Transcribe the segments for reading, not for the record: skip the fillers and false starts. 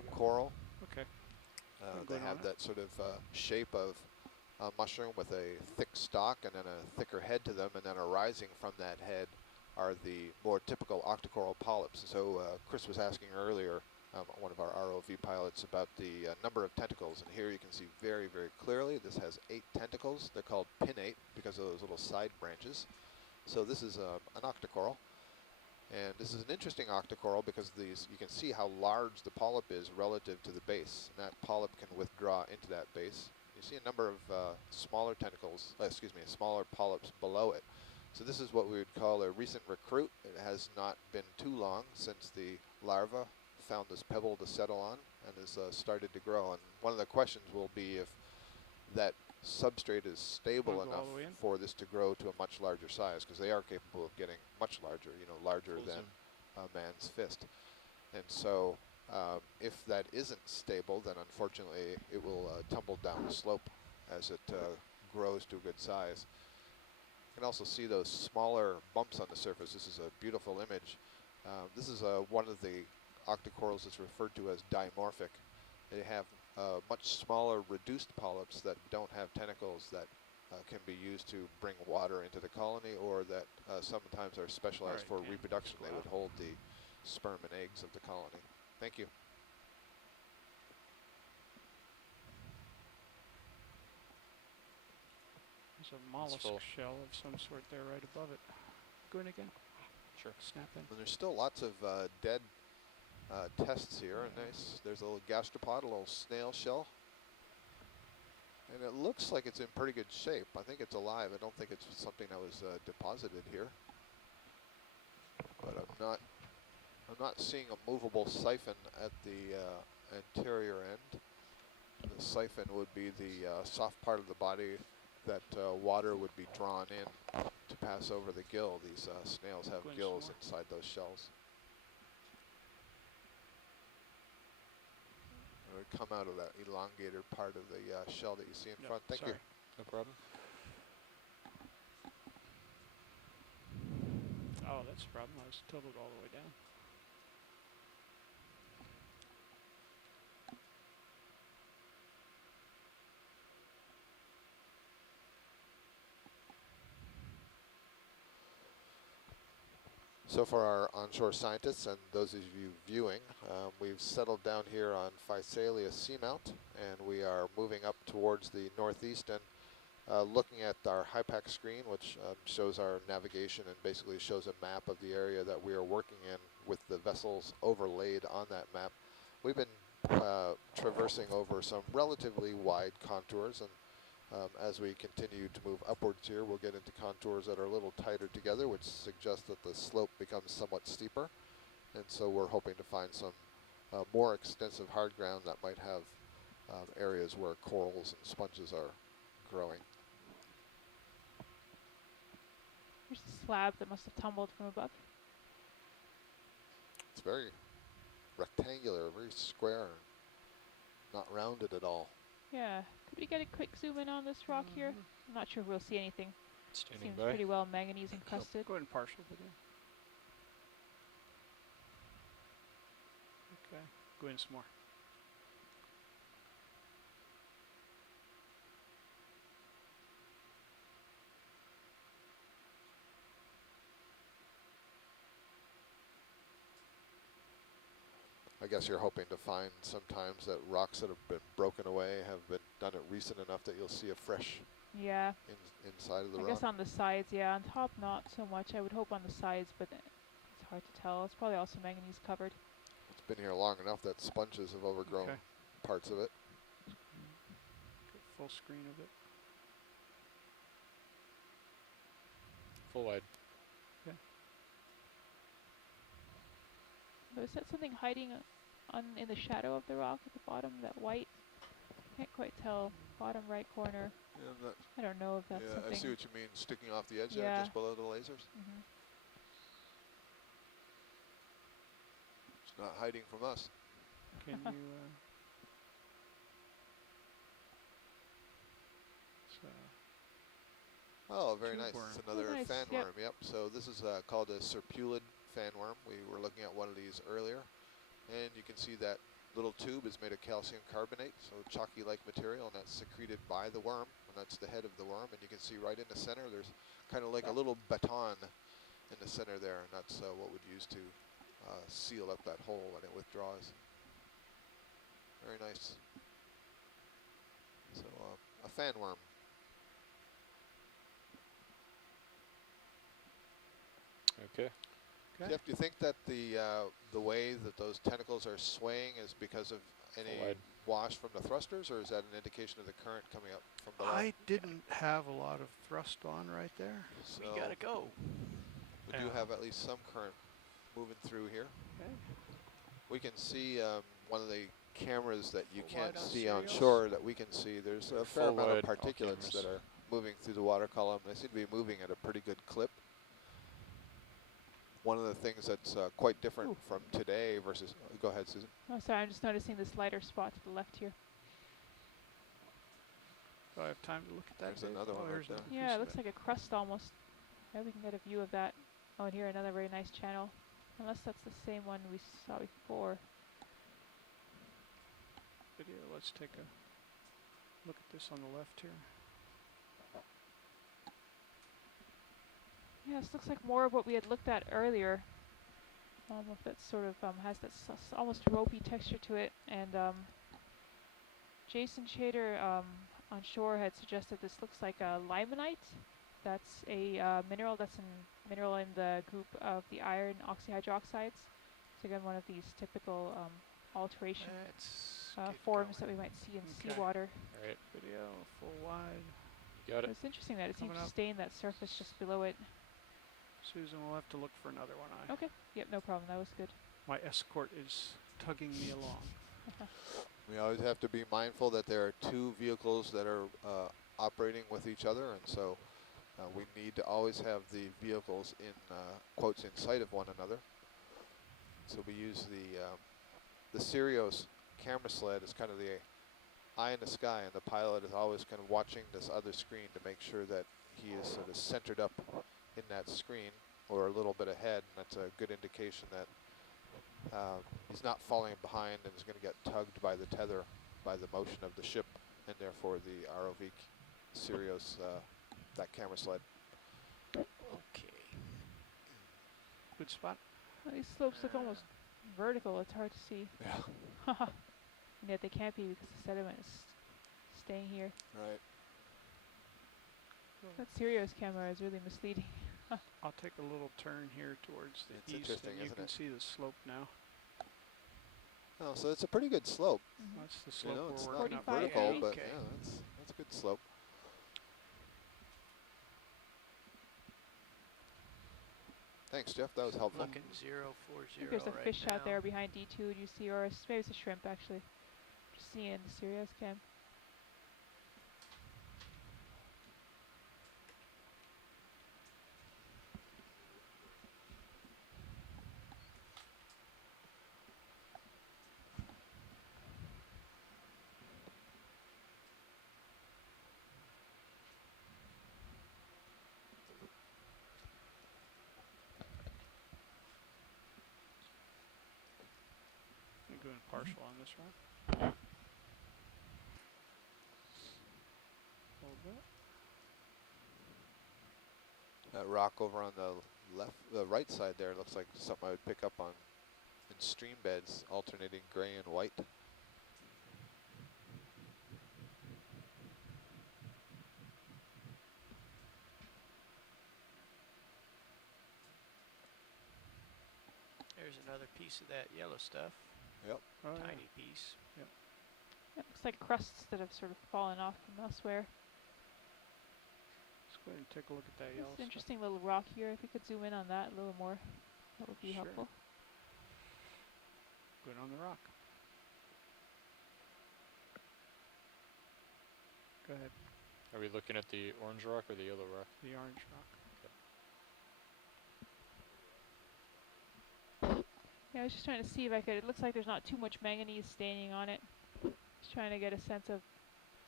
coral. Okay. They have that sort of shape of a mushroom with a thick stalk and then a thicker head to them, and then arising from that head are the more typical octocoral polyps. So Chris was asking earlier, one of our ROV pilots, about the number of tentacles, and here you can see very, very clearly this has 8 tentacles. They're called pinnate because of those little side branches. So this is an octocoral. And this is an interesting octocoral because these, you can see how large the polyp is relative to the base. And that polyp can withdraw into that base. You see a number of smaller tentacles, smaller polyps below it. So this is what we would call a recent recruit. It has not been too long since the larva found this pebble to settle on and has started to grow. And one of the questions will be if that substrate is stable enough for this to grow to a much larger size, because they are capable of getting much larger, larger than a man's fist. And so if that isn't stable, then unfortunately it will tumble down the slope as it grows to a good size. You can also see those smaller bumps on the surface. This is a beautiful image. This is one of the octocorals that's referred to as dimorphic. They have much smaller reduced polyps that don't have tentacles that can be used to bring water into the colony, or that sometimes are specialized for reproduction. They would hold the sperm and eggs of the colony. Thank you. There's a mollusk shell of some sort there right above it. Go in again. Sure. Snap in. And there's still lots of dead tests here. And there's a little gastropod, a little snail shell. And it looks like it's in pretty good shape. I think it's alive. I don't think it's something that was deposited here. But I'm not seeing a movable siphon at the anterior end. The siphon would be the soft part of the body that water would be drawn in to pass over the gill. These snails have gills inside those shells. It would come out of that elongated part of the shell that you see in front. Thank you. No problem. Oh, that's the problem. I was tilted all the way down. So for our onshore scientists and those of you viewing, we've settled down here on Physalia Seamount, and we are moving up towards the northeast and looking at our HIPAC screen, which shows our navigation and basically shows a map of the area that we are working in with the vessels overlaid on that map. We've been traversing over some relatively wide contours, and as we continue to move upwards here, we'll get into contours that are a little tighter together, which suggests that the slope becomes somewhat steeper. And so we're hoping to find some more extensive hard ground that might have areas where corals and sponges are growing. There's a slab that must have tumbled from above. It's very rectangular, very square, not rounded at all. Yeah. Could we get a quick zoom in on this rock here? I'm not sure if we'll see anything. Standing Seems by. pretty well manganese encrusted. Go ahead and partial video. Okay. Go in some more. I guess you're hoping to find sometimes that rocks that have been broken away have been done it recent enough that you'll see a fresh inside of the rock. I guess on the sides, yeah. On top, not so much. I would hope on the sides, but it's hard to tell. It's probably also manganese covered. It's been here long enough that sponges have overgrown parts of it. Get full screen of it. Full wide. Okay. So is that something hiding in the shadow of the rock at the bottom, that white? Can't quite tell. Bottom right corner. Yeah, I don't know if that's something. I see what you mean, sticking off the edge there, just below the lasers. It's not hiding from us. Can you... Oh, very nice. It's another fan worm. Yep. So this is called a Surpulid Fan Worm. We were looking at one of these earlier, and you can see that little tube is made of calcium carbonate, so chalky-like material, and that's secreted by the worm, and that's the head of the worm. And you can see right in the center, there's kind of like a little baton in the center there, and that's what we'd use to seal up that hole when it withdraws. Very nice. So a fan worm. Okay. Jeff, do you think that the way that those tentacles are swaying is because of any wash from the thrusters, or is that an indication of the current coming up from below? I didn't have a lot of thrust on right there. So We gotta go. we do have at least some current moving through here. Okay. We can see one of the cameras that you Full can't wide on see on serials? shore that we can see. There's a fair Full amount of wide particulates Okeanos. that are moving through the water column. They seem to be moving at a pretty good clip. One of the things that's quite different from today versus, go ahead, Susan. Oh, sorry, I'm just noticing this lighter spot to the left here. Do I have time to look at that? There's another one right there's there. another Yeah, piece it of looks like a crust almost. Maybe we can get a view of that. Oh, and here another very nice channel. Unless that's the same one we saw before. video. Let's take a look at this on the left here. Yeah, this looks like more of what we had looked at earlier. If that sort of has that almost ropey texture to it. And Jason Chater on shore had suggested this looks like a limonite. That's a mineral that's in the group of the iron oxyhydroxides. So again, one of these typical alteration forms that we might see in seawater. All right. Video, full wide. You got it. It's interesting that it seems Coming to up. stain that surface just below it. Susan will have to look for another one. Okay, yep, no problem, that was good. My escort is tugging me along. We always have to be mindful that there are two vehicles that are operating with each other, and so we need to always have the vehicles in quotes in sight of one another. So we use the Sirios camera sled as kind of the eye in the sky, and the pilot is always kind of watching this other screen to make sure that he is sort of centered up in that screen or a little bit ahead, and that's a good indication that he's not falling behind and is going to get tugged by the tether by the motion of the ship, and therefore the ROV Sirios, that camera sled. Okay. Good spot. Well, these slopes look almost vertical, it's hard to see. Yeah. And yet they can't be because the sediment is staying here. Right. That Sirius camera is really misleading. I'll take a little turn here towards the It's east, interesting, and you isn't can it? see the slope now. Oh, so it's a pretty good slope. That's the You slope know, it's we're not working up. 45 vertical, degrees. but Okay. yeah, that's a good slope. Thanks, Jeff. That was helpful. Looking 040 I think there's a right fish now. out there behind D2, do you see, or maybe it's a shrimp actually. Just seeing the Sirius cam. I'm going partial on this one. Hold that. That rock over on the right side there looks like something I would pick up on in stream beds, alternating gray and white. There's another piece of that yellow stuff. Yep. Oh, yeah. Tiny piece. It looks like crusts that have sort of fallen off from elsewhere. Let's go ahead and take a look at that This yellow stuff. interesting little rock here. If we could zoom in on that a little more, that would be Sure. helpful. Good on the rock. Go ahead. Are we looking at the orange rock or the yellow rock? The orange rock. Yeah, I was just trying to see if I could. It looks like there's not too much manganese staining on it. Just trying to get a sense of,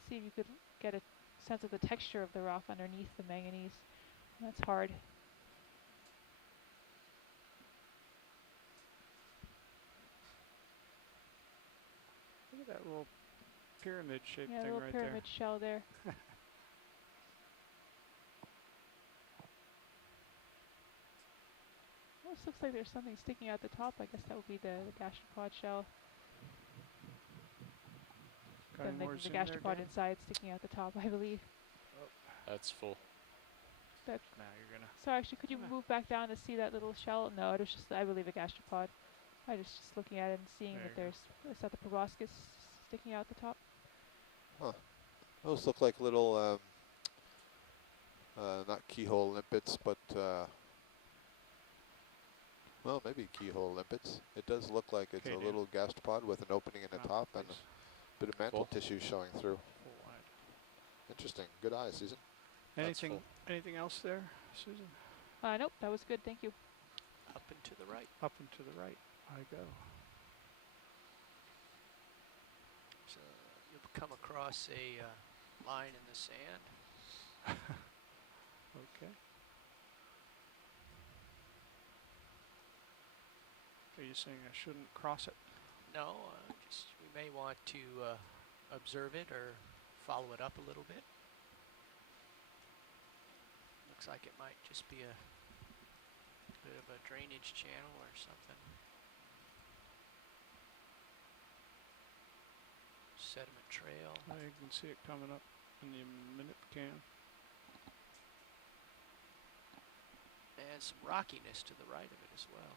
see if you could get a sense of the texture of the rock underneath the manganese. That's hard. Look at that little pyramid-shaped Yeah, thing little right pyramid shell there. Almost looks like there's something sticking out the top. I guess that would be the gastropod shell. there. Got Then any more the zoom there, gastropod Dan? inside sticking out the top, I believe. That's full. Now you're gonna. So actually, could you Ah. move back down to see that little shell? No, it was just, I believe, a gastropod. I was just looking at it and seeing There that you go. there's, is that the proboscis sticking out the top? Huh. Those look like little, not keyhole limpets, but, well, maybe keyhole limpets. It does look like it's Okay, a Dan. little gastropod with an opening in the Mount, top and please. a bit of mantle Full. tissue showing through. Full wide. Interesting. Good eye, Susan. Anything? full. Anything else there, Susan? Nope, that was good, thank you. Up and to the right. Up and to the right. I go. So you'll come across a line in the sand. Okay. Are you saying I shouldn't cross it? No, just we may want to observe it or follow it up a little bit. Looks like it might just be a bit of a drainage channel or something. Sediment trail. I can see it coming up in the minute can. And some rockiness to the right of it as well.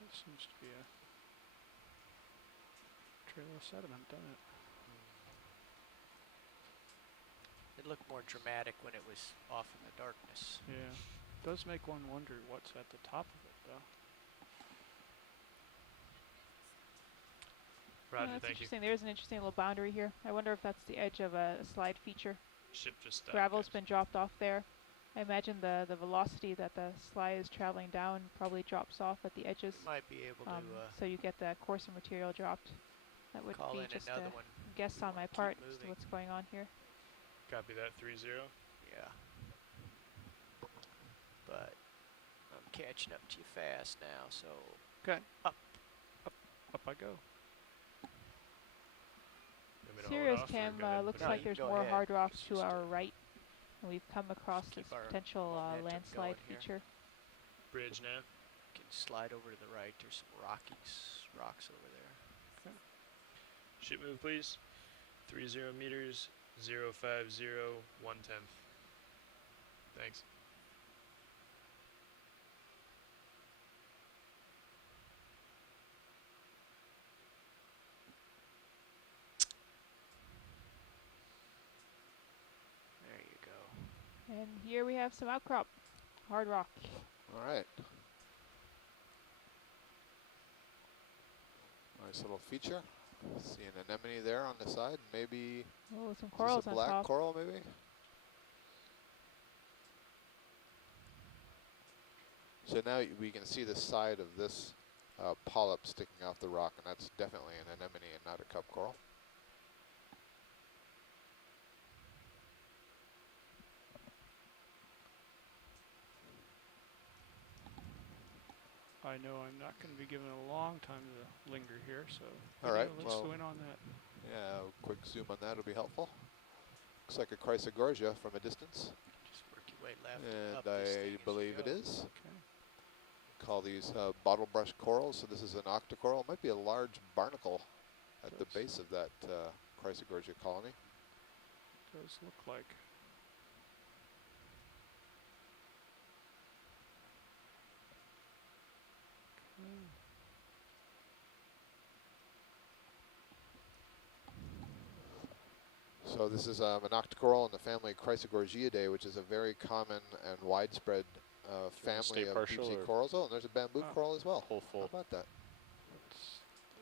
That seems to be a trail of sediment, doesn't it? It looked more dramatic when it was off in the darkness. Yeah. Does make one wonder what's at the top of it, though. Roger, That's thank you. interesting. There's an interesting little boundary here. I wonder if that's the edge of a slide feature. Ship just Gravel's been dropped off there. I imagine the velocity that the slide is traveling down probably drops off at the edges. We might be able to So you get the coarser material dropped. That would call be in just another a one. guess We on my wanna keep part as to moving. what's going on here. Copy that, 3-0. Yeah. But I'm catching up to you fast now, so Okay. up. Up I go. Want me to hold Sirius off or Cam go ahead and looks put it No, like you there's go more ahead. hard rocks It's to just our right. And we've come across keep this our potential momentum landslide going here. feature. bridge now? Can slide over to the right. There's some rocks over there. Ship move, please. 30 meters, 050, 1/10. Thanks. There you go. And here we have some outcrop. Hard rock. All right. Nice little feature. See an anemone there on the side. Maybe Oh, some is corals this a on black top. coral, maybe? So now we can see the side of this polyp sticking off the rock, and that's definitely an anemone and not a cup coral. I know I'm not going to be given a long time to linger here, so All right, let's well, go in on that. Yeah, a quick zoom on that will be helpful. Looks like a Chrysogorgia from a distance, Just work your way left and up this thing I as believe you it go. is. Okay. Call these bottle brush corals. So this is an octocoral. Might be a large barnacle at the Does. base of that Chrysogorgia colony. Does look like. Okay. So this is an octocoral in the family Chrysogorgiidae, which is a very common and widespread family stay of partial deep sea or- corals. Oh, and there's a bamboo Oh. coral as well. Whole How full. about that?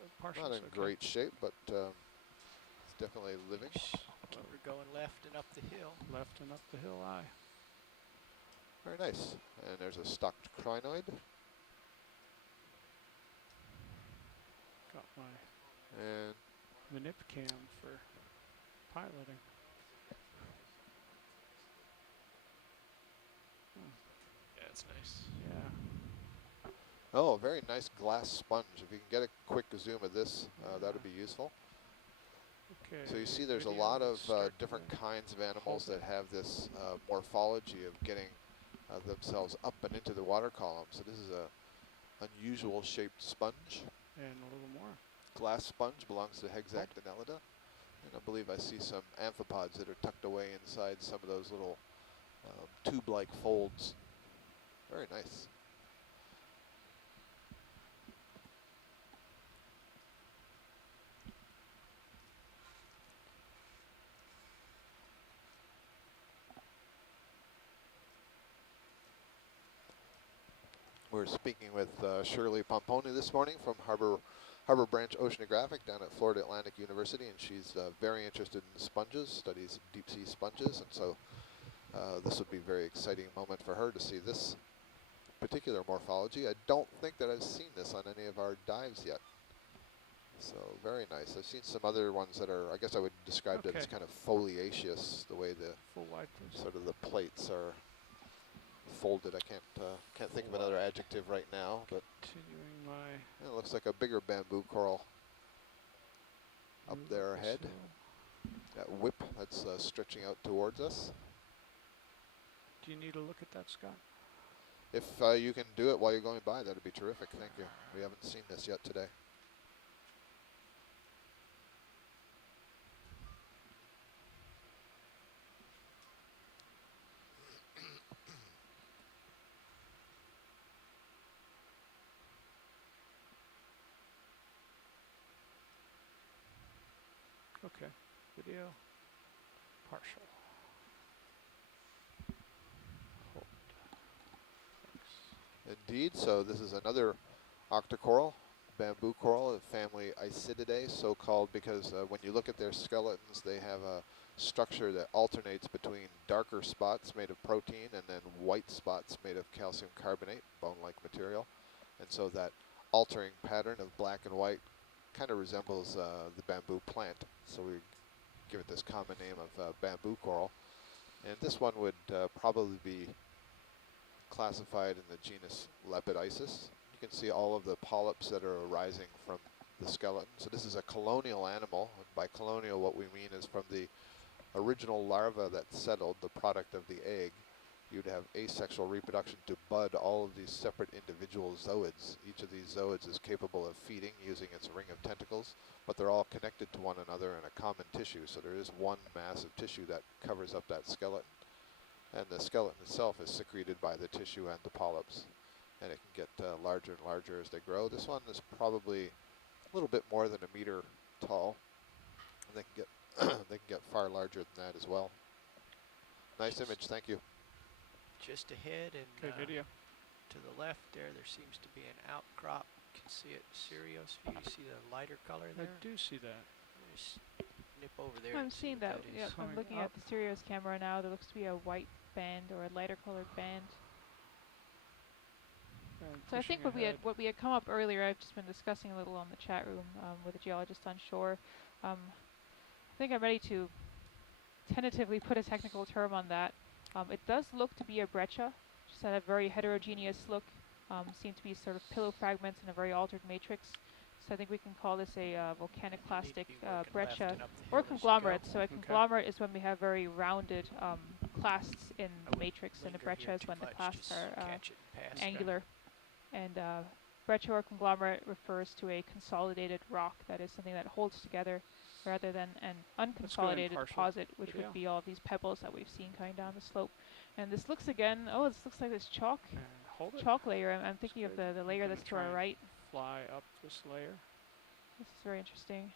It's partial. Not in great shape, but it's definitely living. Keep her going left and up the hill. Left and up the hill, aye. Very nice. And there's a stocked crinoid. Got my And manip cam for piloting. Yeah, it's nice. Yeah. Oh, a very nice glass sponge. If you can get a quick zoom of this, that would be useful. Okay. So you see there's a video, lot of let's start different the kinds of animals whole that have this morphology of getting themselves up and into the water column. So this is a unusual shaped sponge. and a little more. Glass sponge belongs to Hexact Annelida. And I believe I see some amphipods that are tucked away inside some of those little tube-like folds. Very nice. We're speaking with Shirley Pomponi this morning from Harbor Branch Oceanographic down at Florida Atlantic University, and she's very interested in sponges, studies deep sea sponges, and so this would be a very exciting moment for her to see this particular morphology. I don't think that I've seen this on any of our dives yet. So very nice. I've seen some other ones that are, I guess I would describe it as kind of foliaceous, the way the Full wide, please. sort of the plates are folded. I can't think of another adjective right now, but Continuing my it looks like a bigger bamboo coral up move there the ahead. sail. That whip that's stretching out towards us. Do you need to look at that, Scott? If you can do it while you're going by, that'd be terrific. Thank you. We haven't seen this yet today. Okay. Video. Partial. Hold. Thanks. Indeed, so this is another octocoral, bamboo coral of family Isididae, so called because when you look at their skeletons, they have a structure that alternates between darker spots made of protein and then white spots made of calcium carbonate, bone-like material. And so that altering pattern of black and white kind of resembles the bamboo plant. So we give it this common name of bamboo coral. And this one would probably be classified in the genus Lepidisis. You can see all of the polyps that are arising from the skeleton. So this is a colonial animal. And by colonial, what we mean is from the original larva that settled, the product of the egg, you'd have asexual reproduction to bud all of these separate individual zooids. Each of these zooids is capable of feeding using its ring of tentacles, but they're all connected to one another in a common tissue. So there is one mass of tissue that covers up that skeleton. And the skeleton itself is secreted by the tissue and the polyps. And it can get larger and larger as they grow. This one is probably a little bit more than a meter tall. And they can get they can get far larger than that as well. Nice image, thank you. Just ahead and Okay, video. to the left there seems to be an outcrop. You can see it in Sirius view. You see the lighter color I there? do see that. Just nip over there. I'm and see seeing what that. is. Yeah, I'm Coming looking up. at the Sirius camera now. There looks to be a white band or a lighter colored band. And So I think pushing ahead. what we had come up earlier, I've just been discussing a little on the chat room with a geologist on shore. I think I'm ready to tentatively put a technical term on that. It does look to be a breccia, just had a very heterogeneous look. Seem to be sort of pillow fragments in a very altered matrix. So I think we can call this a volcaniclastic breccia or conglomerate. So a conglomerate is when we have very rounded clasts in the matrix, and a breccia is when the clasts are angular. And breccia or conglomerate refers to a consolidated rock, that is something that holds together, rather than an unconsolidated deposit, which would be all these pebbles that we've seen coming down the slope. And this looks again, this looks like this chalk layer. I'm thinking of the layer that's to our right. Fly up this layer. This is very interesting.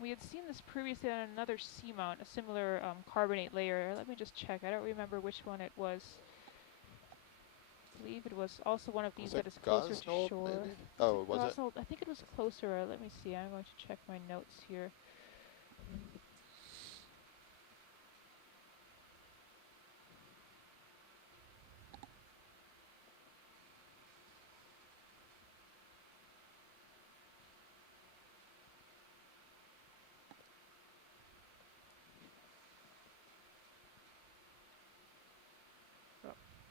We had seen this previously on another seamount, a similar carbonate layer. Let me just check. I don't remember which one it was. I believe it was also one of these that is closer to shore. Maybe? Oh, was it? I think it was closer. Let me see. I'm going to check my notes here.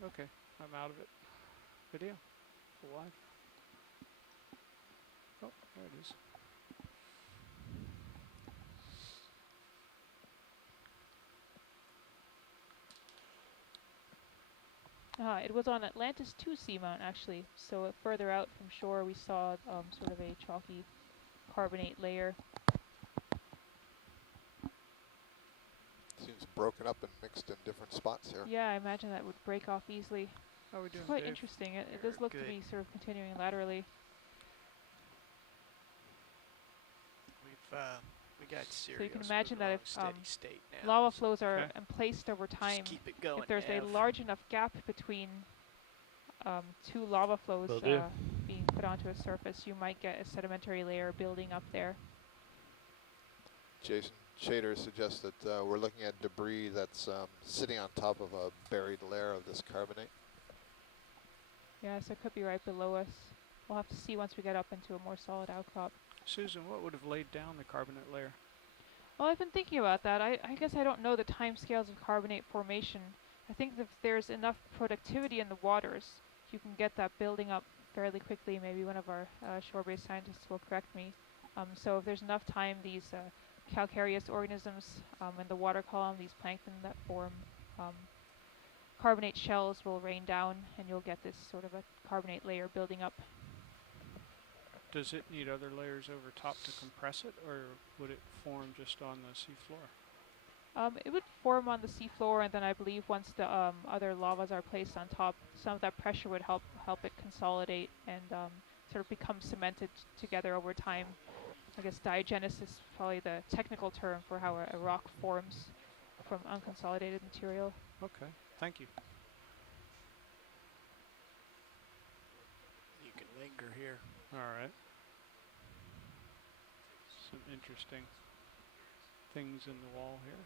Okay, I'm out of it. Video. Full live. Oh, there it is. It was on Atlantis 2 Seamount, actually. So further out from shore, we saw sort of a chalky carbonate layer. Seems broken up and mixed in different spots here. Yeah, I imagine that would break off easily. How are we It's doing, quite Dave? interesting. It does look to be sort of continuing laterally. We got serious. So you can imagine that if steady state now, lava flows are placed over time, keep it going, if there's a large enough gap between two lava flows being put onto a surface, you might get a sedimentary layer building up there. Jason Chater suggests that we're looking at debris that's sitting on top of a buried layer of this carbonate. Yeah, so it could be right below us. We'll have to see once we get up into a more solid outcrop. Susan, what would have laid down the carbonate layer? Well, I've been thinking about that. I guess I don't know the time scales of carbonate formation. I think that if there's enough productivity in the waters, you can get that building up fairly quickly. Maybe one of our shore-based scientists will correct me. So if there's enough time, these calcareous organisms in the water column, these plankton that form carbonate shells will rain down, and you'll get this sort of a carbonate layer building up. Does it need other layers over top to compress it, or would it form just on the seafloor? It would form on the seafloor, and then I believe once the other lavas are placed on top, some of that pressure would help it consolidate and sort of become cemented together over time. I guess diagenesis is probably the technical term for how a rock forms from unconsolidated material. Okay, thank you. You can linger here. All right. Some interesting things in the wall here.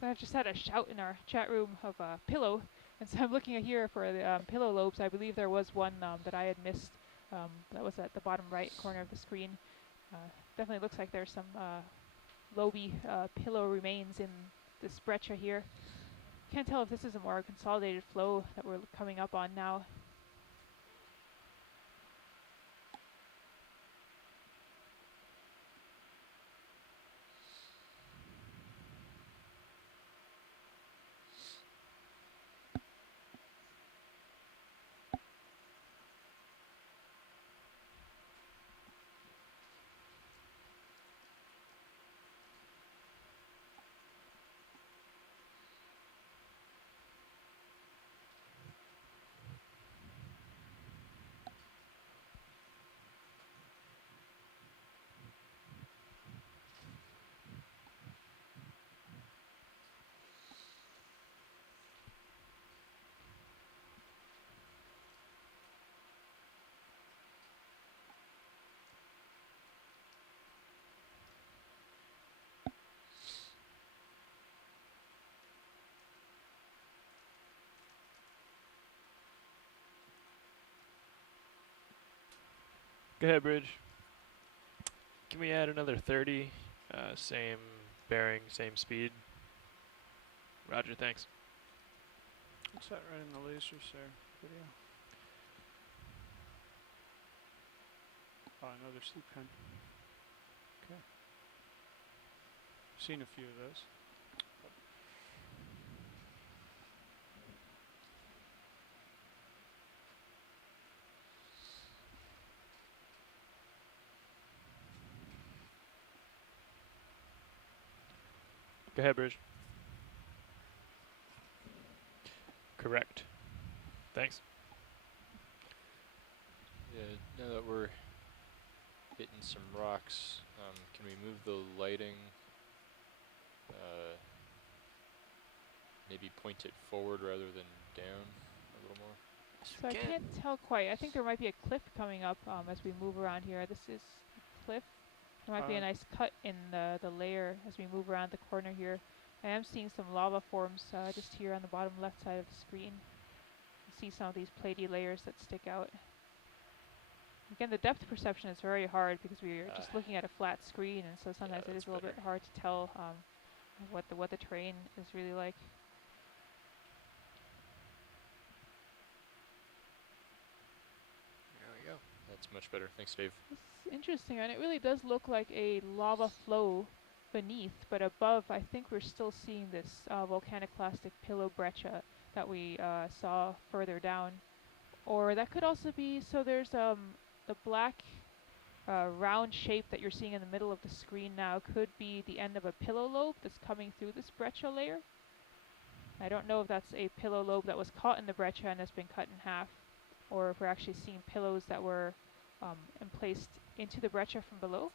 So I've just had a shout in our chat room of a pillow, and so I'm looking at here for the pillow lobes. I believe there was one that I had missed. That was at the bottom right corner of the screen. Definitely looks like there's some loby pillow remains in this breccia here. Can't tell if this is a more consolidated flow that we're coming up on now. Go ahead, Bridge. Can we add another 30? Same bearing, same speed. Roger, thanks. What's that right in the lasers there? Video. Oh, another sleep pen. Okay. Seen a few of those. Go ahead, Bridge. Correct. Thanks. Yeah, now that we're hitting some rocks, can we move the lighting, maybe point it forward rather than down a little more? Yes, So we I can. can't tell quite. I think there might be a cliff coming up as we move around here. This is a cliff. There might be a nice cut in the layer as we move around the corner here. I am seeing some lava forms just here on the bottom left side of the screen. You see some of these platy layers that stick out. Again, the depth perception is very hard because we are just looking at a flat screen, and so sometimes it is a little bit hard to tell what the terrain is really like. There we go. That's much better. Thanks, Dave. It's interesting, and it really does look like a lava flow beneath, but above I think we're still seeing this volcaniclastic pillow breccia that we saw further down. Or that could also be, so there's the black round shape that you're seeing in the middle of the screen now could be the end of a pillow lobe that's coming through this breccia layer. I don't know if that's a pillow lobe that was caught in the breccia and has been cut in half, or if we're actually seeing pillows that were placed into the breccia from below.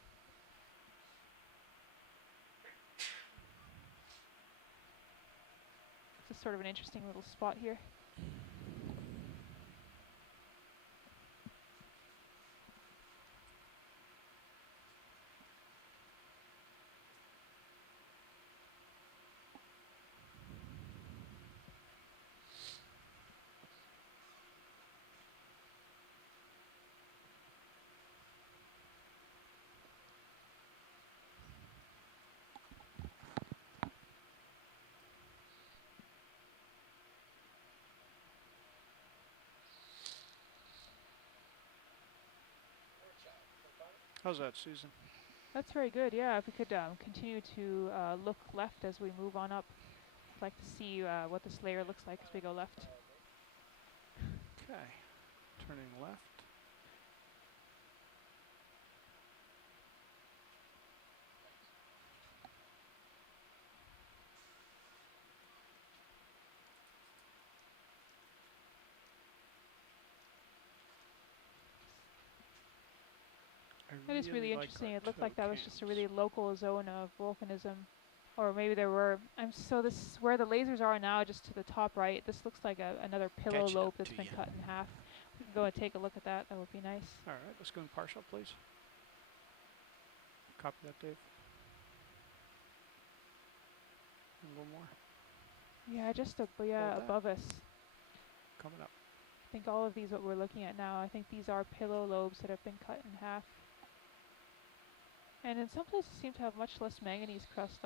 It's a sort of an interesting little spot here. How's that, Susan? That's very good, yeah. If we could continue to look left as we move on up. I'd like to see what this layer looks like as we go left. Okay, turning left. That is really interesting. It looked like that was just a really Okeanos. local zone of volcanism. Or maybe there were, so this, where the lasers are now, just to the top right, this looks like another pillow Catching lobe up that's to been you. cut in half. We can go and take a look at that. That would be nice. All right, let's go in partial, please. Copy that, Dave. A little more. Yeah, just Hold that. above us. Coming up. I think all of these, what we're looking at now, I think these are pillow lobes that have been cut in half. And in some places seem to have much less manganese crust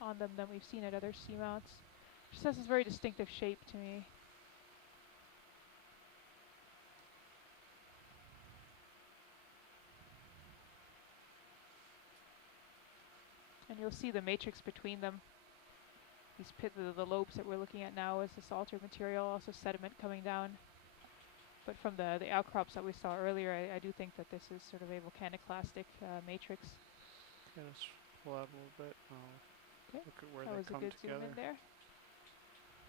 on them than we've seen at other seamounts. Just has this very distinctive shape to me. And you'll see the matrix between them. These the lobes that we're looking at now is this altered material, also sediment coming down. But from the outcrops that we saw earlier, I do think that this is sort of a volcaniclastic matrix. Okay, let's pull out a little bit. Okay, look at where that they was a come good zoom together. in there.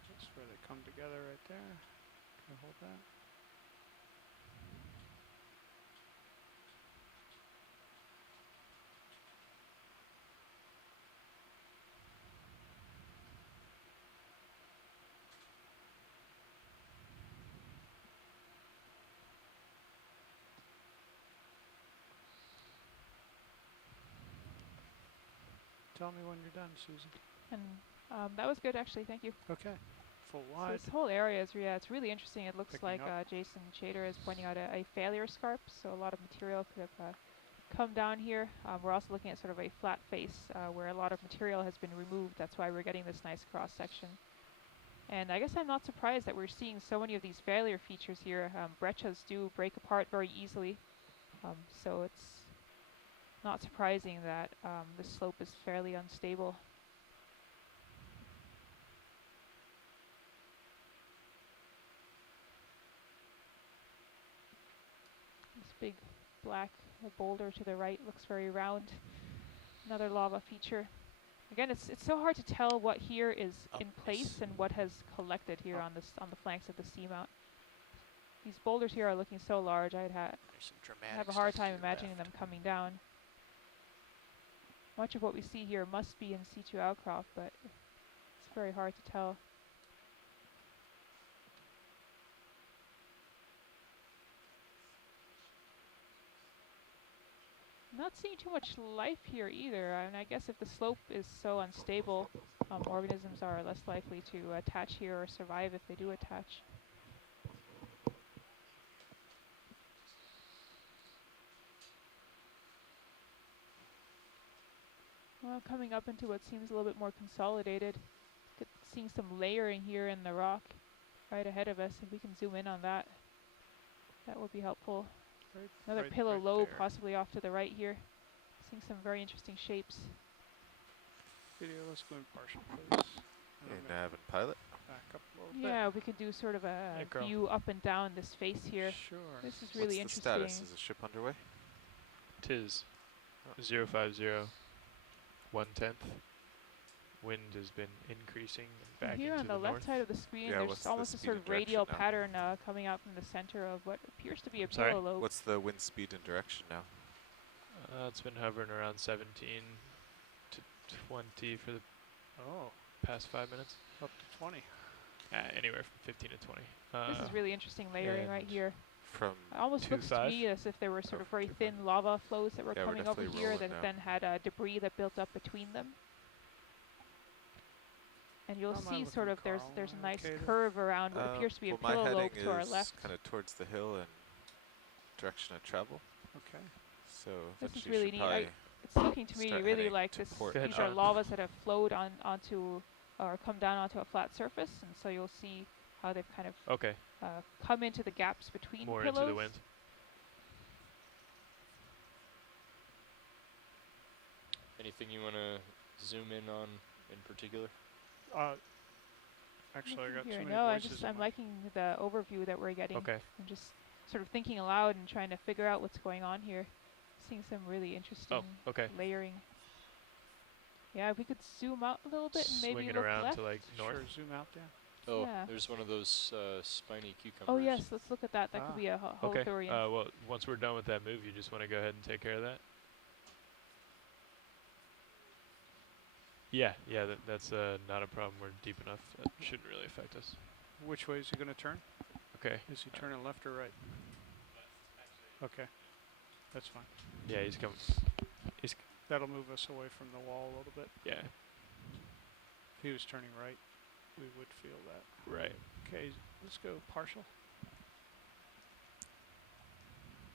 That's where they come together right there. Can I hold that? Tell me when you're done, Susan. And that was good, actually. Thank you. Okay. Full So wide. this whole area is, it's really interesting. It looks Picking like up. Jason Chater is pointing out a failure scarp, so a lot of material could have come down here. We're also looking at sort of a flat face where a lot of material has been removed. That's why we're getting this nice cross section. And I guess I'm not surprised that we're seeing so many of these failure features here. Breccias do break apart very easily, so it's not surprising that the slope is fairly unstable. This big black boulder to the right looks very round. Another lava feature. Again, it's so hard to tell what here is Oh, in nice. place and what has collected here Oh. on the flanks of the seamount. These boulders here are looking so large, There's some dramatic have a hard stuff to time your imagining left. them coming down. Much of what we see here must be in situ outcrop, but it's very hard to tell. Not seeing too much life here either. I mean, I guess if the slope is so unstable, organisms are less likely to attach here or survive if they do attach. Well, coming up into what seems a little bit more consolidated. Seeing some layering here in the rock right ahead of us. If we can zoom in on that, that would be helpful. Another pillow lobe there. possibly off to the right here. Seeing some very interesting shapes. Video, let's go in partial, please. And Okay, I'm gonna nav and pilot. back up a little Yeah, we could do sort of a Hey, Carl. view up and down this face bit. here. Sure. This is really What's the interesting. status? Is the ship underway? Tis 050 1/10. Wind has been increasing and back Here into on the north. left side of the screen, Yeah, there's what's the almost a speed sort and of radial direction now? pattern coming out from the center of what appears to be a Sorry? pillow lobe. What's the wind speed and direction now? It's been hovering around 17 to 20 for the Oh, past 5 minutes. up to 20. Anywhere from 15 to 20. This is really interesting layering right and here. From It almost looks to 2.5? me as if there were sort Oh, of very 2.5. thin lava flows that were Yeah, we're coming over definitely here rolling that now. then had debris that built up between them. And you'll How am I see sort looking, of there's Carl? a Am I nice okay to- curve around what appears to be a well, pillow my lobe heading to our is left. kind of towards the hill and direction of travel. Okay. So This is eventually really should neat. probably It's looking to me start really heading like to this. port. Go ahead, These are Sean. lavas that have flowed onto or come down onto a flat surface, and so you'll see how they've kind of Okay, come into the gaps between more pillows. into the wind. Anything you want to zoom in on in particular? Actually, I got too Here, many no, voices in I'm my- liking the overview that we're getting. Okay, I'm just sort of thinking aloud and trying to figure out what's going on here. Seeing some really interesting okay. layering. Yeah, if we could zoom out a little bit and maybe Swing it look around left. to like north. Sure, zoom out there. Oh, Yeah. there's one of those spiny cucumbers. Oh yes, let's look at that. That Ah. could be a Okay, Holothurian. well, once we're done with that move, you just want to go ahead and take care of that? Yeah, that's not a problem. We're deep enough. That shouldn't really affect us. Which way is he going to turn? Okay. Is he turning left or right? Okay, that's fine. Yeah, he's coming. That'll move us away from the wall a little bit. Yeah, If he was turning right, we would feel that. right. Okay, let's go partial.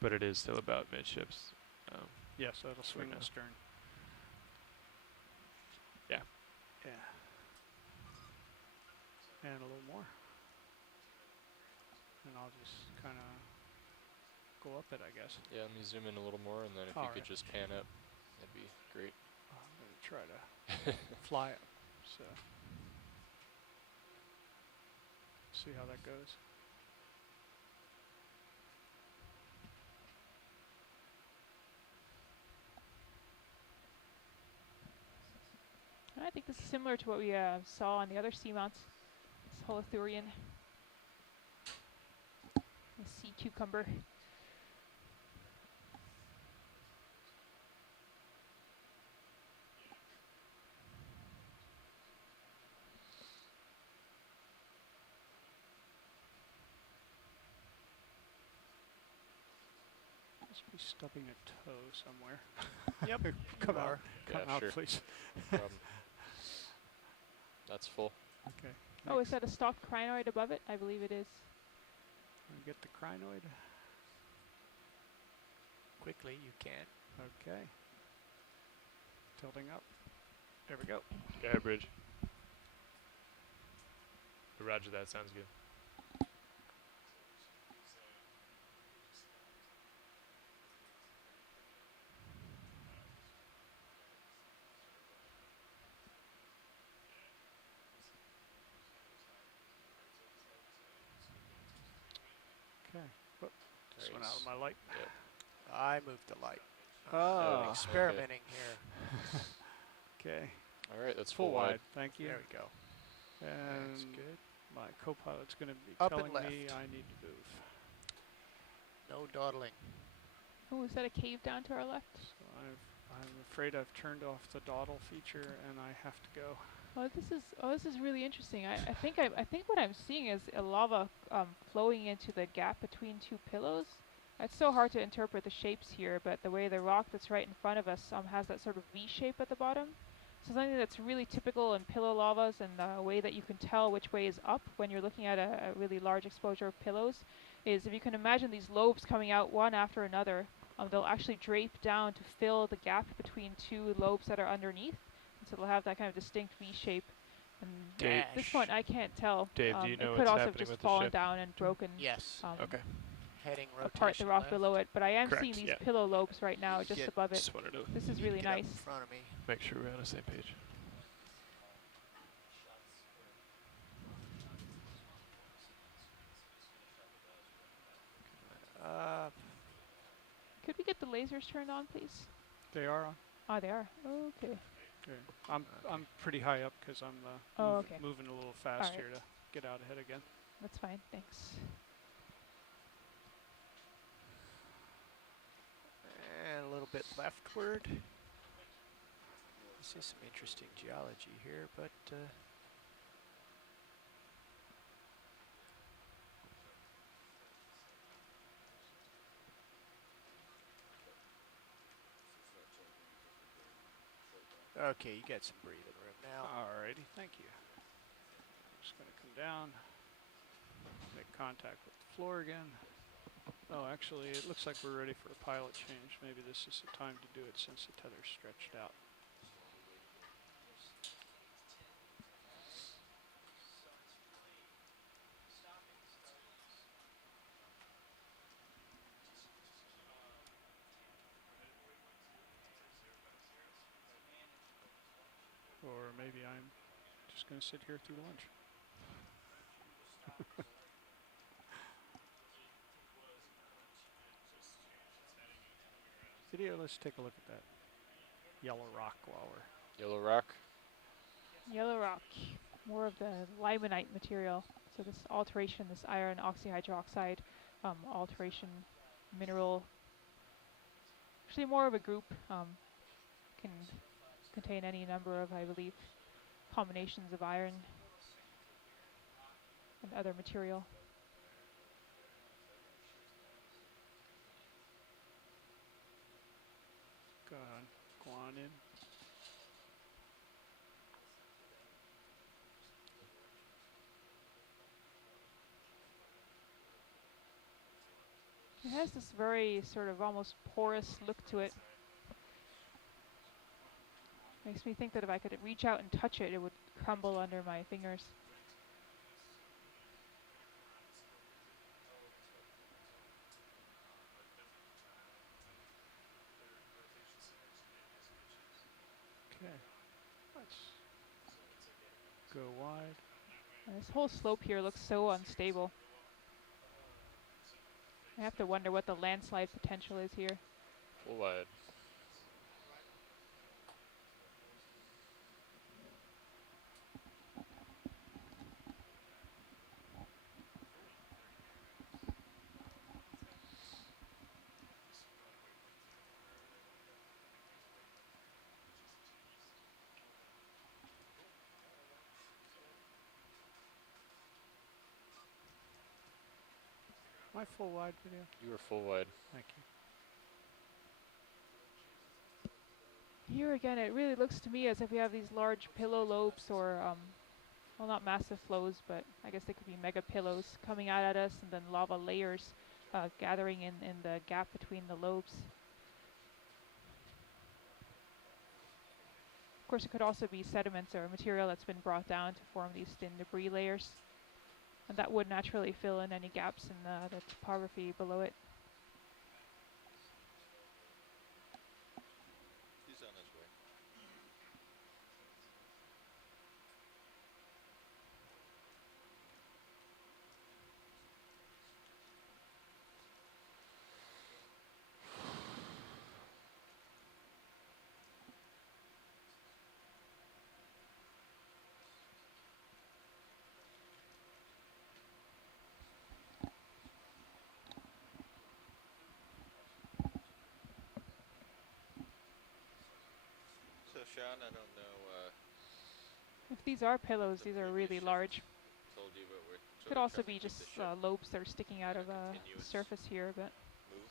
But it is still about midships. Yes, that'll Swing swing now. astern. Yeah. Yeah. And a little more. And I'll just kind of go up it, I guess. Yeah, let me zoom in a little more, and then if you Alright. could just pan up, that'd be great. I'm going to try to fly it. So, see how that goes. I think this is similar to what we saw on the other seamounts. This Holothurian, the sea cucumber. Must be stubbing a toe somewhere. Yep, Come you out. are. Come Yeah, out, sure. please. Problem. That's full. Okay. Oh, is next. that a stalked crinoid above it? I believe it is. Wanna get the crinoid. Quickly, you can. Okay. Tilting up. There we go. Go ahead, bridge. Roger that. Sounds good. Okay. Whoop. Just went out of Nice. my light. Yep. I moved the light. Oh. Experimenting here. Okay. All right, that's Full wide. Thank you. There we go. That's And good. my co-pilot's going to be Up and telling me left. I need to move. No dawdling. Oh, is that a cave down to our left? So I'm afraid I've turned off the dawdle feature and I have to go. This is really interesting. I think what I'm seeing is a lava flowing into the gap between two pillows. It's so hard to interpret the shapes here, but the way the rock that's right in front of us has that sort of V shape at the bottom. So something that's really typical in pillow lavas, and the way that you can tell which way is up when you're looking at a really large exposure of pillows, is if you can imagine these lobes coming out one after another, they'll actually drape down to fill the gap between two lobes that are underneath. So they'll have that kind of distinct V shape. And Dave, at this point, I can't tell. Dave, do you know it what's could also have happening just with the fallen ship? down and broken Yes. Okay. Heading rotation apart the rock left. below it. But I am Correct, seeing these yeah. pillow lobes right now, just Get- above it. Just wanted to This is You really get up nice. in front of me. make sure we're on the same page. Could we get the lasers turned on, please? They are on. Oh, they are. Okay. Okay. I'm pretty high up because I'm Okay. moving a little fast Alright. here to get out ahead again. That's fine. Thanks. And a little bit leftward. This is some interesting geology here, but okay, you got some breathing room now. Alrighty, thank you. I'm just going to come down, make contact with the floor again. Oh, actually, it looks like we're ready for a pilot change. Maybe this is the time to do it since the tether's stretched out. Or maybe I'm just going to sit here through lunch. Video, let's take a look at that yellow rock while we're... Yellow rock. Yellow rock. More of the limonite material. So this alteration, this iron oxyhydroxide alteration mineral. Actually more of a group. Can contain any number of, I believe, combinations of iron and other material. Go on in. It has this very sort of almost porous look to it. Makes me think that if I could reach out and touch it, it would crumble under my fingers. Okay, let's go wide. And this whole slope here looks so unstable. I have to wonder what the landslide potential is here. Full wide. My full wide video. You were full wide. Thank you. Here again, it really looks to me as if we have these large pillow lobes or, well, not massive flows, but I guess they could be mega pillows coming out at us, and then lava layers gathering in the gap between the lobes. Of course, it could also be sediments or material that's been brought down to form these thin debris layers. And that would naturally fill in any gaps in the topography below it. He's on his way. So Sean, I don't know. If these are pillows, The these are previous really shift large. told you, but we're sort Could of also trying be to keep just the ship lobes that are sticking out on of a the continuous surface here, but move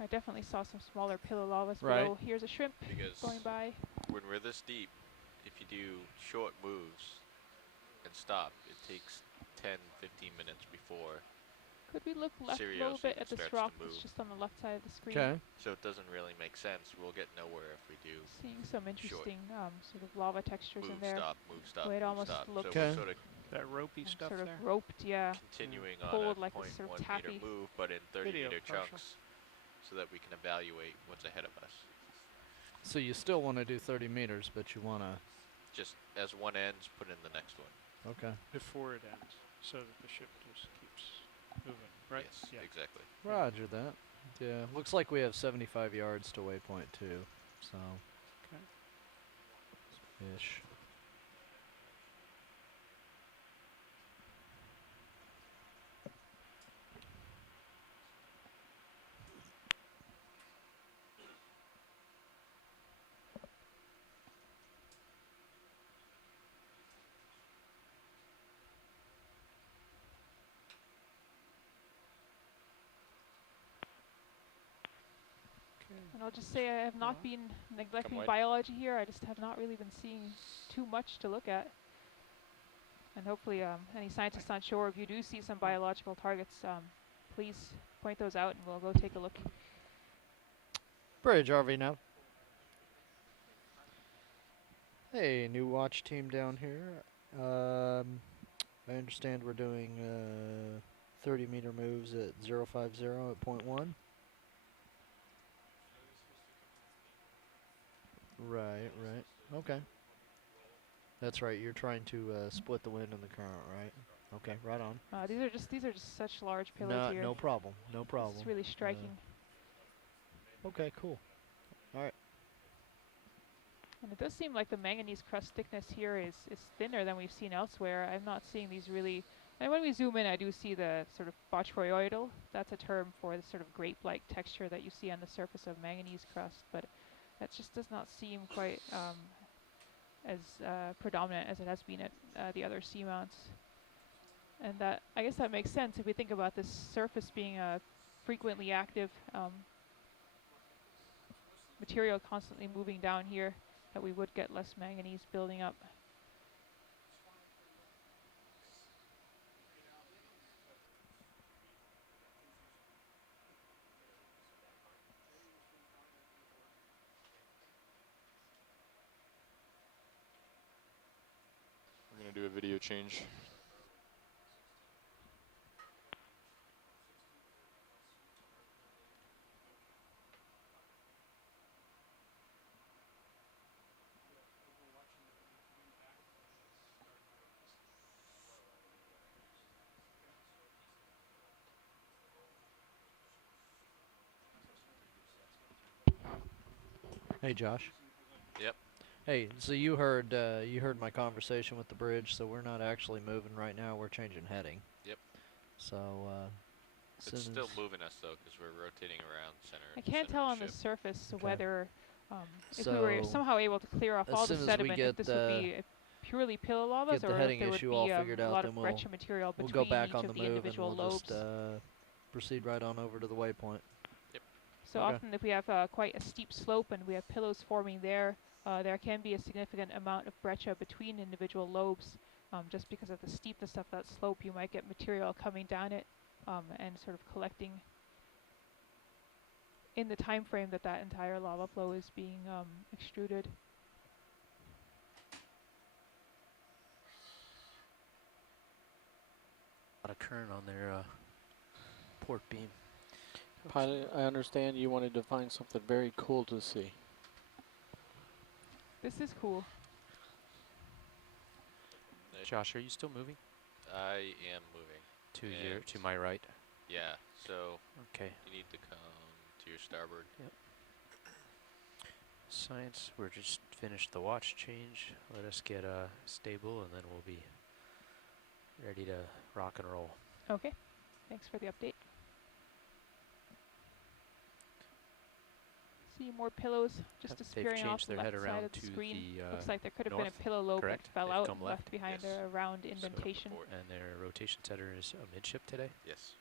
I definitely saw some smaller pillow lavas Right. below. Here's a shrimp because going by. when we're this deep, if you do short moves and stop, it takes 10, 15 minutes before. Could we look left a Sirius little bit even at this starts to rock move. that's just on the left side of the screen? Okay. So it doesn't really make sense. We'll get nowhere if we do Seeing some interesting sort of lava textures in move, there. stop, Way it move, almost stop. looks So Okay. we're sort of That ropey stuff sort of there. roped, yeah. continuing Pulled on a like a sort of 0.1 meter taffy. move, but in 30 Video meter partial. chunks, so that we can evaluate what's ahead of us. So you still want to do 30 meters, but you want to... Just as one ends, put in the next one. Okay. Before it ends, so that the ship just keeps moving, right? Yes, Yeah. exactly. Roger that. Yeah, looks like we have 75 yards to waypoint 2, so... Okay. Ish. And I'll just say I have not Yeah. been neglecting wide. biology here. I just have not really been seeing too much to look at. And hopefully any scientists on shore, if you do see some biological targets, please point those out and we'll go take a look. Bridge RV now. Hey, new watch team down here. I understand we're doing 30 meter moves at 050 at point 1. Right, right. Okay. That's right. You're trying to split the wind and the current, right? Okay, right on. These are just such large pillows No, here. no problem. No problem. It's really striking. Okay, cool. All right. And it does seem like the manganese crust thickness here is thinner than we've seen elsewhere. I'm not seeing these really... And when we zoom in, I do see the sort of botryoidal. That's a term for the sort of grape-like texture that you see on the surface of manganese crust, but that just does not seem quite as predominant as it has been at the other seamounts. And that, I guess that makes sense if we think about this surface being a frequently active material constantly moving down here, that we would get less manganese building up. I'm going to do a video change. Hey, Josh. Yep. Hey, so you heard my conversation with the bridge. So we're not actually moving right now. We're changing heading. Yep. So It's still moving us though, because we're rotating around center. I can't center tell of on the ship. surface Okay. whether if we were So somehow able to clear off as all the soon as we sediment, if get this would be purely pillow lavas, the or if heading there would issue be all figured a out, lot then of we'll breccia material we'll between go back each on of the the move and individual we'll lobes. just proceed right on over to the waypoint. So okay. often if we have quite a steep slope and we have pillows forming there, there can be a significant amount of breccia between individual lobes. Just because of the steepness of that slope, you might get material coming down it and sort of collecting in the time frame that that entire lava flow is being extruded. A lot of current on their port beam. Pilot, I understand you wanted to find something very cool to see. This is cool. Josh, are you still moving? I am moving. To my right. Yeah, so Okay. you need to come to your starboard. Science, we're just finished the watch change. Let us get stable, and then we'll be ready to rock and roll. Okay, thanks for the update. See more pillows just They've disappearing off changed the their head left side around of the to screen. the Looks like there could have been a north, pillow lobe that correct? fell They've out come and left. left behind Yes. a round So indentation. report. And their rotation center is amidship today. Yes.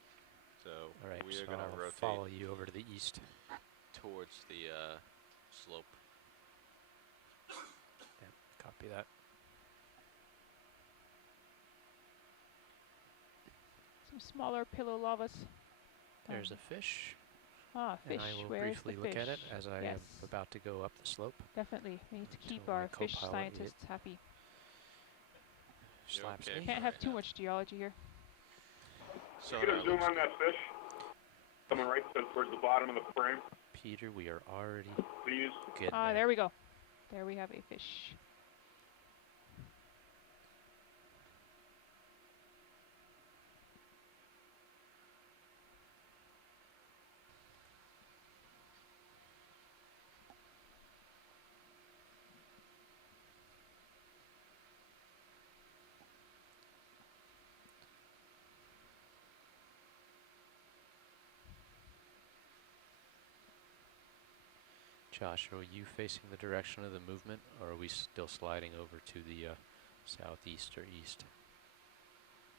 So All right, we so are going to I'll rotate follow you over to the east. towards the slope. Yep, copy that. Some smaller pillow lavas. There's a fish. Ah, fish. And I will Where is briefly the look fish? at it as I Yes, am about to go up the slope. definitely. We need to keep Until my our fish co-pilot scientists happy. You're Slaps okay me. for Can't have right too now. much geology here. So Get a zoom on that fish. Coming right towards the bottom of the frame, Peter, we are already please. getting Ah, there. there we go. There we have a fish. Josh, are you facing the direction of the movement, or are we still sliding over to the southeast or east?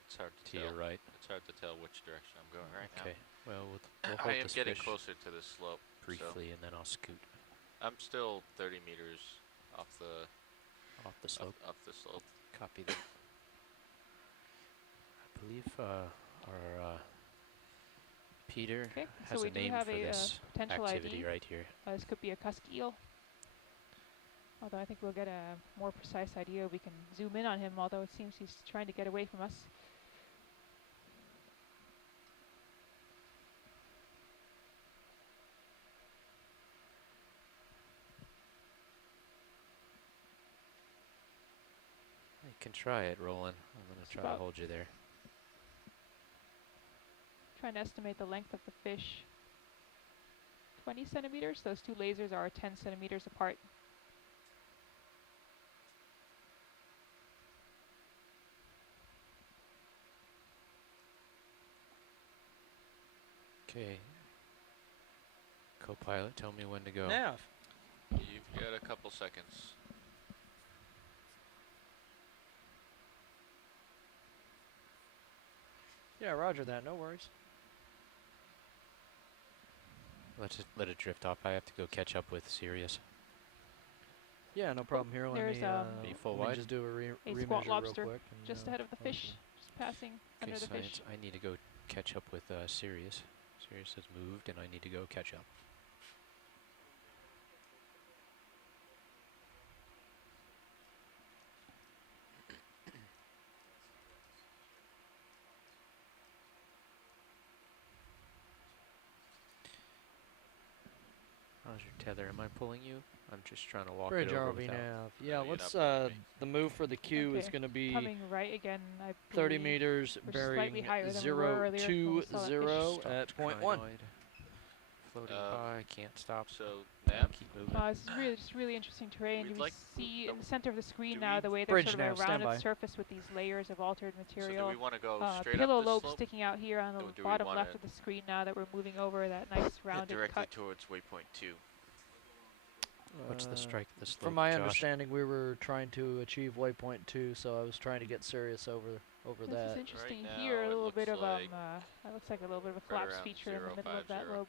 It's hard to To tell. your right. It's hard to tell which direction I'm going right Okay. Well, we'll now. hold I am this getting fish closer to the slope. briefly, and then I'll scoot So I'm still 30 meters off the off the slope. Off the slope. Copy that. I believe our Peter Okay, has so we a do name have for a this potential activity ID. right here. This could be a cusk eel. Although I think we'll get a more precise idea. We can zoom in on him, although it seems he's trying to get away from us. You can try it, Roland. I'm going to try to About- hold you there. Trying to estimate the length of the fish. 20 centimeters. Those two lasers are 10 centimeters apart. Okay. Co-pilot, tell me when to go. Nav. You've got a couple seconds. Yeah, roger that. No worries. Let it drift off. I have to go catch up with Sirius. Yeah, no problem here. Let There's, me, Be full let me wide? just do a A remeasure squat real lobster quick. just ahead of the fish, just passing Okay, under the science. fish. I need to go catch up with Sirius. Sirius has moved, and I need to go catch up. How's your tether? Am I pulling you? I'm just trying to walk Bridge it over ROV without. nav. Yeah, No, you're let's, not pulling me. the move for the Q is Okay, going to be Coming right again, I 30 believe. meters, We're bearing slightly higher than we were earlier when we saw that 020 fish. at Stopped point 1. crinoid. Floating by, can't stop. So Nav, Keep moving. This is really just really interesting terrain. We'd You like- see no, in the center of the screen do now we- the way Bridge there's sort nav, of a rounded standby. surface with these layers of altered so material. do we want to go straight Pillow up the lobe slope? sticking out here on the Or do we bottom wanna left of the screen now that we're moving over that nice Head rounded directly cut. towards waypoint 2. What's the strike of the slope, From my Josh? understanding, we were trying to achieve waypoint 2, so I was trying to get Sirius over This that. is interesting Right here, now a it little bit looks of like that looks like a little bit of a right collapse around feature in the middle of that 050. lobe.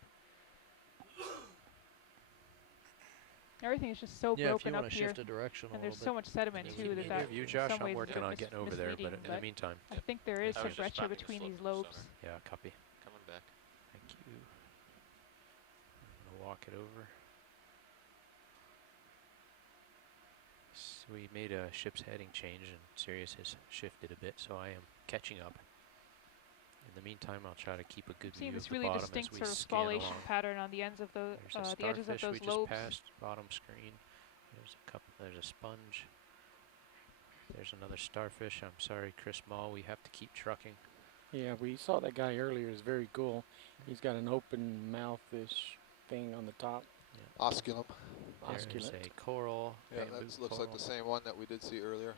Everything is just so Yeah, if you broken want up to here, shift a direction a and little there's so bit. much sediment Can too you that keep that your view, in Josh? some I'm ways is working a on bit getting over there, but misleading, in the meantime, I think there is I some was just pressure mapping the between slope these of the lobes. summer. yeah, copy. Coming back. Thank you. I'm gonna walk it over. So we made a ship's heading change, and Sirius has shifted a bit, so I am catching up. In the meantime, I'll try to keep a good Seeing view of this the really bottom distinct as we sort of scan spallation along. pattern on the ends of the There's a the edges of starfish those we just lobes. passed, bottom screen. There's a couple. There's a sponge. There's another starfish. I'm sorry, Chris Mall. We have to keep trucking. Yeah, we saw that guy earlier. It's very cool. He's got an open mouth-ish thing on the top. Osculum. There's Osculate. a coral. Yeah, bamboo that looks like coral. the same one that we did see earlier.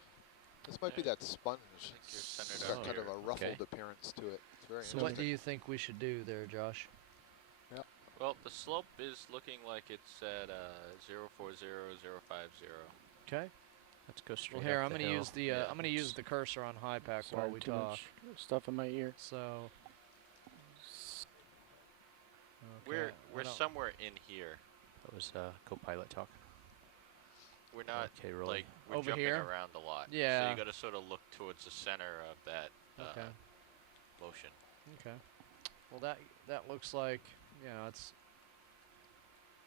This might be Yeah. that sponge. I think you're centered It's up got kind of here. a ruffled Okay. appearance to it. It's very So what do interesting. you think we should do there, Josh? Well, Well, the slope is looking like it's at 040050. Okay. Let's go straight Well, here up I'm the gonna hill. use the Yeah, I'm gonna use the cursor on high pack while Sorry, we too talk. much stuff in my ear. So. We're I don't- somewhere in here. That was co-pilot talk. We're not Okay, rolling. like we're Over jumping here? around a lot. So Yeah. you got to sort of look towards the center of that Okay. motion. Okay. Well, that looks like it's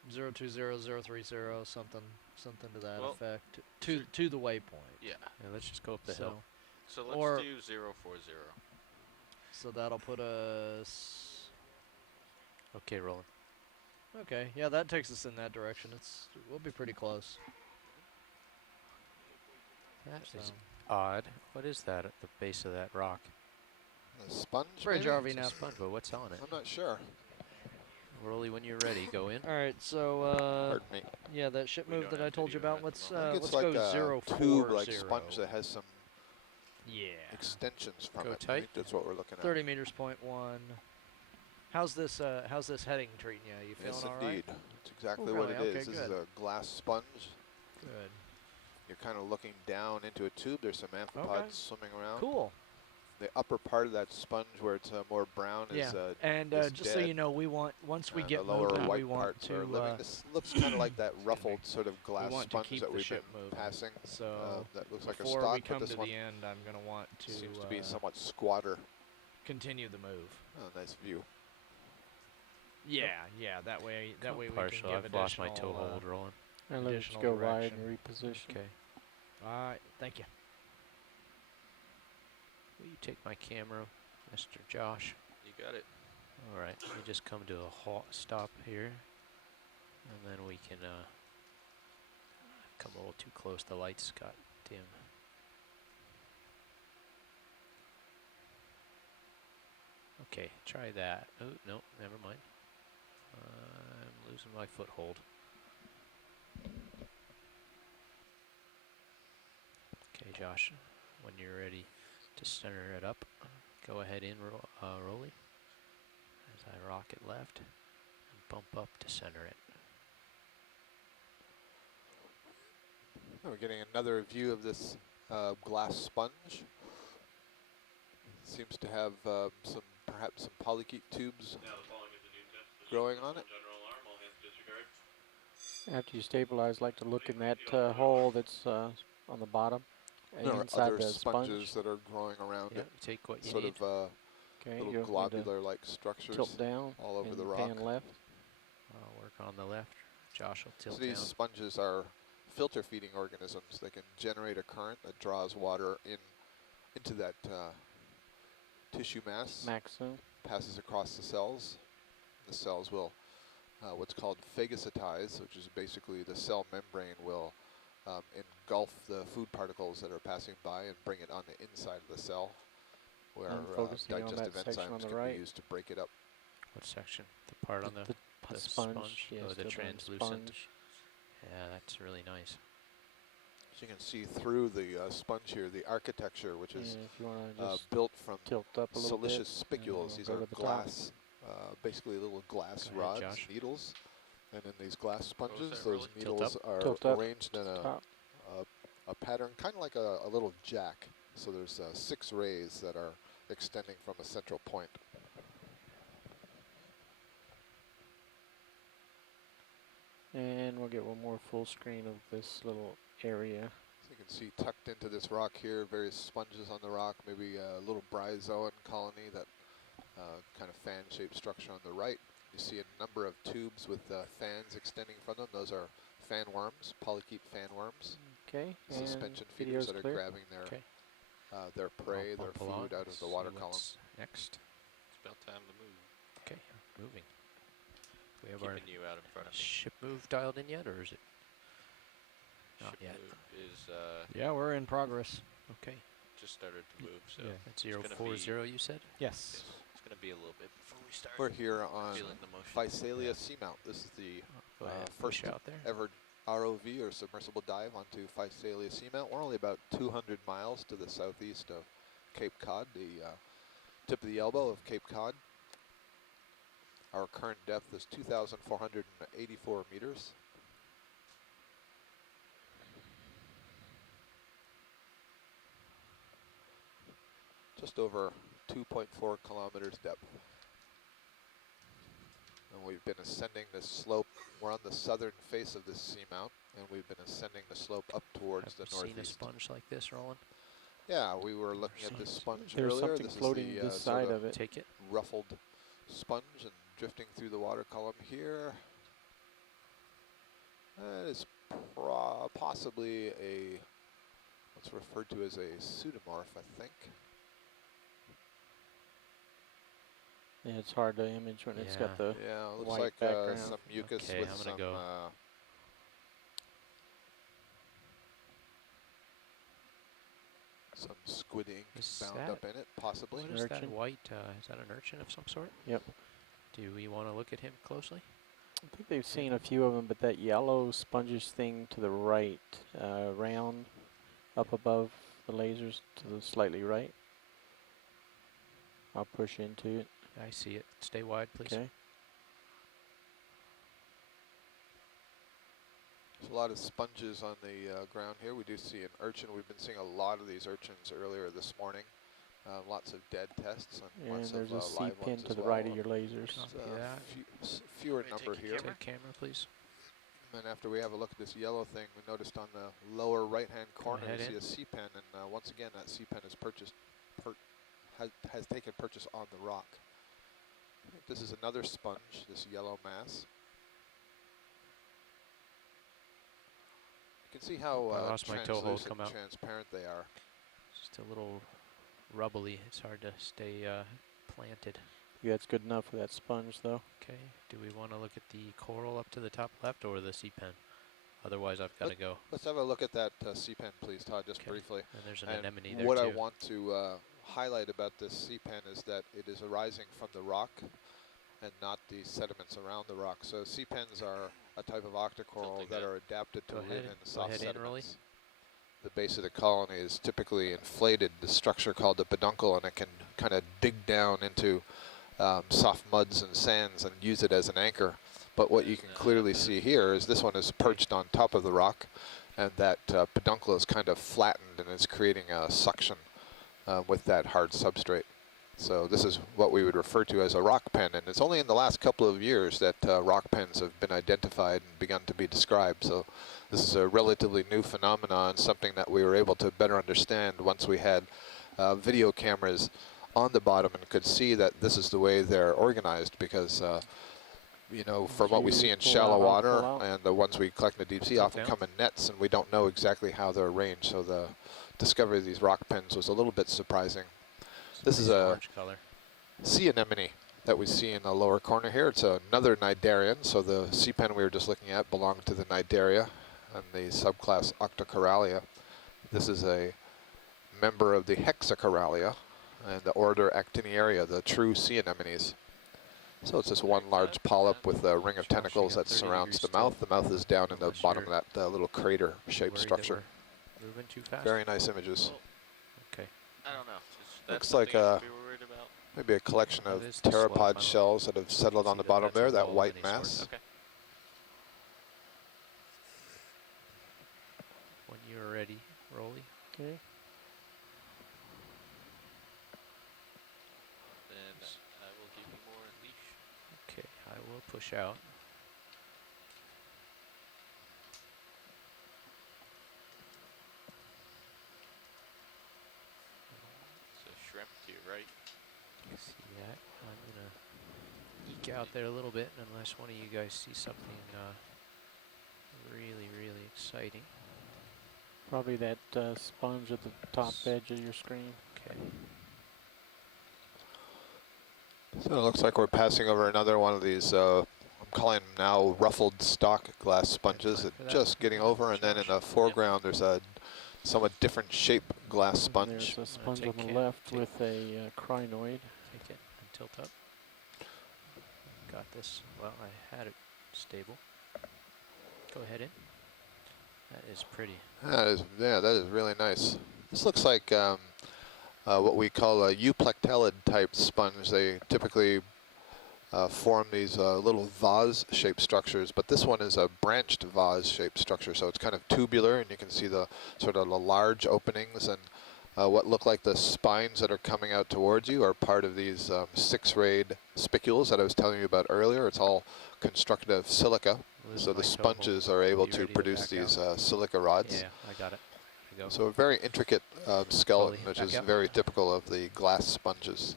020030 something to that Well, effect to the waypoint. Yeah. Yeah, let's just go up the hill. So Or- let's do 040. So that'll put us. Okay, rolling. Okay, yeah, that takes us in that direction. We'll be pretty close. That is So. odd. What is that at the base of that rock? A sponge, Bridge maybe? RV It's a now. sponge, but what's on it? I'm not sure. Rolly, when you're ready, go in. All right, so Pardon me. yeah, that ship We move don't that I have told you video about. at Let's the I think let's it's like go a 040. tube-like sponge that has some Yeah. extensions from Go it. I tight. think that's what we're looking at. 30 meters, point 1. How's this heading treating you? You feeling Yes, all right? indeed. It's exactly Oh, what really? it is. Okay, This is good. a glass sponge. Good. You're kind of looking down into a tube. There's some amphipods swimming around. Cool. The upper part of that sponge, where it's more brown, Yeah. is And is just so dead. you know, we want once we and get the lower moving, white we want parts are to living. This looks kind of like that ruffled sort of we glass want to sponge keep that the we've ship been moving. passing. So That looks like a before stock, we come but this to one the end, I'm gonna want to seems to be somewhat squatter. continue the move. Oh, nice view. Yeah, yeah. That way we Partial. can give I've lost my additional, toe hold rolling. And let it additional go by direction. and reposition. Okay. All right. Thank you. Will you take my camera, Mr. Josh? You got it. All right. We just come to a halt stop here, and then we can come a little too close. The lights got dim. Okay, try that. Oh, no, never mind. I'm losing my foothold. Okay, Josh, when you're ready to center it up, go ahead in, Rolly, as I rocket left, and bump up to center it. We're getting another view of this glass sponge. Seems to have perhaps some polychaete tubes growing on it. After you stabilize, like to look in that hole that's on the bottom, There are inside other the sponges sponge. that are growing around Yeah, it. take what you Sort need. of Okay, little you'll need to globular-like structures tilt down all over and the rock. pan left. I'll work on the left. Josh will tilt So these down. sponges are filter-feeding organisms. They can generate a current that draws water into that tissue mass, Maximum. passes across the cells. The cells will what's called phagocytize, which is basically the cell membrane will engulf the food particles that are passing by and bring it on the inside of the cell, where I'm focusing on digestive that section on enzymes the can right. be used to break it up. What section? The part on the the sponge. sponge? Yes, Oh, the still doing translucent. sponge. Yeah, that's really nice. So you can see through the sponge here the architecture, which is And if you want to just built from tilt up a little bit. siliceous spicules. and These go are to the top. glass, basically little glass Go ahead, rods, Josh. needles. And in these glass sponges, that, those Rolly? Tilt needles up. are Tilt up arranged in Top. a pattern, kind of like a little jack. So there's 6 rays that are extending from a central point. And we'll get one more full screen of this little area. So you can see tucked into this rock here, various sponges on the rock, maybe a little bryozoan colony, that kind of fan-shaped structure on the right. You see a number of tubes with fans extending from them. Those are fan worms, polychaete fan worms, Okay. suspension and feeders video's that are clear. grabbing Okay. their prey, I'll their bump along, food out of the see water column. what's next. It's about time to move. Okay, moving. We have our Keeping you out in front of me. ship move dialed in yet, or is it? Not Ship yet. move is Yeah, we're in progress. Okay. just started to move, so Yeah. That's gonna 040, you said? Yes. it's going to be a little bit before we start We're here on feeling the motion. Physalia Seamount. This is the Go ahead, push first out there. ever ROV or submersible dive onto Physalia Seamount. We're only about 200 miles to the southeast of Cape Cod, the tip of the elbow of Cape Cod. Our current depth is 2,484 meters. Just over 2.4 kilometers depth. And we've been ascending this slope. We're on the southern face of this seamount, and we've been ascending the slope up towards the northeast. Seen a sponge like this, Roland? Yeah, we were looking at this sponge There's earlier. something This floating is the this sort side of it. Take it. ruffled sponge and drifting through the water column here. That is possibly what's referred to as a pseudomorph, I think. Yeah, it's hard to image when it's got the Yeah, it looks white like background. some mucus Okay, with I'm some gonna go. some squid ink Is bound that- up in it, possibly. What is that Urchin? white? Is that an urchin of some sort? Yep. Do we want to look at him closely? I think they've seen a few of them, but that yellow spongish thing to the right, round, up above the lasers to the slightly right. I'll push into it. I see it. Stay wide, please. Okay. There's a lot of sponges on the ground here. We do see an urchin. We've been seeing a lot of these urchins earlier this morning. Lots of dead tests and And lots there's of a sea live pin ones to as the well. right of your lasers. It's, Copy that. fewer May I number take your here. camera? Take camera, please. And after we have a look at this yellow thing, we noticed on the lower right-hand corner ahead you see in. a sea pen, and once again that sea pen is has taken purchase on the rock. This is another sponge, this yellow mass. You can see how I lost my toe hold translucent, come out. transparent they are. Just a little rubbly. It's hard to stay planted. Yeah, that's good enough for that sponge, though. Okay. Do we want to look at the coral up to the top left or the sea pen? Otherwise, I've got to go. Let's have a look at that sea pen, please, Todd, just Okay. briefly. And there's an And anemone there what too. I want to highlight about this sea pen is that it is arising from the rock and not the sediments around the rock. So sea pens are a type of octocoral Something that that- are adapted to Go live ahead, in go soft ahead in, Rolly. sediments. The base of the colony is typically inflated, the structure called the peduncle, and it can kind of dig down into soft muds and sands and use it as an anchor. But what you can clearly see here is this one is perched on top of the rock, and that peduncle is kind of flattened and is creating a suction with that hard substrate. So this is what we would refer to as a rock pen, and it's only in the last couple of years that rock pens have been identified and begun to be described. So this is a relatively new phenomenon, something that we were able to better understand once we had video cameras on the bottom and could see that this is the way they're organized, because you know, from what we see in Pull shallow out, water pull out. and the ones we collect in the deep sea Tilt often down. come in nets, and we don't know exactly how they're arranged. So the discovery of these rock pens was a little bit surprising. This is Nice a orange color. sea anemone that we see in the lower corner here. It's another cnidarian, so the sea pen we were just looking at belonged to the cnidaria and the subclass Octocoralia. This is a member of the Hexacoralia and the order Actiniaria, the true sea anemones. So it's this one large polyp with a ring of Josh, you tentacles got that 30 surrounds the degrees mouth. The mouth is down in the Unless bottom of you're that little crater-shaped Worried that structure. we're moving too fast. Very nice images. Well, Okay. I don't know. Is that Looks like something I should be worried about? Maybe a collection That of is the slope. I pteropod don't shells that have settled on see the that bottom that's there, that involved white in any sort. mass. Okay. When you're ready, Rolly. Okay. Then I will give you more leash. Okay, I will push out. It's a shrimp to your right. See that? I'm gonna eke out there a little bit, unless one of you guys see something really, really exciting. Probably that sponge at the top edge of your screen. Okay. So it looks like we're passing over another one of these, I'm calling them now ruffled stock glass sponges, time for that. just getting over, and then in the foreground there's a somewhat different shape glass And sponge. there's a sponge on take the ca- left take- with a crinoid. Take it and tilt up. Got this. Well, I had it stable. Go ahead in. That is pretty. That is really nice. This looks like what we call a euplectellid type sponge. They typically form these little vase-shaped structures, but this one is a branched vase-shaped structure, so it's kind of tubular, and you can see the sort of the large openings, and what look like the spines that are coming out towards you are part of these 6-rayed spicules that I was telling you about earlier. It's all constructed of silica, so the sponges are able to produce these silica rods. Yeah, I got it. Go. So a very intricate skeleton, which is up. very typical of the glass sponges,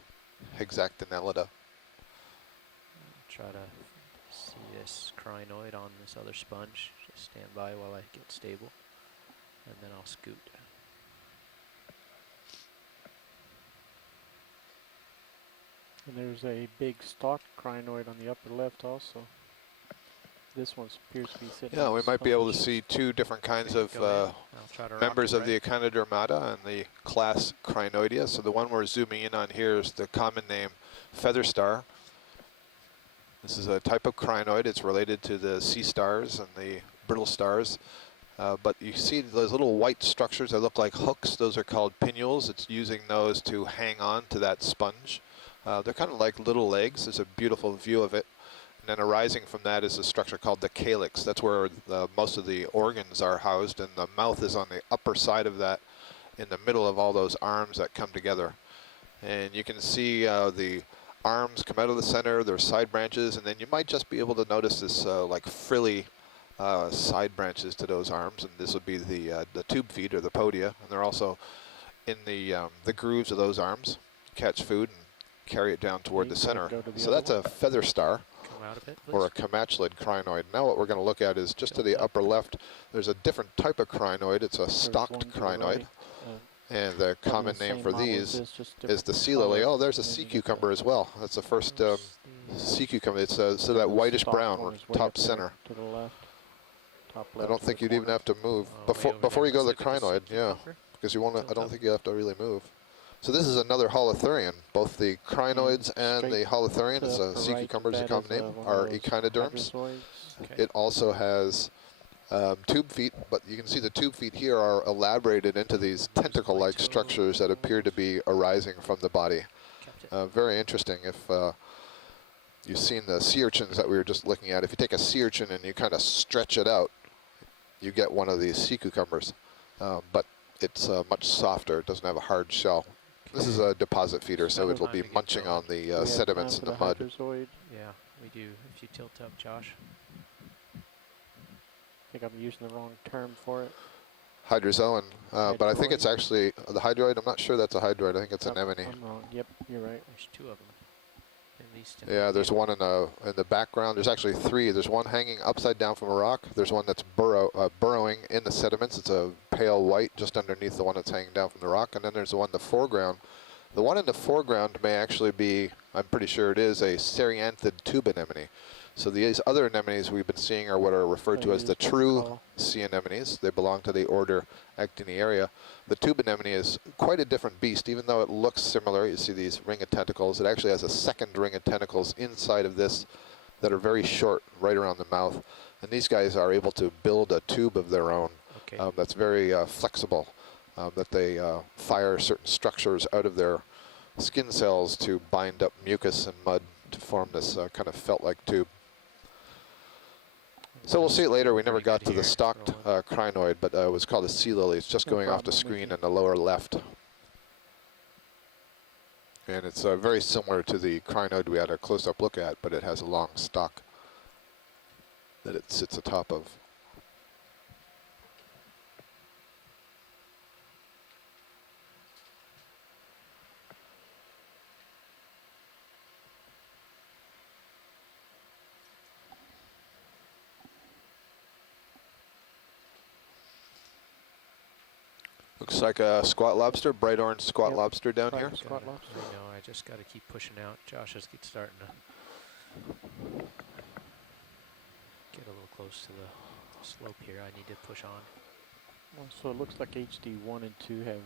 Hexactinellida. Try to see this crinoid on this other sponge. Just stand by while I get stable, and then I'll scoot. And there's a big stalked crinoid on the upper left also. This one appears to be sitting on We the might be able to sponge. see two different kinds of Try to members rock of it the Echinodermata and the class Crinoidea. So the one we're zooming in on here is the common name feather star. This is a type of crinoid. It's related to the sea stars and the brittle stars. But you see those little white structures that look like hooks. Those are called pinnules. It's using those to hang on to that sponge. They're kind of like little legs. There's a beautiful view of it. And then arising from that is a structure called the calyx. That's where most of the organs are housed, and the mouth is on the upper side of that, in the middle of all those arms that come together. And you can see the arms come out of the center, their side branches, and then you might just be able to notice this like frilly side branches to those arms, and this would be the tube feet or the podia, and they're also in the grooves of those arms, catch food and carry it down toward the center. So that's a feather star, out of it, or a comachlid crinoid. Now what we're going to look at is just to the upper left, there's a different type of crinoid. It's a stalked crinoid. And the common name for these is the sea lily. Oh, there's a sea cucumber as well. That's the first sea cucumber. It's so that whitish brown, top center. To the left. Top I left. don't think you'd even have to move before you go to the crinoid. Yeah, because you want to. I don't think you have to really move. So this is another Holothurian. Both the crinoids and the Holothurian, is a sea cucumber is a common name, are Echinoderms. Okay. It also has tube feet, but you can see the tube feet here are elaborated into these tentacle-like structures that appear to be arising from the body. Very interesting. If you've seen the sea urchins that we were just looking at, if you take a sea urchin and you kind of stretch it out, you get one of these sea cucumbers. But it's much softer. It doesn't have a hard shell. This is a deposit feeder, so it will be munching on the sediments in the mud. Yeah, we do. If you tilt up, Josh. I think I'm using the wrong term for it. Hydrozoan, but I think it's actually the hydroid. I'm not sure that's a hydroid. I think it's an anemone. I'm wrong. Yep, you're right. There's two of them. At least. Yeah, there's one in the background. There's actually three. There's one hanging upside down from a rock. There's one that's burrowing in the sediments. It's a pale white just underneath the one that's hanging down from the rock. And then there's the one in the foreground. The one in the foreground may actually be, I'm pretty sure it is, a Sarianthed Anemone. So these other anemones we've been seeing are what are referred to as the true sea anemones. They belong to the order Actiniaria. The tube anemone is quite a different beast, even though it looks similar. You see these ring of tentacles. It actually has a second ring of tentacles inside of this that are very short, right around the mouth. And these guys are able to build a tube of their own that's very flexible, that they fire certain structures out of their skin cells to bind up mucus and mud to form this kind of felt-like tube. So we'll see it later. We never got to the stalked crinoid, but it was called a sea lily. It's just going off the screen in the lower left. And it's very similar to the crinoid we had a close-up look at, but it has a long stalk that it sits atop of. Looks like a squat lobster, bright orange squat lobster down here. Squat lobster. I know, I just got to keep pushing out. Josh is starting to get a little close to the slope here. I need to push on. Well, so it looks like HD 1 and 2 have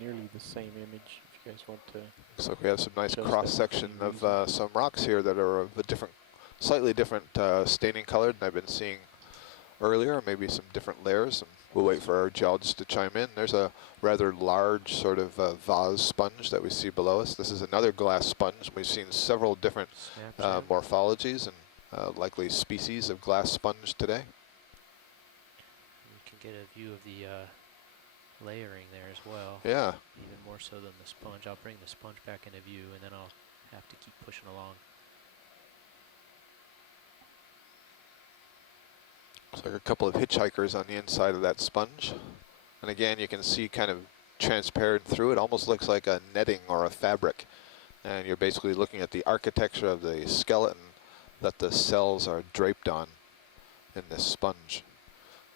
nearly the same image, if you guys want to. Looks like we have some nice cross-section of some rocks here that are of a different, slightly different staining color than I've been seeing earlier, maybe some different layers, some we'll wait for our geologist to chime in. There's a rather large sort of vase sponge that we see below us. This is another glass sponge. We've seen several different morphologies and likely species of glass sponge today. We can get a view of the layering there as well. Yeah. Even more so than the sponge. I'll bring the sponge back into view and then I'll have to keep pushing along. Looks like a couple of hitchhikers on the inside of that sponge. And again, you can see kind of transparent through it. Almost looks like a netting or a fabric. And you're basically looking at the architecture of the skeleton that the cells are draped on in this sponge.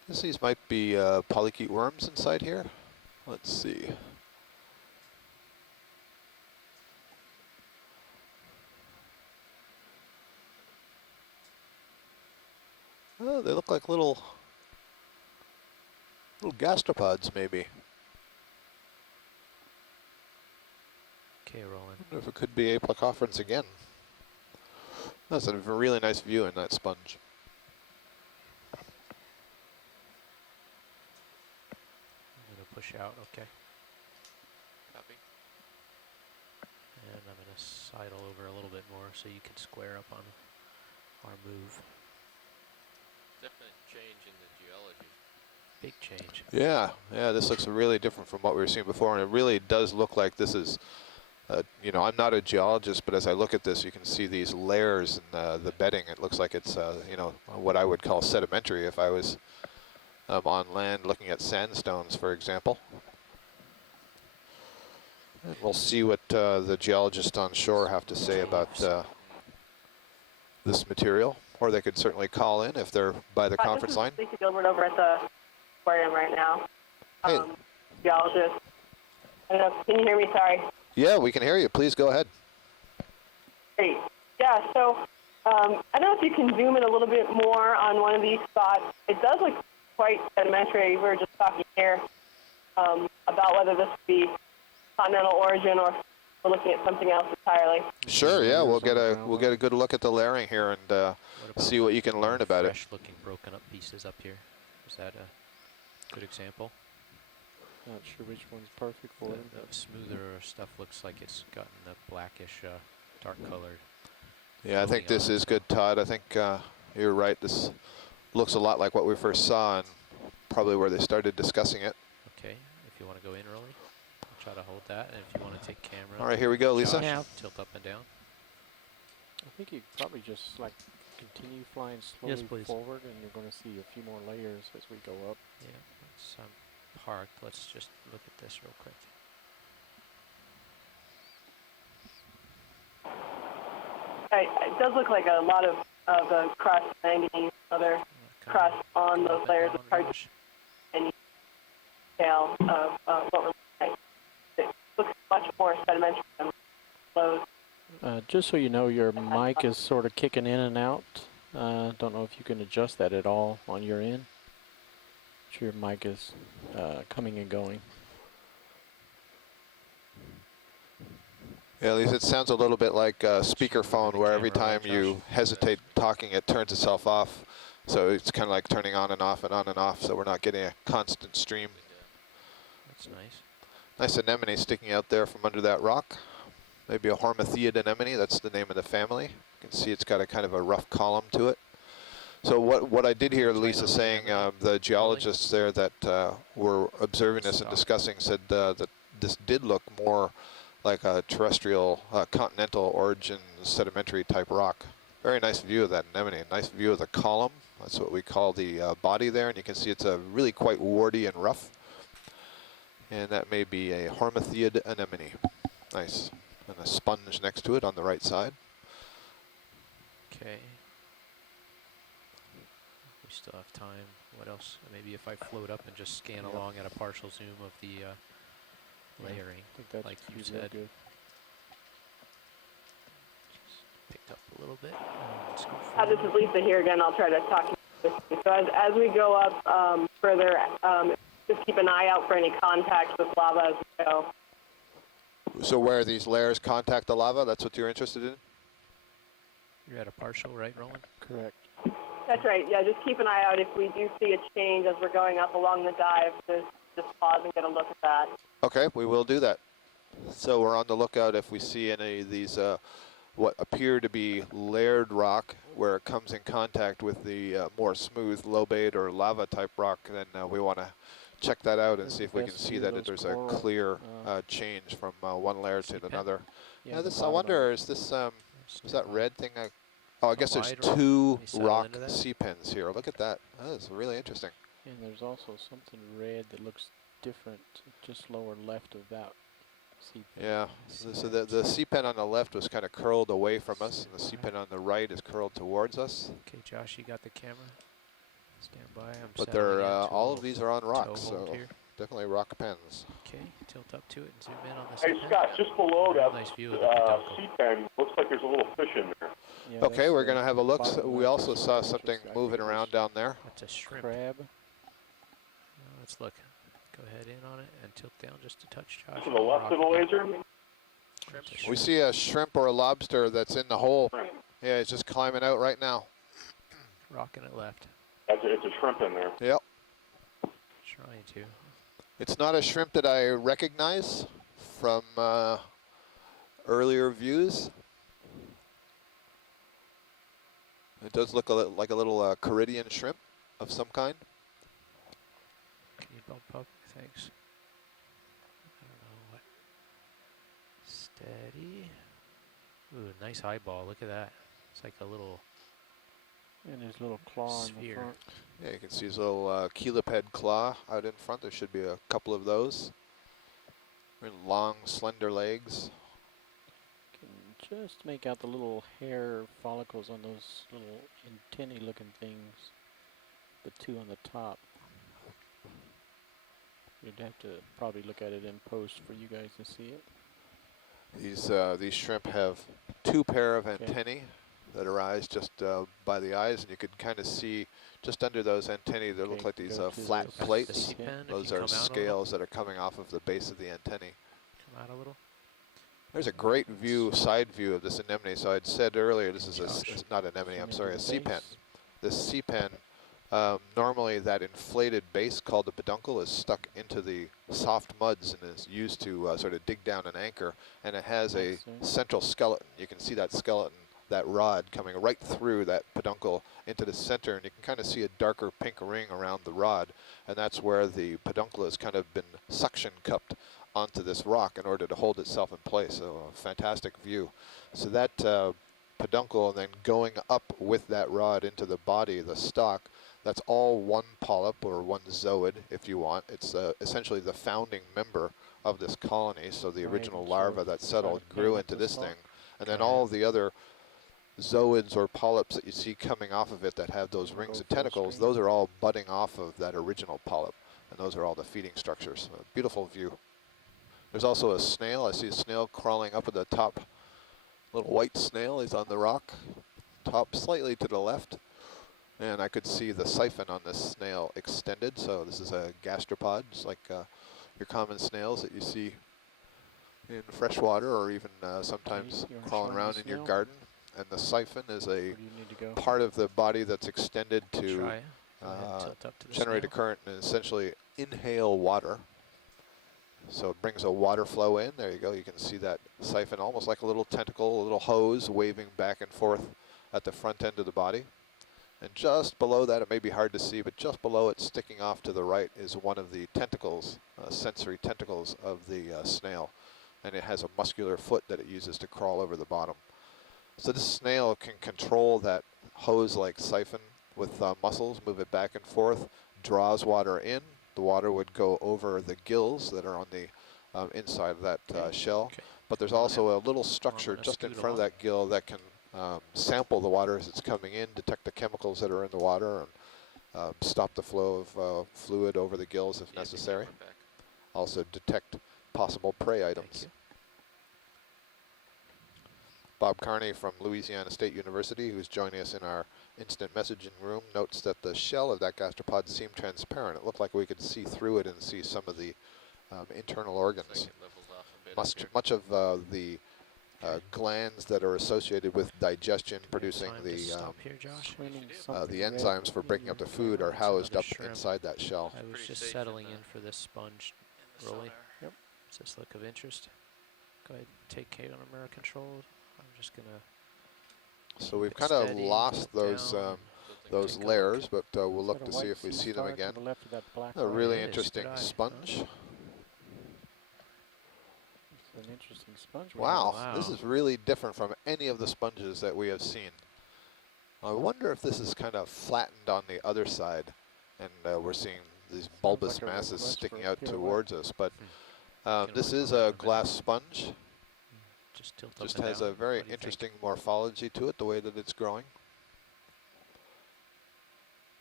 These might be polychaete worms inside here. Let's see. Oh, they look like little gastropods, maybe. Okay, rolling. I wonder if it could be Aplacophorans again. That's a really nice view in that sponge. I'm going to push out, okay. Copy. And I'm going to sidle over a little bit more so you can square up on our move. Definite change in the geology. Big change. Yeah, yeah, this looks really different from what we were seeing before, and it really does look like this is, you know, I'm not a geologist, but as I look at this, you can see these layers in the bedding. It looks like it's, you know, what I would call sedimentary if I was on land looking at sandstones, for example. And we'll see what the geologists on shore have to say about this material, or they could certainly call in if they're by the conference line. Lisa Gilbert over at the aquarium right now. Hey. Geologist. I don't know, can you hear me? Sorry. Yeah, we can hear you. Please go ahead. Great. Yeah, so I don't know if you can zoom in a little bit more on one of these spots. It does look quite sedimentary. We were just talking here about whether this would be continental origin or we're looking at something else entirely. Sure, yeah, we'll get a good look at the layering here and see what you can learn about it. Fresh looking broken up pieces up here. Is that a good example? Not sure which one's perfect for it. The smoother stuff looks like it's gotten the blackish, dark colored. Yeah, I think this is good, Todd. I think you're right. This looks a lot like what we first saw and probably where they started discussing it. Okay, if you want to go in early, I'll try to hold that. And if you want to take camera. All right, here we go, Lisa. Josh, tilt up and down. I think you probably just like continue flying slowly forward, and you're going to see a few more layers as we go up. Yeah, it's parked. Let's just look at this real quick. It does look like a lot of the crust, manganese, other crust on those layers of hard any scale of what we're looking at. It looks much more sedimentary than flows. Just so you know, your mic is sort of kicking in and out. Don't know if you can adjust that at all on your end. Your mic is coming and going. Yeah, at least it sounds a little bit like a speakerphone where every time you hesitate talking, it turns itself off. So it's kind of like turning on and off and on and off, so we're not getting a constant stream. That's nice. Nice anemone sticking out there from under that rock. Maybe a Holothurian Anemone, that's the name of the family. You can see it's got a kind of a rough column to it. So what I did hear Lisa saying, the geologists there that were observing this and discussing said that this did look more like a terrestrial, continental origin sedimentary type rock. Very nice view of that anemone, nice view of the column. That's what we call the body there, and you can see it's a really quite warty and rough. And that may be a Holothurian Anemone. Nice. And a sponge next to it on the right side. Okay. We still have time. What else? Maybe if I float up and just scan along at a partial zoom of the layering, I think that's like you said. good. Just picked up a little bit. This is Lisa here again. I'll try to talk to you. So as we go up further, just keep an eye out for any contact with lava as we go. So where these layers contact the lava, that's what you're interested in? You're at a partial, right, Roland? Correct. That's right. Yeah, just keep an eye out if we do see a change as we're going up along the dive. Just pause and get a look at that. Okay, we will do that. So we're on the lookout if we see any of these what appear to be layered rock where it comes in contact with the more smooth lobate or lava type rock. Then we want to check that out and see if we can see that there's a clear change from one layer to another. Yeah, this I wonder, is this is that red thing? Oh, I guess there's two rock sea pens here. Look at that. That is really interesting. And there's also something red that looks different, just lower left of that sea pen. Yeah, so the sea pen on the left was kind of curled away from us, and the sea pen on the right is curled towards us. Okay, Josh, you got the camera? Stand by. But they're all of these are on rocks, so definitely rock pens. Okay, tilt up to it and zoom in on this. Hey, Scott, just below that nice view of the sea pen, looks like there's a little fish in there. Yeah, okay, we're going to have a look. So we also saw something moving around down there. That's a shrimp. Crab. Let's look. Go ahead in on it and tilt down just a touch, Josh. To the left of the laser? We see a shrimp or a lobster that's in the hole. Yeah, it's just climbing out right now. Rocking it left. It's a shrimp in there. Yep. Trying to. It's not a shrimp that I recognize from earlier views. It does look like a little Caridian shrimp of some kind. Can you bump up? Thanks. I don't know what. Steady. Ooh, nice eyeball. Look at that. It's like a little. And his little claw in the front. Yeah, you can see his little cheliped claw out in front. There should be a couple of those. Really long, slender legs. Can just make out the little hair follicles on those little antennae-looking things. The two on the top. You'd have to probably look at it in post for you guys to see it. These shrimp have two pair of antennae that arise just by the eyes, and you can kind of see just under those antennae, they look like these flat plates. Those are scales that are coming off of the base of the antennae. Come out a little. There's a great view, side view of this anemone. So I'd said earlier, this is not anemone, I'm sorry, a sea pen. This sea pen, normally that inflated base called the peduncle is stuck into the soft muds and is used to sort of dig down an anchor, and it has a central skeleton. You can see that skeleton, that rod coming right through that peduncle into the center, and you can kind of see a darker pink ring around the rod, and that's where the peduncle has kind of been suction cupped onto this rock in order to hold itself in place. So a fantastic view. So that peduncle, and then going up with that rod into the body, the stalk, that's all one polyp or one zooid, if you want. It's essentially the founding member of this colony. So the original larva that settled grew into this thing, and then all the other zooids or polyps that you see coming off of it that have those rings of tentacles, those are all budding off of that original polyp, and those are all the feeding structures. A beautiful view. There's also a snail. I see a snail crawling up at the top. Little white snail is on the rock, top slightly to the left, and I could see the siphon on this snail extended. So this is a gastropod, just like your common snails that you see in freshwater or even sometimes crawling around in your garden. And the siphon is a part of the body that's extended to generate a current and essentially inhale water. So it brings a water flow in. There you go. You can see that siphon almost like a little tentacle, a little hose waving back and forth at the front end of the body. And just below that, it may be hard to see, but just below it, sticking off to the right, is one of the tentacles, sensory tentacles of the snail. And it has a muscular foot that it uses to crawl over the bottom. So this snail can control that hose-like siphon with muscles, move it back and forth, draws water in. The water would go over the gills that are on the inside of that shell. But there's also a little structure just in front of that gill that can sample the water as it's coming in, detect the chemicals that are in the water, and stop the flow of fluid over the gills if necessary. Also detect possible prey items. Bob Carney from Louisiana State University, who's joining us in our instant messaging room, notes that the shell of that gastropod seemed transparent. It looked like we could see through it and see some of the internal organs. Much of the glands that are associated with digestion, producing Time to the stop here, Josh. the enzymes for breaking up the food are housed up inside that shell. I was Pretty just safe settling in in for this sponge. In the Rolly. sonar. Does this look of interest? Go ahead, take camera control. I'm just gonna. So we've it kind of steady, lost look those down, those take a layers, but we'll Is look that a to see white if we sea see them star again. to the left of that black A line? really It is, interesting good eye, huh? sponge. It's an interesting sponge. Wow, this Wow. is really different from any of the sponges that we have seen. I wonder if this is kind of flattened on the other side, and we're seeing these bulbous like a masses request sticking for a out pirouette. towards us. But Can this work is on that in a a minute. glass sponge. Just tilt Just up and has down. a very What do you think? interesting morphology to it, the way that it's growing.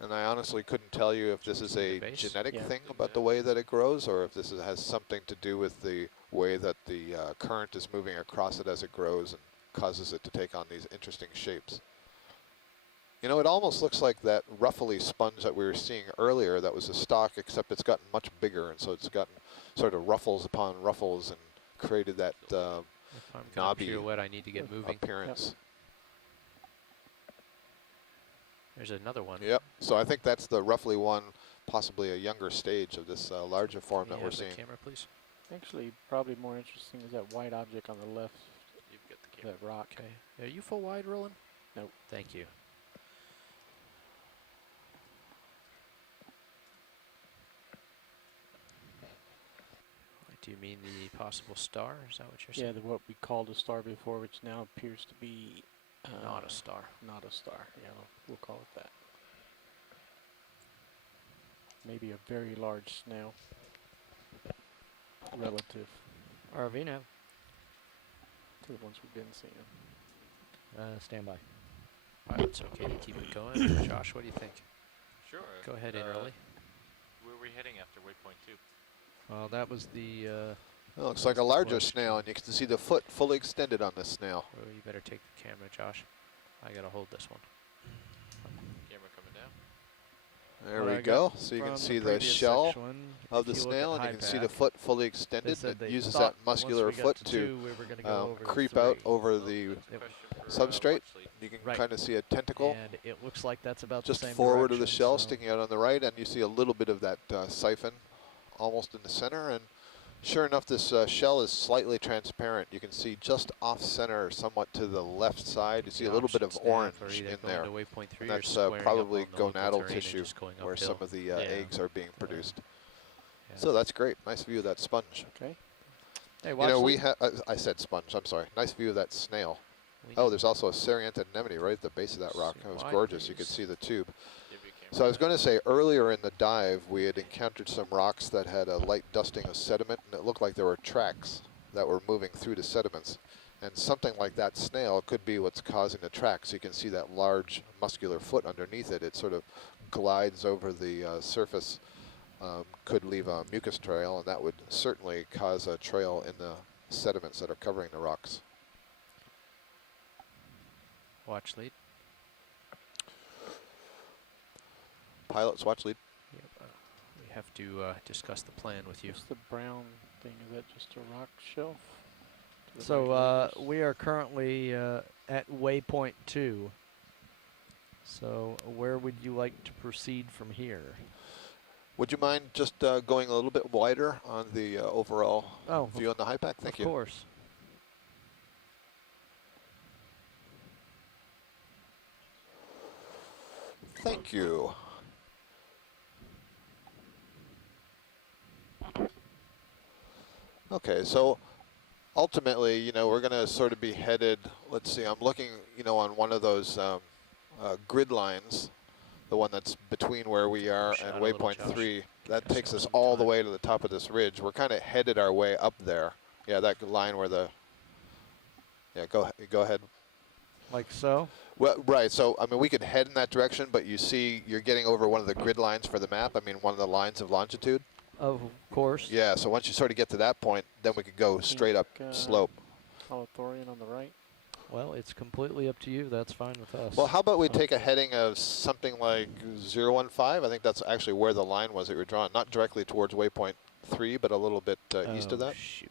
And I honestly couldn't tell you if this is See the a base? genetic Yeah. thing about the way that it grows, or if this has something to do with the way that the current is moving across it as it grows and causes it to take on these interesting shapes. You know, it almost looks like that ruffly sponge that we were seeing earlier that was a stalk, except it's gotten much bigger, and so it's gotten sort of ruffles upon ruffles and created that If I'm going to knobby pirouette, I need to get moving. appearance. There's another one. Yep. So I think that's the roughly one, possibly a younger stage of this larger form Can that you we're have the seeing. camera, please. Actually, probably more interesting is that white object on the left, You've got the camera. that rock. Okay. Are you full wide, Roland? Nope. Thank you. Do you mean the possible star? Is that what you're Yeah, saying? what we called a star before, which now appears to be Not a star. Not a star. Yeah, we'll call it that. Maybe a very large snail. Relative RV now. to the ones we've been seeing. Stand by. It's okay to keep it going. Josh, what do you think? Sure. Go ahead in early. Where are we heading after waypoint 2? Well, that was the. It looks like a larger snail, and you can see the foot fully extended on this snail. Oh, you better take the camera, Josh. I gotta hold this one. Camera coming down. There What we I go. got So you can from see the previous shell section, of the if you look snail, at and you can see the high foot fully they extended. said It they uses thought that once muscular we got foot to to 2, we were gonna go over to creep 3. out over Oh, the that's a question for, substrate. Watchley. You can Right. kind of see a tentacle And it looks like that's about just the same forward of the direction, shell so sticking out on the right, and you see a little bit of that siphon almost in the center. And sure enough, this shell is slightly transparent. You can see just off center, somewhat to the left side, you see a little bit of orange in there. To waypoint 3 And or that's squaring up probably on the local gonadal terrain and tissue just going where some uphill. of the Yeah. eggs are being produced. Yeah. So that's great. Nice view of that sponge. Okay. Hey, You know, we Watchley, have, I said sponge, I'm sorry. Nice view of that snail. We Oh, need- there's also a Sarianthed Anemone right at the base of that rock. That was Wide gorgeous. You could views. see the tube. Give you a camera. So I was going to say, earlier in the dive, we had encountered some rocks that had a light dusting of sediment, and it looked like there were tracks that were moving through the sediments. And something like that snail could be what's causing the tracks. You can see that large muscular foot underneath it. It sort of glides over the surface, could leave a mucus trail, and that would certainly cause a trail in the sediments that are covering the rocks. Watch lead. Pilots, watch lead. Yep. We have to discuss the plan with you. What's the brown thing? Is that just a rock shelf? To the so right of this? we are currently at waypoint 2. So where would you like to proceed from here? Would you mind just going a little bit wider on the overall Oh, view on the high pack? Thank of you. course. Thank you. Okay, so ultimately, you know, we're going to sort of be headed, let's see, I'm looking, you know, on one of those grid lines, the one that's between where we are Shot and a little, waypoint Josh. 3. That Give takes yourself us some all the time. way to the top of this ridge. We're kind of headed our way up there. Yeah, that line where the, yeah, go ahead. Like so? Well, right, so, I mean, we could head in that direction, but you see, you're getting over one of the grid lines for the map. I mean, one of the lines of longitude. Of course. Yeah, so once you sort of get to that point, then we could go straight up slope. Holothurian on the right. Well, it's completely up to you. That's fine with us. Well, how about we take a heading of something like 015? I think that's actually where the line was that you were drawn. Not directly towards waypoint 3, but a little bit east of that. Shoot.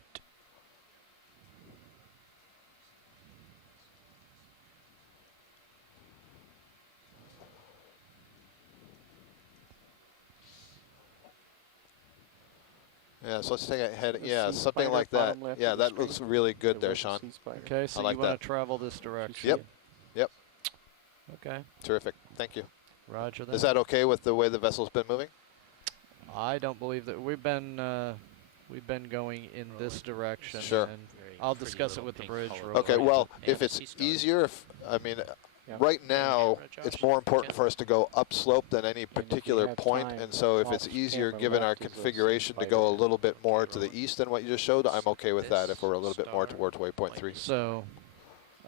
Yeah, so let's take a head. The Yeah, sea something spider, like that. bottom left Yeah, of the that looks screen. really good There there, was a Sean. sea spider. Okay, so like you want that. to travel this direction. Yep. Yep. Okay. Terrific. Thank you. Roger that. Is that okay with the way the vessel's been moving? I don't believe that we've been going in this direction. Sure. And I'll discuss it with the bridge. real Okay. quick. Well, And if it's sea stars. easier, I mean, Yeah. right now camera, it's Josh? more important Can- for us to go upslope than any if you particular have point, time, and so if off it's easier, camera given our left is a sea configuration, to go a spider. little bit more Okay, to the roll. east than what you just showed, I'm okay with that. If we're a little bit more Star, towards waypoint 3. So,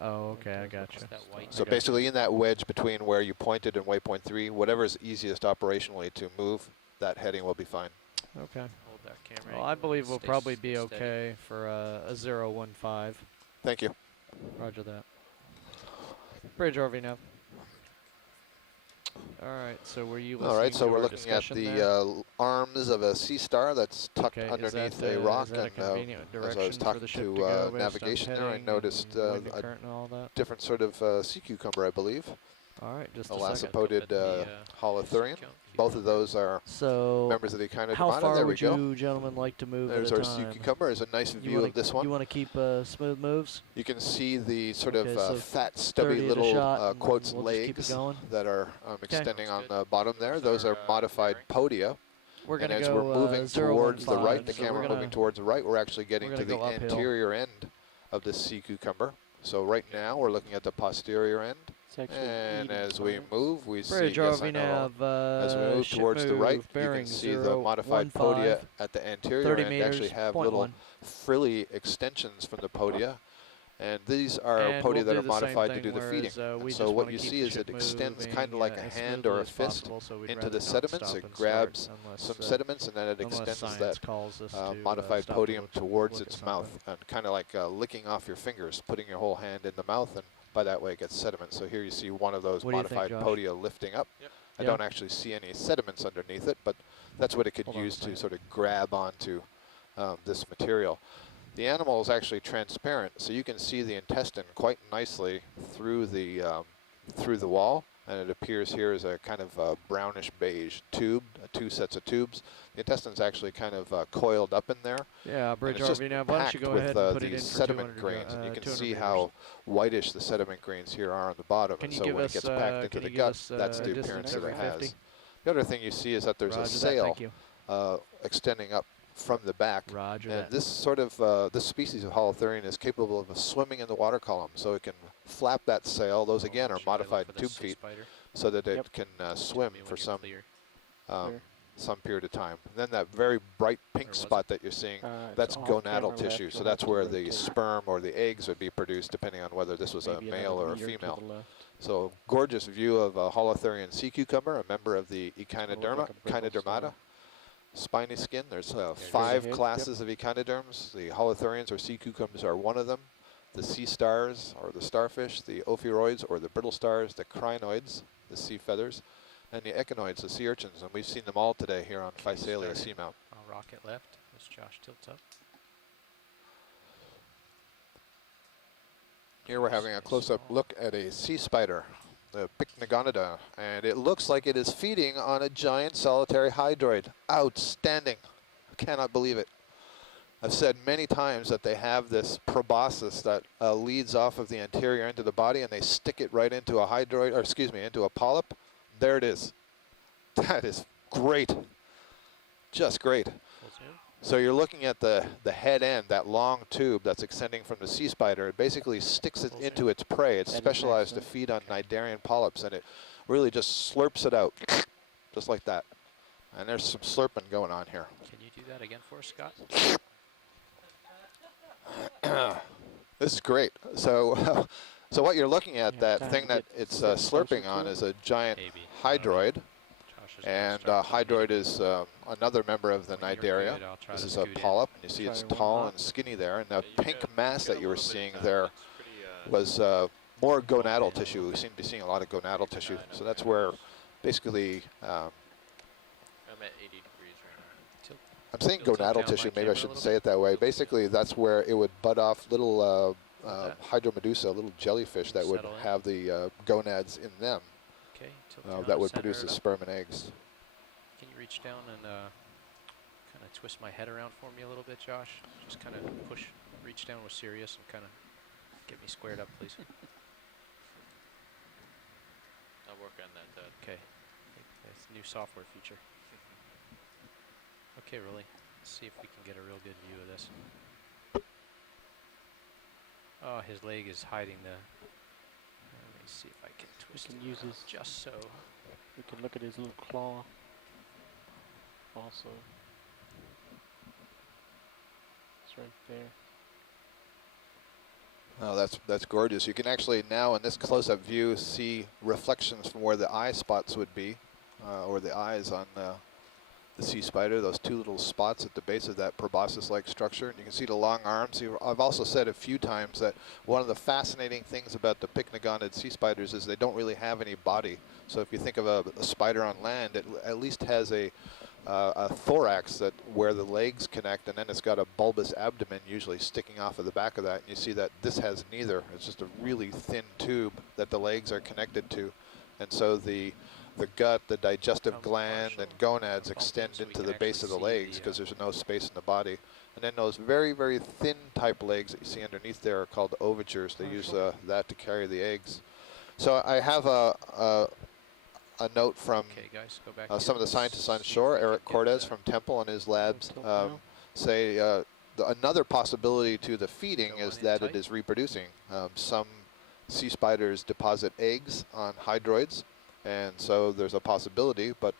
oh, okay, I got you. That white So basically in that wedge between where you pointed and waypoint 3, whatever is easiest operationally to move, that heading will be fine. Okay. hold that camera Well, I angle, believe we'll stay probably be steady. okay for a 015. Thank you. Roger that. Bridge RV now. All right, so were you listening All right, so to we're our looking at discussion the there? arms of a sea star that's tucked Okay, is underneath that, a rock, is that a and convenient as I was direction for talking the ship to go based on navigation there, I heading noticed and wind and a current and all that? different sort of sea cucumber, I believe. All right, just A a second. lassipodid The, holothurian. sea Both of those are So, members of the how Echinoderms. far There we would go. you gentlemen like to move There's at our a sea time? cucumber. There's a nice You view wanna, of this You one. want to keep smooth moves? You can see the sort Okay, of so fat, 30 stubby at a little shot, and quotes we'll just keep it legs going. that are extending on Sounds good. the bottom there. Those Those are, are modified podia. We're And going to as go we're moving 015, towards the right, the so camera we're gonna, moving towards the right, we're actually getting we're to gonna the go uphill. anterior end of the sea cucumber. So right now we're looking at the posterior end. It's actually And eating as we plants. move, we see, Bridge yes, I RV know. nav, As we move ship towards the right, move, you can bearing see the modified 015, podia at the anterior 30 end meters, actually have 0.1. little frilly extensions from the podia. And these are And podia we'll that do are the same modified to thing, do the feeding. whereas, we And just so what wanna you keep see the is ship it extends kind of moving, like a as hand smoothly or a as fist possible, so we'd into rather the not sediments. stop It and grabs start unless, some sediments, and then it unless extends science that calls us to, modified stop to podium look- towards look at its something. mouth, and kind of like licking off your fingers, putting your whole hand in the mouth, and by that way it gets sediment. So here you see one of those What do you think, modified Josh? podia lifting up. Yep. I Yeah. don't actually see any sediments underneath it, but that's what it could Hold on a use to second. sort of grab onto this material. The animal is actually transparent, so you can see the intestine quite nicely through the wall, and it appears here as a kind of brownish beige tube, 2 sets of tubes. The intestine's actually kind of coiled up in there. Yeah, And Bridge it's just RV nav, why don't you packed go ahead with and put it in these for sediment 200 grains, and you can 200 see meters. how whitish the sediment grains here are on the bottom. Can And you so give when us, it gets packed into can the you give gut, us, that's the distance appearance that every it has. 50? The other thing you see is that there's Roger a that, sail thank you. extending up from the back. Roger And that. this sort of, this species of holothurian is capable of swimming in the water column, so it can flap that sail. Those again are Should I look modified for the tube sea feet, spider? so that it Yep. can Tell swim me when for you're some clear. Clear. some period of time. And then that very bright pink was spot that you're seeing, It's that's off gonadal camera left, tissue. you'll So have that's to where the rotate. sperm or the eggs would be produced, depending on whether this was Maybe a male another or a meter to female. the left. So gorgeous view of a Holothurian sea cucumber, a member of the look like Echinoderma, a brittle Echinodermata. star. Spiny skin. There's There's 5 the head, classes of Echinoderms. The Holothurians or sea cucumbers are one of them. The sea stars or the starfish, the ophiuroids or the brittle stars, the crinoids, the sea feathers, and the echinoids, the sea urchins. And we've seen them all today here on Okay, Physalia starting. Seamount. I'll rocket left as Josh tilts up. Here we're having a Nice close-up small. look at a sea spider, the Pycnogonida, and it looks like it is feeding on a giant solitary hydroid. Outstanding. I cannot believe it. I've said many times that they have this proboscis that leads off of the anterior end of the body, and they stick it right into a hydroid, or excuse me, into a polyp. There it is. That is great. Just great. Full zoom. So you're looking at the head end, that long tube that's extending from the sea spider. It basically sticks it into its prey. It's That is specialized to excellent. feed on cnidarian polyps, and it really just slurps it out, just like that. And there's some slurping going on here. Can you do that again for us, Scott? This is great. So, so what you're looking at, Yeah, that time thing to that get it's closer slurping to on it. is a giant Maybe. I don't know. hydroid. Josh is gonna And start telling me hydroid to is another member of the When you're Cnidaria. good, I'll try This to is a scoot in. polyp, and you see Try it's to warm tall up. and skinny there. And the You pink get- mass get that a you were little bit seeing of there it's pretty, was more gonadal tissue. We seem to be seeing a lot of gonadal tissue. So that's where basically, I'm at 80 degrees right now. Tilt. I'm saying Tilt down gonadal my tissue, maybe camera I a shouldn't little say bit. it that way. Tilt it. Basically, that's where it would bud off little that. hydromedusa, little jellyfish that would Settle in. have the gonads in them Okay. Tilt down that to would center produce it the up. sperm and eggs. Can you reach down and kind of twist my head around for me a little bit, Josh? Just kind of reach down with Sirius and kind of get me squared up, please. I'll work on that, Todd. Okay. That's a new software feature. Okay, Rolly. Let's see if we can get a real good view of this. Oh, his leg is hiding the... Let me see if I can twist can it use around his- just so. We can look at his little claw also. It's right there. Oh, that's gorgeous. You can actually now in this close-up view see reflections from where the eye spots would be, or the eyes on the sea spider, those two little spots at the base of that proboscis-like structure. And you can see the long arms. I've also said a few times that one of the fascinating things about the pycnogonid sea spiders is they don't really have any body. So if you think of a spider on land, it at least has a thorax where the legs connect, and then it's got a bulbous abdomen usually sticking off of the back of that. And you see that this has neither. It's just a really thin tube that the legs are connected to. And so the gut, the digestive gland, and gonads extend into the base of the legs because there's no space in the body. And then those very, very thin type legs that you see underneath there are called overtures. They use that to carry the eggs. So I have a note from some of the scientists on shore. Eric Cortez from Temple and his labs say another possibility to the feeding is that it is reproducing. Some sea spiders deposit eggs on hydroids, and so there's a possibility, but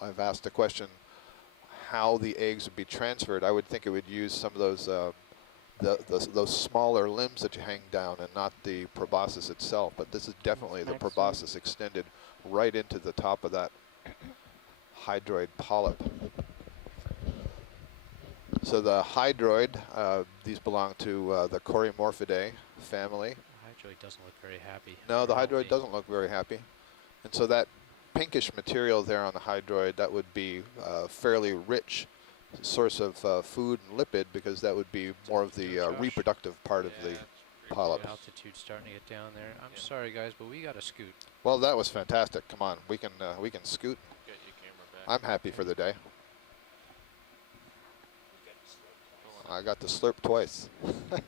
I've asked the question how the eggs would be transferred. I would think it would use some of those smaller limbs that you hang down and not the proboscis itself, but this is definitely the proboscis extended right into the top of that hydroid polyp. So the hydroid, these belong to the Corymorphidae family. The hydroid doesn't look very happy. No, the hydroid doesn't look very happy. And so that pinkish material there on the hydroid, that would be a fairly rich source of food and lipid, because that would be more of the reproductive part of the polyp. The altitude's starting to get down there. I'm sorry, guys, but we got to scoot. Well, that was fantastic. Come on, we can scoot. Get your camera back. I'm happy for the day. I got to slurp twice. I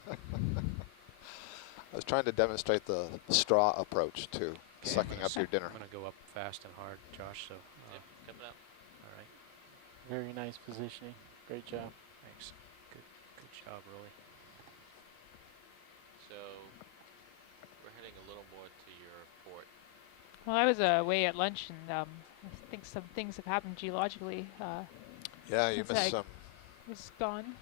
was trying to demonstrate the straw approach to sucking up your dinner. I'm going to go up fast and hard, Josh, so... coming up. All right. Very nice positioning. Great job. Thanks. Good job, Rolly. So, we're heading a little more to your port. Well, I was away at lunch, and I think some things have happened geologically. Yeah, you missed some. Was gone.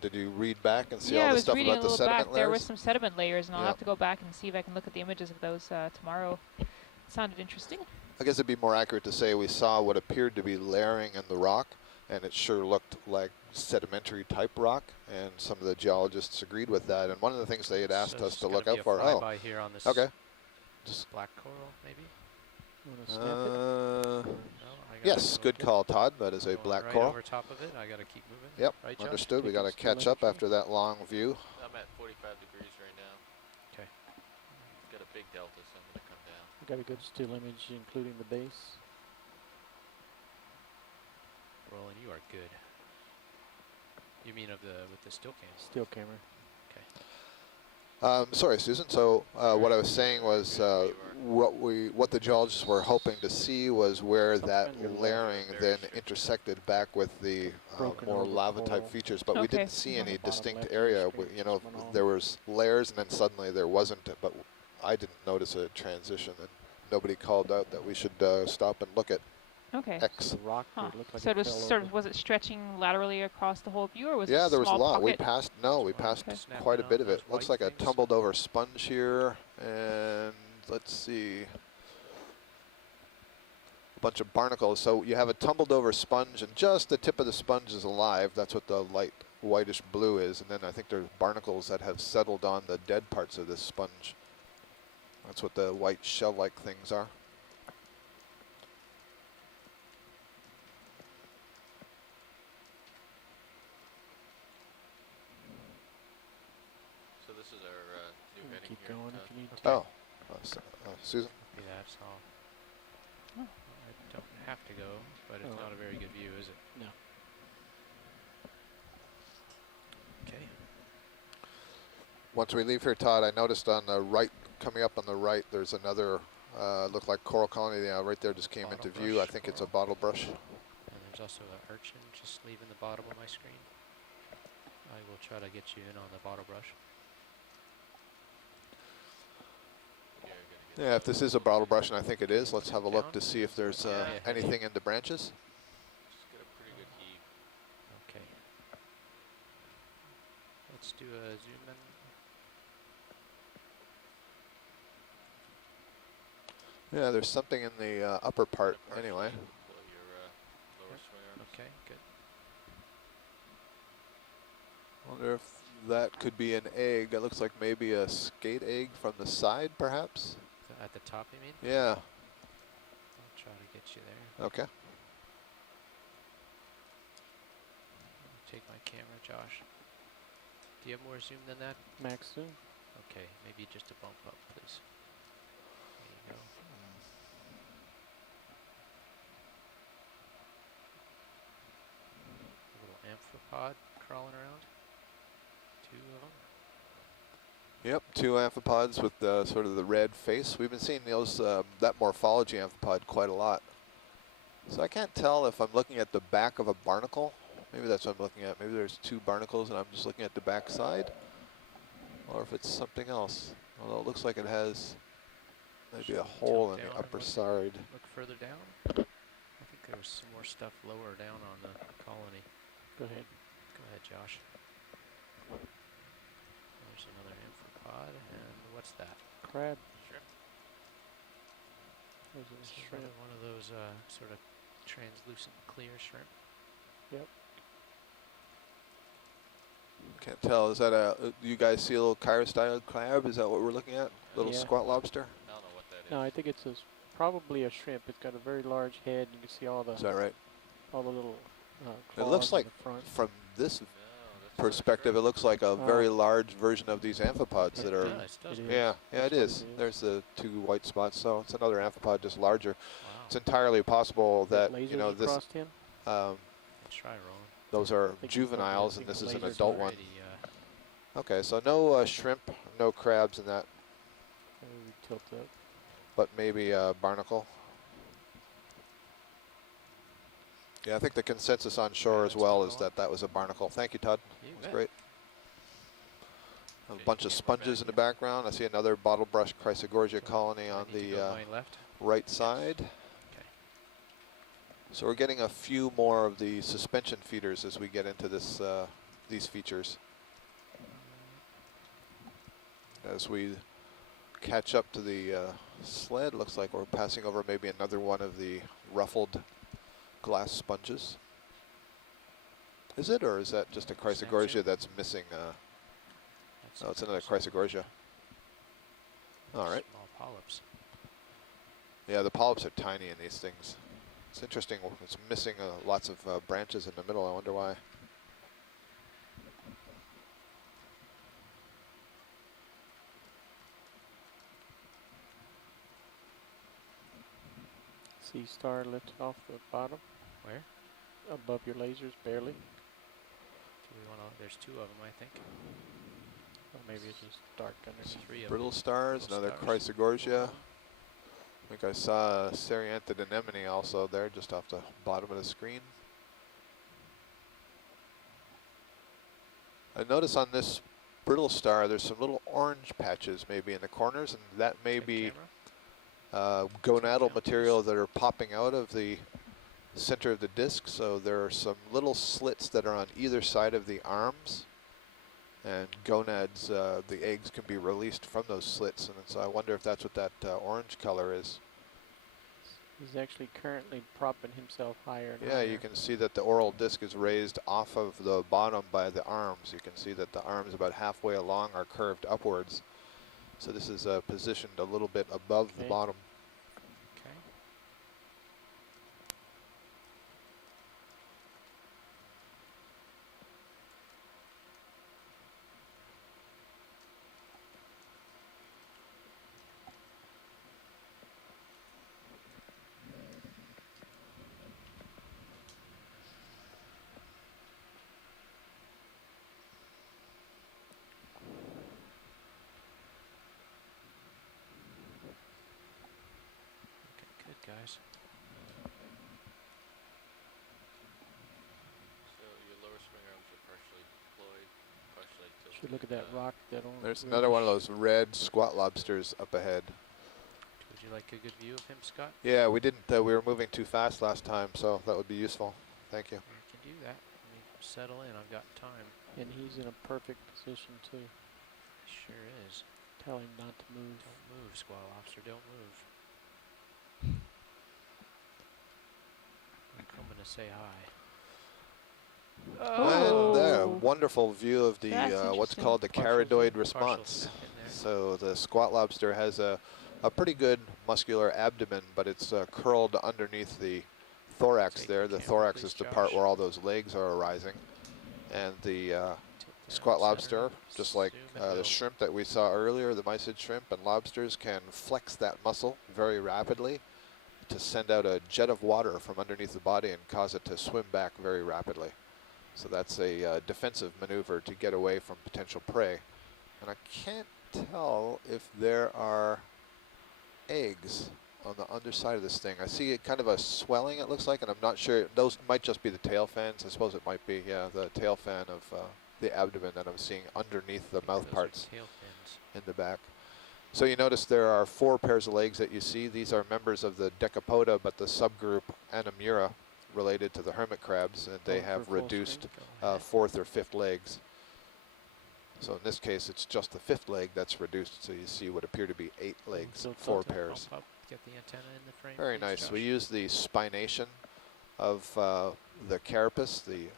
Did you read back and see Yeah, all the stuff I was about reading a the little sediment back. layers? There were some sediment layers, and I'll Yeah. have to go back and see if I can look at the images of those tomorrow. It sounded interesting. I guess it'd be more accurate to say we saw what appeared to be layering in the rock, and it sure looked like sedimentary type rock, and some of the geologists agreed with that. And one of the things they had asked us to look out for. Flyby here on this okay. Just black coral, maybe? Yes, good call, Todd. That is a black coral. Over top of it, I got to keep moving. Yep, right, Josh? understood. We got to catch up after that long view. I'm at 45 degrees right now. Okay. It's got a big delta, so I'm going to come down. I got a good still image, including the base. Roland, you are good. You mean with the still cam? Still camera. Sorry, Susan. So what I was saying was what the geologists were hoping to see was where that layering then intersected back with the more lava-type features, but we didn't see any distinct area. You know, there was layers, and then suddenly there wasn't. But I didn't notice a transition, and nobody called out that we should stop and look at Okay. X. Rock Huh. looked like So it was sort of, was it stretching laterally across the whole view, or was it Yeah, there was a small lot. We pocket? passed Okay. quite a bit of it. Those Looks white like a things. tumbled over sponge here, and let's see, a bunch of barnacles. So you have a tumbled over sponge, and just the tip of the sponge is alive. That's what the light whitish blue is, and then I think there's barnacles that have settled on the dead parts of this sponge. That's what the white shell-like things are. So this is our new heading Keep here. going Todd. if you need to. Oh, Susan? Yeah, that's all. Oh. Right Don't have to go, but it's not a very good view, is it? No. Okay. Once we leave here, Todd, I noticed on the right, coming up on the right, there's another, looked like coral colony. Yeah, right there just came into view. I think it's a bottle brush. And there's also an urchin just leaving the bottom of my screen. I will try to get you in on the bottle brush. Yeah, if this is a bottle brush, and I think it is, let's have a look to see if there's anything in the branches. Just get a pretty good heave. Okay. Let's do a zoom in. Yeah, there's something in the upper part anyway. Below your lower swing arms. Okay, good. Wonder if that could be an egg. It looks like maybe a skate egg from the side, perhaps. At the top, you mean? Yeah. I'll try to get you there. Okay. Take my camera, Josh. Do you have more zoom than that? Max zoom. Okay, maybe just a bump up, please. There you go. A little amphipod crawling around. 2 of them. Yep, 2 amphipods with sort of the red face. We've been seeing those that morphology amphipod quite a lot. So I can't tell if I'm looking at the back of a barnacle. Maybe that's what I'm looking at. Maybe there's 2 barnacles and I'm just looking at the back side. Or if it's something else. Although it looks like it has maybe a hole in the upper side. Look further down. I think there was some more stuff lower down on the colony. Go ahead. Go ahead, Josh. There's another amphipod, and what's that? Crab. Shrimp. There's a Is shrimp. one of those sort of translucent clear shrimp. Yep. Can't tell. Is that you guys see a little chirostylid crab? Is that what we're looking at? Little Yeah. squat lobster? I don't know what that is. No, I think it's probably a shrimp. It's got a very large head. You can see all the Is that right? all the little It looks claws in like, the front. from this No, that's perspective, it looks like a very large version of these amphipods that are. Does, doesn't It it? is. Yeah, yeah, That's it what is. it is. There's the 2 white spots, so it's another amphipod, just larger. Wow. It's entirely possible that lasers this across him. um, Let's try rolling. those are think juveniles, I and think this is an lasers adult one. Already, Okay, so no shrimp, no crabs in that, Maybe tilt up. but maybe a barnacle. Yeah, I think the consensus on shore as let's well move is on. that that was a barnacle. Thank you, Todd. You That's bet. great. A Okay, bunch of camera sponges back. in the background. I see another bottle brush Chrysogorgia colony I on need to the go my left. right side. Okay. So we're getting a few more of the suspension feeders as we get into this these features. As we catch up to the sled, looks like we're passing over maybe another one of the ruffled glass sponges. Is it, or is that just a Chrysogorgia that's missing? Oh, it's another Chrysogorgia. All right. Small polyps. Yeah, the polyps are tiny in these things. It's interesting. It's missing lots of branches in the middle. I wonder why. Sea star lifted off the bottom. Where? Above your lasers, barely. Do we want to? There's 2 of them, I think. Or maybe it's just dark There's underneath. 3 of them. Brittle stars, Brittle another stars. Chrysogorgia. I think I saw Sarianthed Anemone also there, just off the bottom of the screen. I notice on this brittle star, there's some little orange patches maybe in the corners, and that may Okay, be camera. gonadal material that are popping out of the center of the disc. So there are some little slits that are on either side of the arms, and gonads, the eggs can be released from those slits, and so I wonder if that's what that orange color is. He's actually currently propping himself higher and Yeah, higher. you can see that the oral disc is raised off of the bottom by the arms. You can see that the arms about halfway along are curved upwards. So this is positioned a little bit above the Okay. bottom. Okay. guys. So your lower swing arms are partially deployed, partially tilted. Should look at that rock. That orange. There's another one of those red squat lobsters up ahead. Would you like a good view of him, Scott? Yeah, we didn't. We were moving too fast last time, so that would be useful. Thank you. You can do that. Let me settle in. I've got time. And he's in a perfect position too. Sure is. Tell him not to move. Don't move, squat lobster. Don't move. I'm coming to say hi. And there, wonderful view of the That's what's interesting. called the Partial charadoid Partial response. snip in there. So the squat lobster has a pretty good muscular abdomen, but it's curled underneath the thorax Take there. the The camera, thorax please, is the part Josh. where all those legs are arising. And the Tilt down, squat center lobster, up, just like zoom and the go. shrimp that we saw earlier, the mysid shrimp and lobsters can flex that muscle very rapidly to send out a jet of water from underneath the body and cause it to swim back very rapidly. So that's a defensive maneuver to get away from potential prey. And I can't tell if there are eggs on the underside of this thing. I see kind of a swelling, it looks like, and I'm not sure. Those might just be the tail fans. I suppose it might be, yeah, the tail fan of the abdomen that I'm seeing underneath the mouth Those are parts tail fins. in the back. So you notice there are 4 pairs of legs that you see. These are members of the Decapoda, but the subgroup Anemura related to the hermit crabs, and they Going have for full reduced screen. Go ahead. 4th or 5th legs. So in this case, it's just the 5th leg that's reduced, so you see what appear to be 8 legs, tilt 4 up, pairs. Bump up, get the antenna in the frame. Very please, nice. Josh. We use the spination of the carapace, the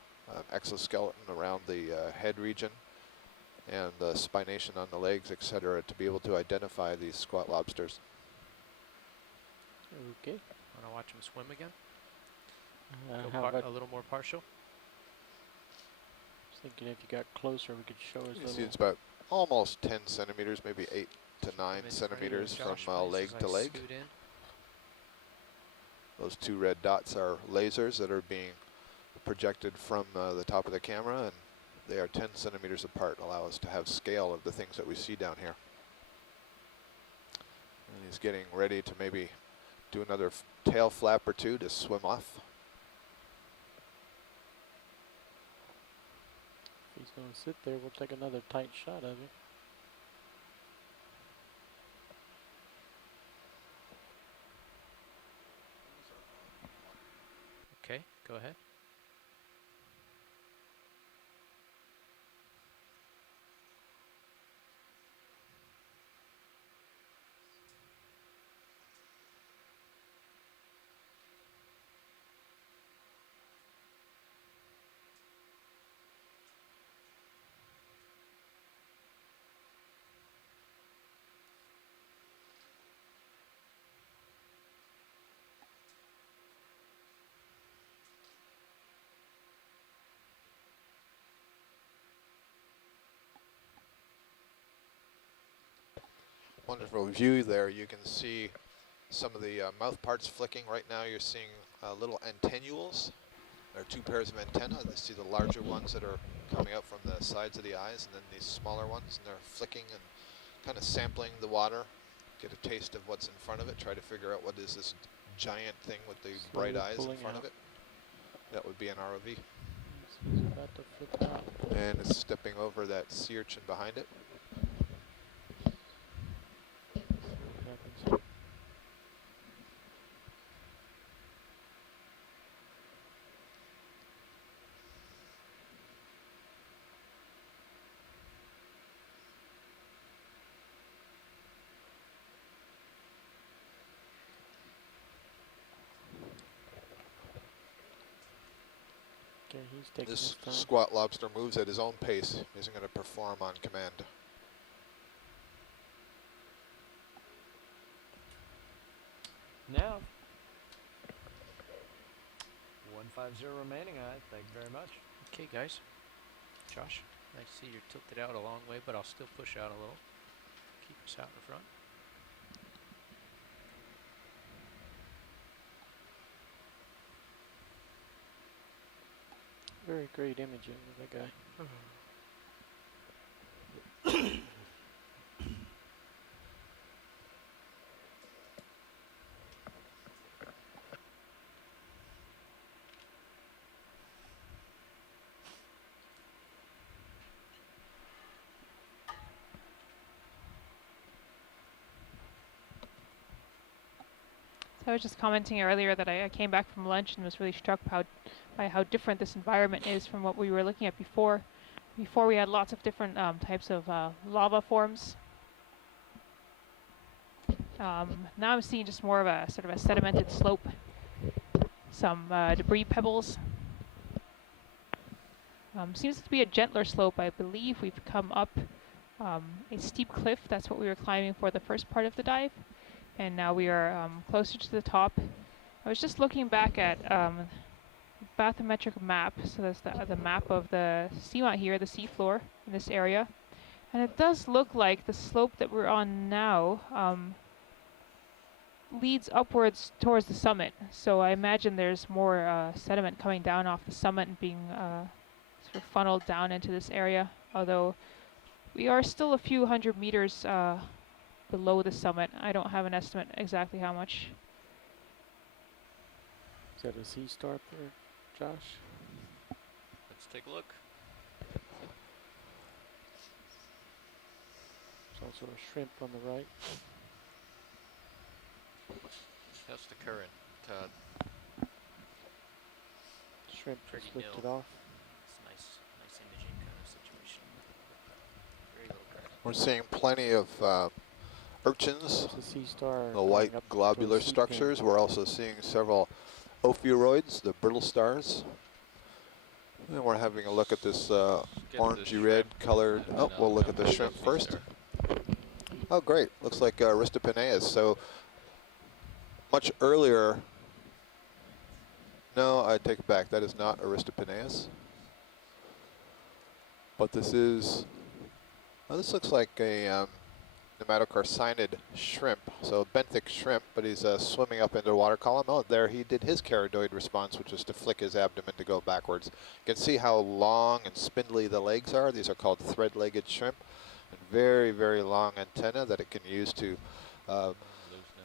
exoskeleton around the head region, and the spination on the legs, etc., to be able to identify these squat lobsters. Okay. Want to watch him swim again? Go How about a little more partial. I was thinking if you got closer, we could show his You see little. it's about almost 10 centimeters, maybe 8 to 9 Come in centimeters front of from you, Josh, please, leg as to I leg. scoot in. Those 2 red dots are lasers that are being projected from the top of the camera, and they are 10 centimeters apart, allow us to have scale of the things that we see down here. And he's getting ready to maybe do another tail flap or 2 to swim off. If he's going to sit there, we'll take another tight shot of him. Okay, go ahead. Wonderful view there. You can see some of the mouth parts flicking. Right now you're seeing little antennules. There are 2 pairs of antennae. You see the larger ones that are coming out from the sides of the eyes, and then these smaller ones, and they're flicking and kind of sampling the water, get a taste of what's in front of it, try to figure out what is this giant thing with the bright Slowly eyes in pulling front out. of it. That would be an ROV. He's about to flip out. And it's stepping over that sea urchin behind it. What happens? Okay, he's taking This his time. squat lobster moves at his own pace. He isn't going to perform on command. Now, 150 remaining. Thank you very much. Okay, guys. Josh, I see you're tilted out a long way, but I'll still push out a little. Keep us out in front. Very great imaging of that guy. I was just commenting earlier that I came back from lunch and was really struck by how different this environment is from what we were looking at before. Before we had lots of different types of lava forms. Now I'm seeing just more of a sort of a sedimented slope, some debris pebbles. Seems to be a gentler slope. I believe we've come up a steep cliff. That's what we were climbing for the first part of the dive. And now we are closer to the top. I was just looking back at bathymetric map. So that's the map of the seamount here, the seafloor in this area. And it does look like the slope that we're on now leads upwards towards the summit. So I imagine there's more sediment coming down off the summit and being sort of funneled down into this area. Although we are still a few hundred meters below the summit. I don't have an estimate exactly how much. Is that a sea star there, Josh? Let's take a look. There's also a shrimp on the right. That's the current. Shrimp just lifted off. It's nice imaging kind of situation. Very low current. We're seeing plenty of urchins, It's a sea star. the white going up to a globular sea structures. We're also seeing several Ophiuroids, the brittle stars. And we're having a look at this orangey red colored. Oh, we'll look at the shrimp first. Oh, great. Looks like Aristopenaeus. So much earlier. No, I take it back. That is not Aristopenaeus. But this is. Well, this looks like a nematocarcinid shrimp. So benthic shrimp, but he's swimming up into the water column. Oh, there he did his charadoid response, which is to flick his abdomen to go backwards. You can see how long and spindly the legs are. These are called thread-legged shrimp. And very, very long antenna that it can use to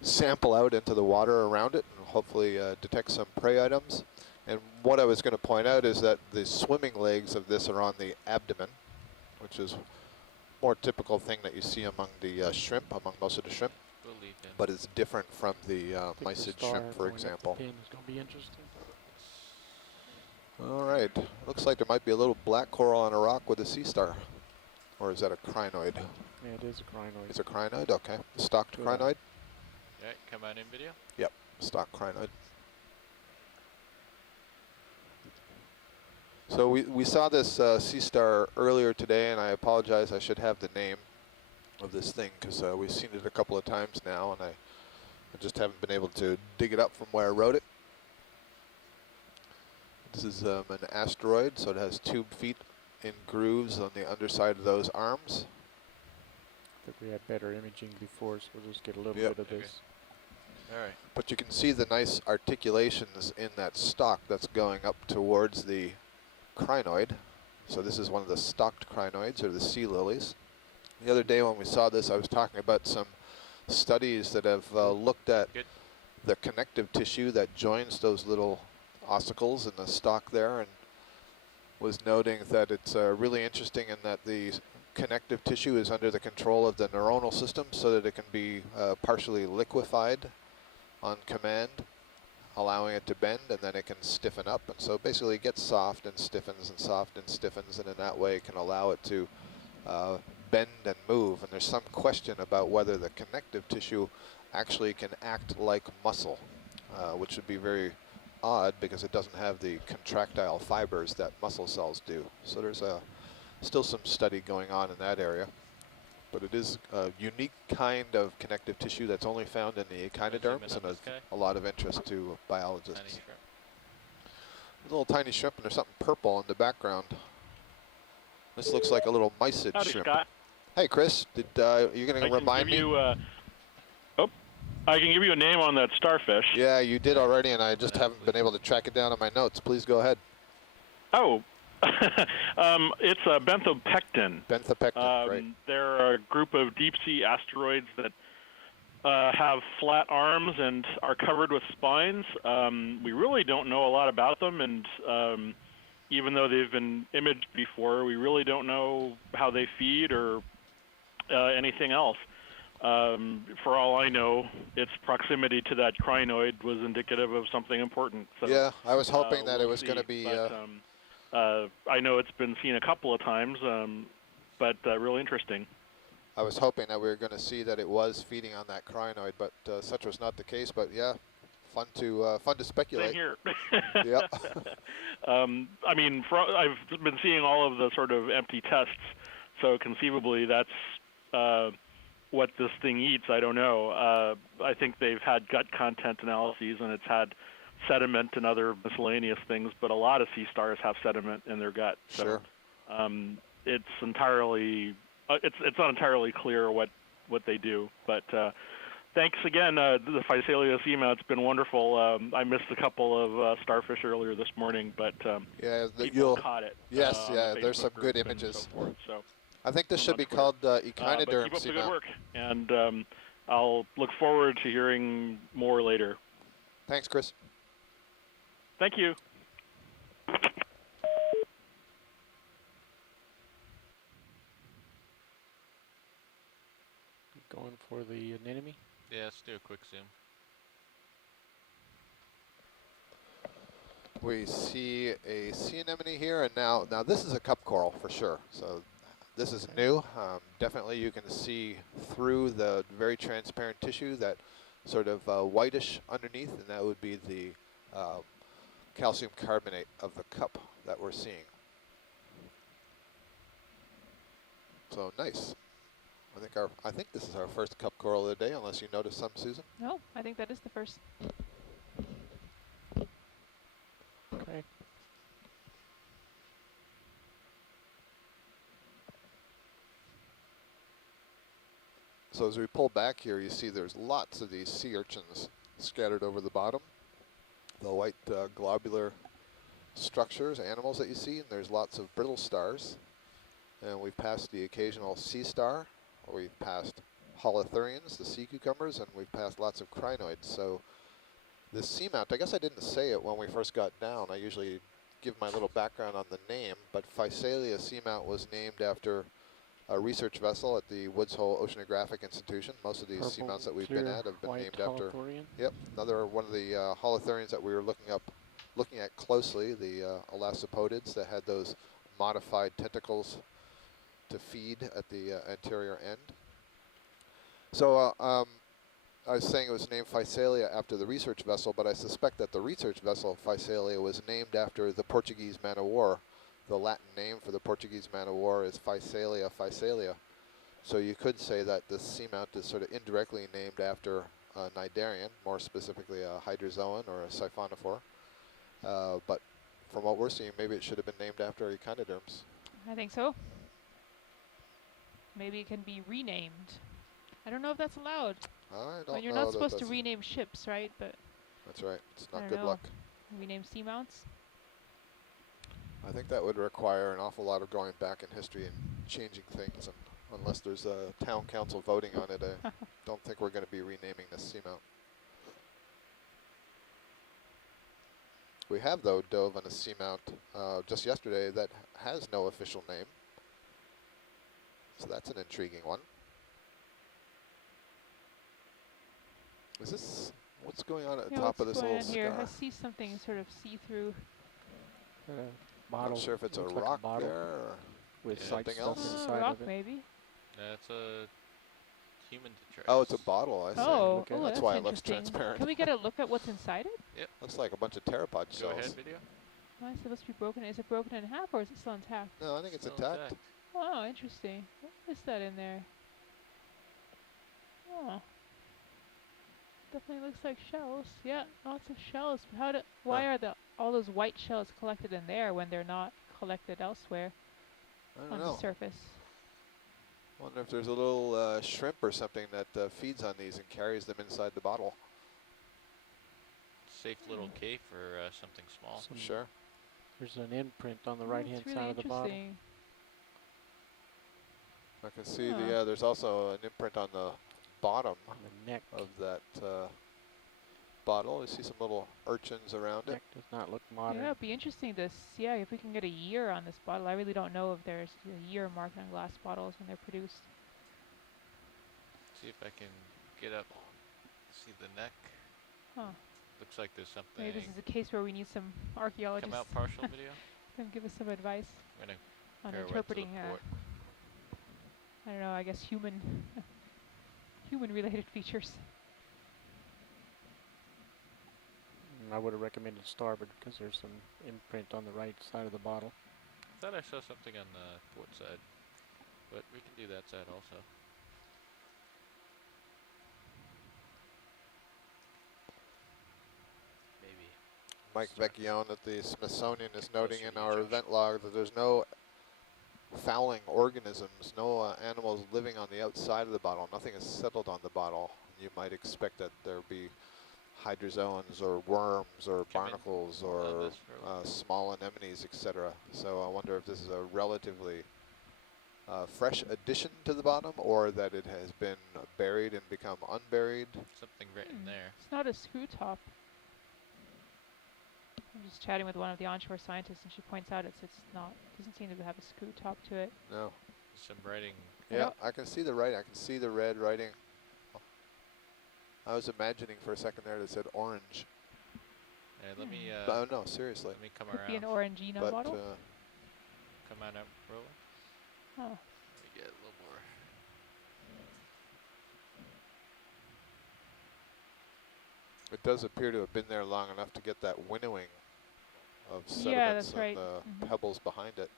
sample out into the water around it and hopefully detect some prey items. And what I was going to point out is that the swimming legs of this are on the abdomen, which is more typical thing that you see among the shrimp, among most of the shrimp, but it's different from the mysid shrimp, for example. Is going to be interesting. All right, looks like there might be a little black coral on a rock with a sea star. Or is that a crinoid? Yeah, it is a crinoid. It's a crinoid, okay. Stocked Good crinoid? Yeah, come on in video. Yep, stock crinoid. So we saw this sea star earlier today, and I apologize, I should have the name of this thing because we've seen it a couple of times now, and I just haven't been able to dig it up from where I wrote it. This is an asteroid, so it has tube feet in grooves on the underside of those arms. I think we had better imaging before, so we'll just get a little Yep. bit of this. All right. But you can see the nice articulations in that stalk that's going up towards the crinoid. So this is one of the stocked crinoids, or the sea lilies. The other day when we saw this, I was talking about some studies that have looked at the connective tissue that joins those little ossicles in the stalk there, and was noting that it's really interesting in that the connective tissue is under the control of the neuronal system so that it can be partially liquefied on command, allowing it to bend, and then it can stiffen up. And so basically it gets soft and stiffens and soft and stiffens, and in that way it can allow it to bend and move. And there's some question about whether the connective tissue actually can act like muscle, which would be very odd because it doesn't have the contractile fibers that muscle cells do. So there's still some study going on in that area. But it is a unique kind of connective tissue that's only found in the echinoderms and a lot of interest to biologists. A little tiny shrimp, and there's something purple in the background. This looks like a little mysid Howdy, shrimp. Scott. Hey, Chris, you're going to remind me? I can give you a name on that starfish. Yeah, you did already, and I just haven't been able to track it down in my notes. Please go ahead. Oh, it's a benthopecten. Benthopecten, right. They're a group of deep-sea asteroids that have flat arms and are covered with spines. We really don't know a lot about them, and even though they've been imaged before, we really don't know how they feed or anything else. For all I know, its proximity to that crinoid was indicative of something important. So, yeah, I was hoping that it we'll was see, going to be. but, I know it's been seen a couple of times, but really interesting. I was hoping that we were going to see that it was feeding on that crinoid, but such was not the case. But yeah, fun to speculate. Same here. Yep. I mean, I've been seeing all of the sort of empty tests, so conceivably that's what this thing eats. I don't know. I think they've had gut content analyses, and it's had sediment and other miscellaneous things, but a lot of sea stars have sediment in their gut. Sure. So, it's entirely, it's not entirely clear what they do, but thanks again, the Physalia Seamount. It's been wonderful. I missed a couple of starfish earlier this morning, but yeah, people caught it. Yes, yeah, the there's some Facebook good group and images. so forth, so. I think this should be called Echinoderms. But keep up the good work, and I'll look forward to hearing more later. Thanks, Chris. Thank you. Going for the anemone? Yeah, let's do a quick zoom. We see a sea anemone here, and now this is a cup coral for sure. So this is new. Definitely you can see through the very transparent tissue, that sort of whitish underneath, and that would be the calcium carbonate of the cup that we're seeing. So nice. I think this is our first cup coral of the day, unless you notice some, Susan. No, I think that is the first. Okay. So as we pull back here, you see there's lots of these sea urchins scattered over the bottom. The white globular structures, animals that you see, and there's lots of brittle stars. And we've passed the occasional sea star. We've passed Holothurians, the sea cucumbers, and we've passed lots of crinoids. So this seamount, I guess I didn't say it when we first got down. I usually give my little background on the name, but Physalia seamount was named after a research vessel at the Woods Hole Oceanographic Institution. Most of these seamounts that we've been at have been named after. Holothurian? Yep, another one of the Holothurians that we were looking at closely, the elasmopodids that had those modified tentacles to feed at the anterior end. So I was saying it was named Physalia after the research vessel, but I suspect that the research vessel Physalia was named after the Portuguese man of war. The Latin name for the Portuguese man of war is Physalia Physalia. So you could say that this seamount is sort of indirectly named after a cnidarian, more specifically a hydrozoan or a siphonophore. But from what we're seeing, maybe it should have been named after echinoderms. I think so. Maybe it can be renamed. I don't know if that's allowed. I don't When you're know not supposed to that's rename ships, right? But that's right. It's I not don't good know. luck. Rename seamounts. I think that would require an awful lot of going back in history and changing things. And unless there's a town council voting on it, I don't think we're going to be renaming this seamount. We have, though, dove on a seamount just yesterday that has no official name. So that's an intriguing one. Is this, what's going on at the top of this little here? scar? I see something sort of see-through. I'm not sure if it's a rock there or with something else. inside rock, of it. maybe. That's a human detritus. Oh, it's a bottle, I see. Oh, Okay. That's why it looks interesting. transparent. Can we get a look at what's inside it? Yep. Looks like a bunch of pteropod Go shells. ahead, video. Oh, it's supposed to be broken. Is it broken in half or is it still intact? No, I think it's Still intact. Oh, interesting. What is that in there? Oh. Definitely looks like shells. Yeah, lots of shells. Why are all those white shells collected in there when they're not collected elsewhere I on don't know. the surface? Wonder if there's a little shrimp or something that feeds on these and carries them inside the bottle. Safe little cave for something small. Sure. There's an imprint on the Oh, right-hand it's really side of the bottle. interesting. I can see Huh. there's also an imprint on the bottom On the neck. of that bottle. You see some little urchins around it. Neck does not look modern. Yeah, it'd be interesting to see if we can get a year on this bottle. I really don't know if there's a year marked on glass bottles when they're produced. See if I can get up, see the neck. Huh. Looks like there's something. Maybe this is a case where we need some archaeologists. Come out partial video. Come give us some advice I'm gonna on pirouette to the interpreting. port. I don't know. I guess human-related features. I would have recommended starboard because there's some imprint on the right side of the bottle. I thought I saw something on the port side, but we can do that side also. Maybe. Mike Start Vecchione at the Smithsonian is Get noting closer in to you, our Josh. event log that there's no fouling organisms, no animals living on the outside of the bottle. Nothing is settled on the bottle. You might expect that there be hydrozoans or worms or Come in barnacles on or this row. small anemones, etc. So I wonder if this is a relatively fresh addition to the bottom, or that it has been buried and become unburied. Something written there. It's not a screw top. I'm just chatting with one of the onshore scientists, and she points out it's not. Doesn't seem to have a screw top to it. No. Some writing. Yeah, I can see the writing. I can see the red writing. I was imagining for a second there that said orange. Hey, let me. Oh no, seriously. Let me come Could around. be an Orangina But bottle. Come on up, roller. Huh. Let me get a little more. it does appear to have been there long enough to get that winnowing of sediments Yeah, that's and right. the pebbles behind it.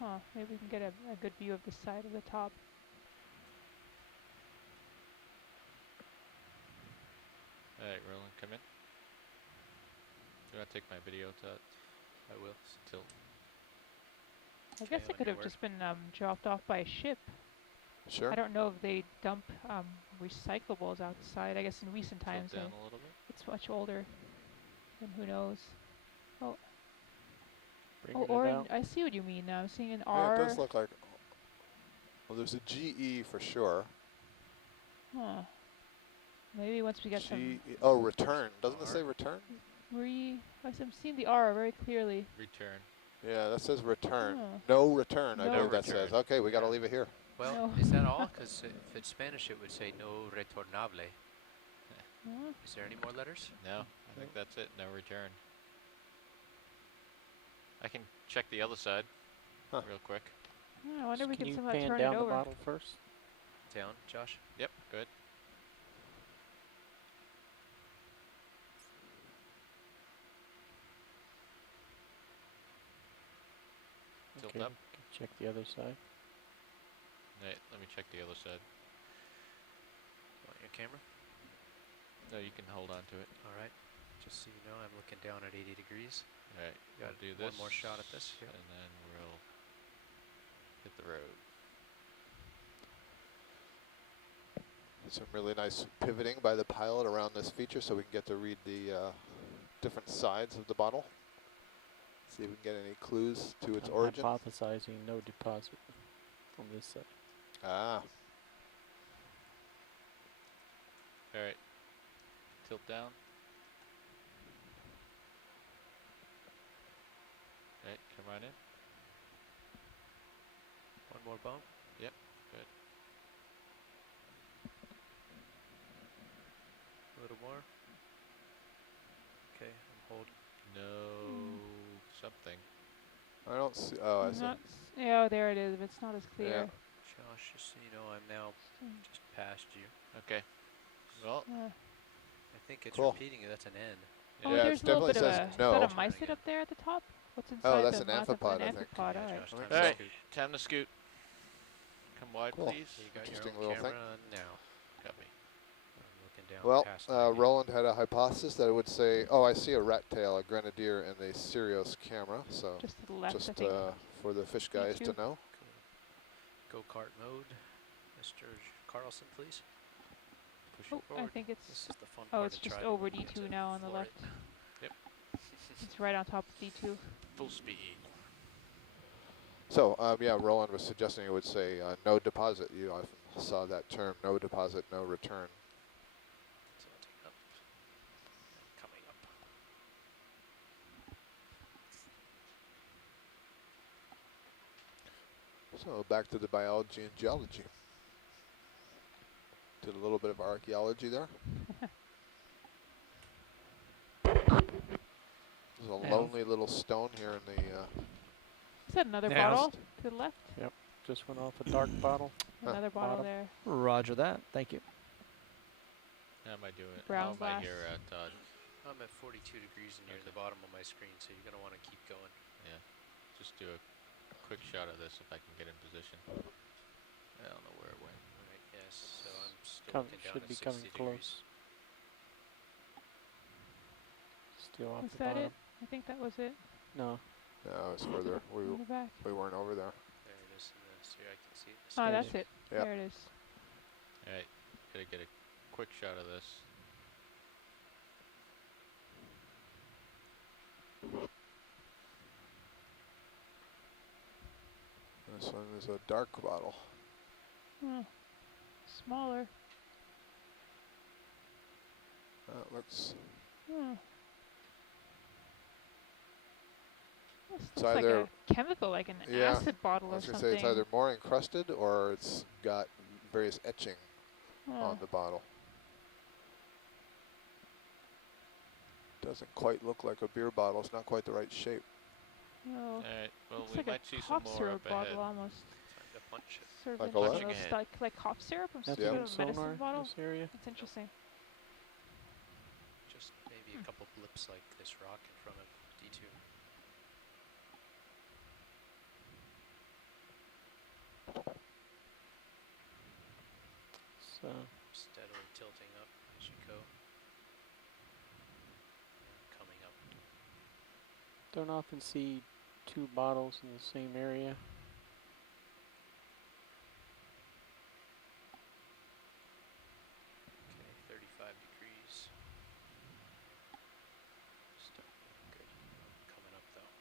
Huh. Maybe we can get a good view of the side of the top. All right, Roland, come in. Do you want to take my video, Todd? I will. Tilt. I guess Okay, it could on have your just been dropped off by a ship. Sure. I don't know if they dump recyclables outside. I guess in recent times Tilt down a little bit. it's much older. And who knows? Bringing it orange. out. I see what you mean now. I'm seeing an Yeah, R. it does look like. Well, there's a GE for sure. Huh. Maybe once we get some GE. Oh, return. Doesn't it say return? I'm seeing the R very clearly. Return. Yeah, that says return. Oh. No return. I No believe that return. says. Okay, we got to leave it here. Well, No. is that all? Because if it's Spanish, it would say no retornable. Huh? Is there any more letters? No, I think that's it. No return. I can check the other side real quick. I wonder if we Can can you somehow pan turn down it the over. bottle first? Down, Josh? Yep, good. Tilt Okay, up. check the other side. Right, let me check the other side. Want your camera? No, you can hold on to it. All right. Just so you know, I'm looking down at 80 degrees. All right, Got we'll do one this. more shot at this. Yep. And then we'll hit the road. Some really nice pivoting by the pilot around this feature so we can get to read the different sides of the bottle. See if we can get any clues to its I'm origin. hypothesizing no deposit on this side. Ah, All right, tilt down. All right, come on in. One more bump. Yep, good. A little more. Okay, I'm holding. No something. I don't see. Oh, I see. Yeah, there it is, but it's not as clear. Yeah. Josh, just so you know, I'm now just past you. Okay. Well, I think it's Cool. repeating it. That's an N. Oh, Yeah, there's it a little definitely bit of says is no. that a mycet up there at the top? What's inside that's the an mouth of amphipod, an I think. amphipod, Yeah, all right. Josh, I think time all to right, scoot. time to scoot. Come wide, Cool. please. So you got your Interesting own little thing. camera now. Got me. I'm looking down Well, past the Roland had a hypothesis that it would say, oh, I see a rat tail, a grenadier, and a Sirios camera. So Just to the left, I just think. for the fish guys to too. know. Go-kart mode. Mr. Carlson, please. Push Oh, it forward. I think it's. This is the fun Oh, part it's of just trying over to get D2 to now on the floor left. Yep. It's right on top of D2. Full speed. So, yeah, Roland was suggesting it would say no deposit. You often saw that term, no deposit, no return. Tilting up. And coming up. So back to the biology and geology. Did a little bit of archaeology there. There's a lonely little stone here in the... Is that another Yeah, bottle to the left? Yep, just went off a dark bottle. Another bottle Bottom. there. Roger that. Thank you. How am I doing? Brown How am I glass. here at I'm at 42 degrees and you're at the bottom of my screen, so you're going to want to keep going. Yeah, just do a quick shot of this if I can get in position. I don't know where it went. Alright, yes, so I'm still looking down Should at be 60 coming degrees. close. Still off Was the that bottom. it? I think that was it. No. No, it's further. In the back. We weren't over there. There it is in this. Here, I can see it. Oh, that's it. Yep. There it is. Alright, gotta get a quick shot of this. This one is a dark bottle. Oh, smaller. That looks... Oh. This It's looks like either- a chemical, like an Yeah, acid bottle I or was going to something. say it's either more encrusted or it's got various etching on the bottle. Doesn't quite look like a beer bottle. It's not quite the right shape. No. Alright, well Looks we like might a see cough some more syrup up ahead. bottle almost. Time to punch it. Sort of Like in a what? one of those Punching ahead. like cough syrup or That's some sort in of sonar, medicine bottle. this area. That's interesting. Just maybe a couple blips like this rock in front of D2. So Steadily tilting up as you go. And coming up. don't often see two bottles in the same area. Okay, 35 degrees. Start good. Coming up though.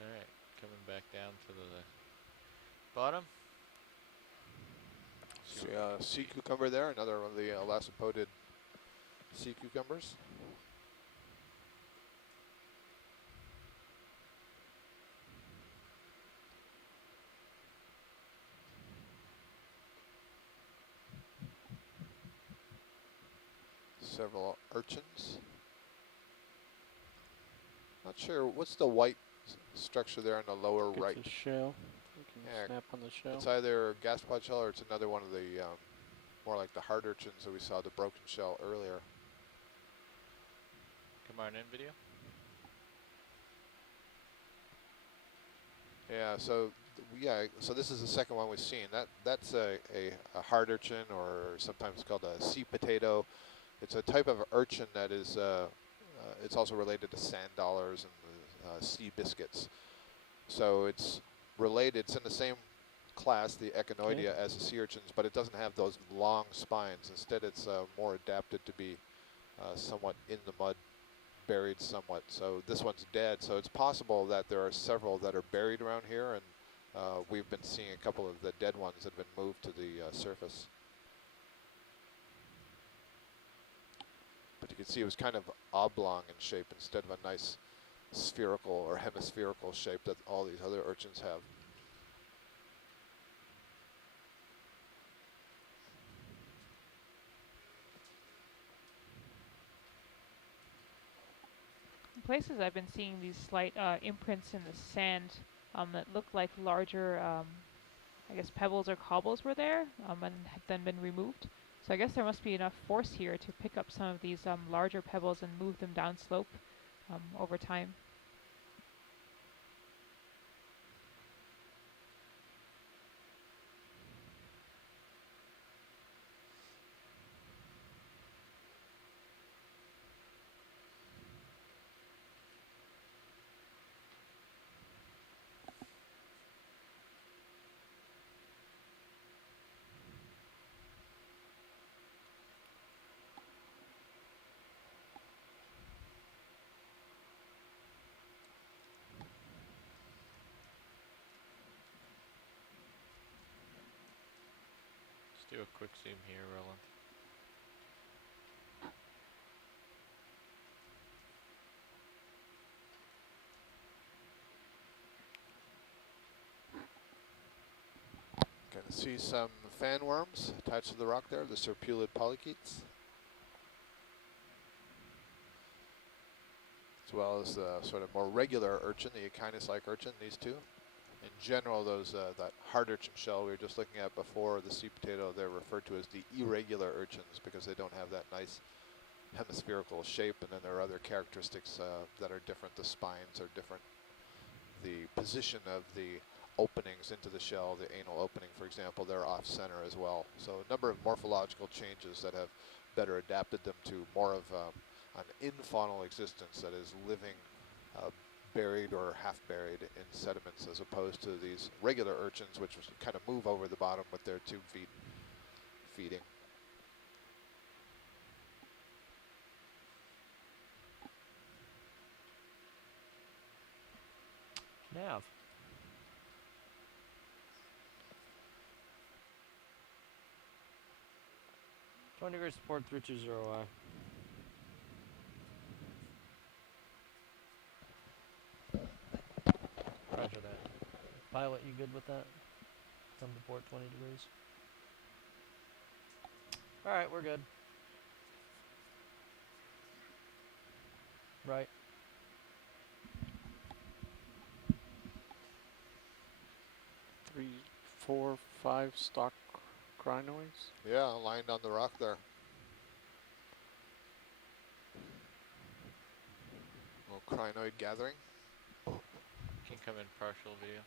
Alright, coming back down to the bottom. See See, what we can sea see. cucumber there, another one of the elasmopodid sea cucumbers. Several urchins. Not sure, what's the white structure there in the lower It's right? a shell. You can Yeah, snap on the shell. It's either a gaspod shell or it's another one of the, more like the hard urchins that we saw, the broken shell earlier. Come on in video. Yeah, so so this is the second one we've seen. That's a hard urchin, or sometimes called a sea potato. It's a type of urchin that is it's also related to sand dollars and sea biscuits. So it's related. It's in the same class, the Echinoidea, as the sea urchins, but it doesn't have those long spines. Instead, it's more adapted to be somewhat in the mud, buried somewhat. So this one's dead. So it's possible that there are several that are buried around here, and we've been seeing a couple of the dead ones that have been moved to the surface. But you can see it was kind of oblong in shape instead of a nice spherical or hemispherical shape that all these other urchins have. In places I've been seeing these slight imprints in the sand that look like larger, I guess, pebbles or cobbles were there and had then been removed. So I guess there must be enough force here to pick up some of these larger pebbles and move them downslope over time. Let's do a quick zoom here, Roland. See some fan worms attached to the rock there, the Surpulid polychaetes, as well as the sort of more regular urchin, the Echinus-like urchin, these two. In general, those that hard urchin shell we were just looking at before, the sea potato, they're referred to as the irregular urchins because they don't have that nice hemispherical shape, and then there are other characteristics that are different. The spines are different. The position of the openings into the shell, the anal opening, for example, they're off-center as well. So a number of morphological changes that have better adapted them to more of an infaunal existence that is living buried or half-buried in sediments, as opposed to these regular urchins, which kind of move over the bottom with their 2 feet feeding. Nav. Twenty degree support 320I. Roger that. Pilot, you good with that? Come to port 20 degrees. Alright, we're good. Right. 3, 4, 5 stock crinoids. Yeah, lined on the rock there. Little crinoid gathering. Can come in partial video.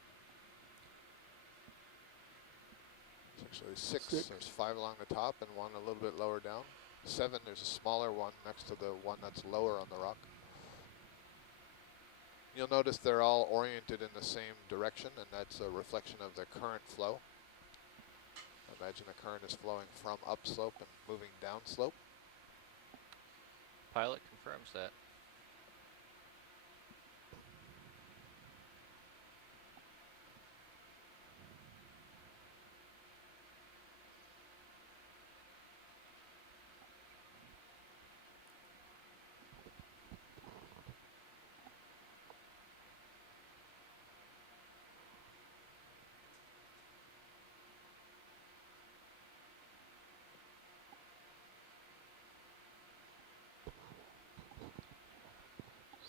It's actually 6. There's 5 along the top and 1 a little bit lower down. 7, there's a smaller one next to the one that's lower on the rock. You'll notice they're all oriented in the same direction, and that's a reflection of the current flow. Imagine the current is flowing from upslope and moving downslope. Pilot confirms that.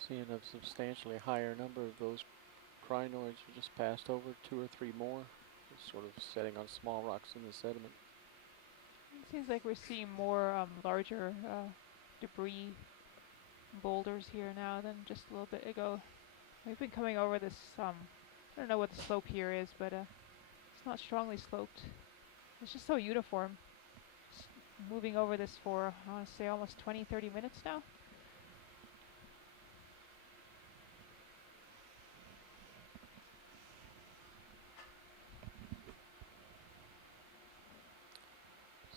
Seeing a substantially higher number of those crinoids you just passed over, 2 or 3 more, just sort of setting on small rocks in the sediment. It seems like we're seeing more larger debris boulders here now than just a little bit ago. We've been coming over this, I don't know what the slope here is, but it's not strongly sloped. It's just so uniform. Just moving over this for, I want to say, almost 20-30 minutes now.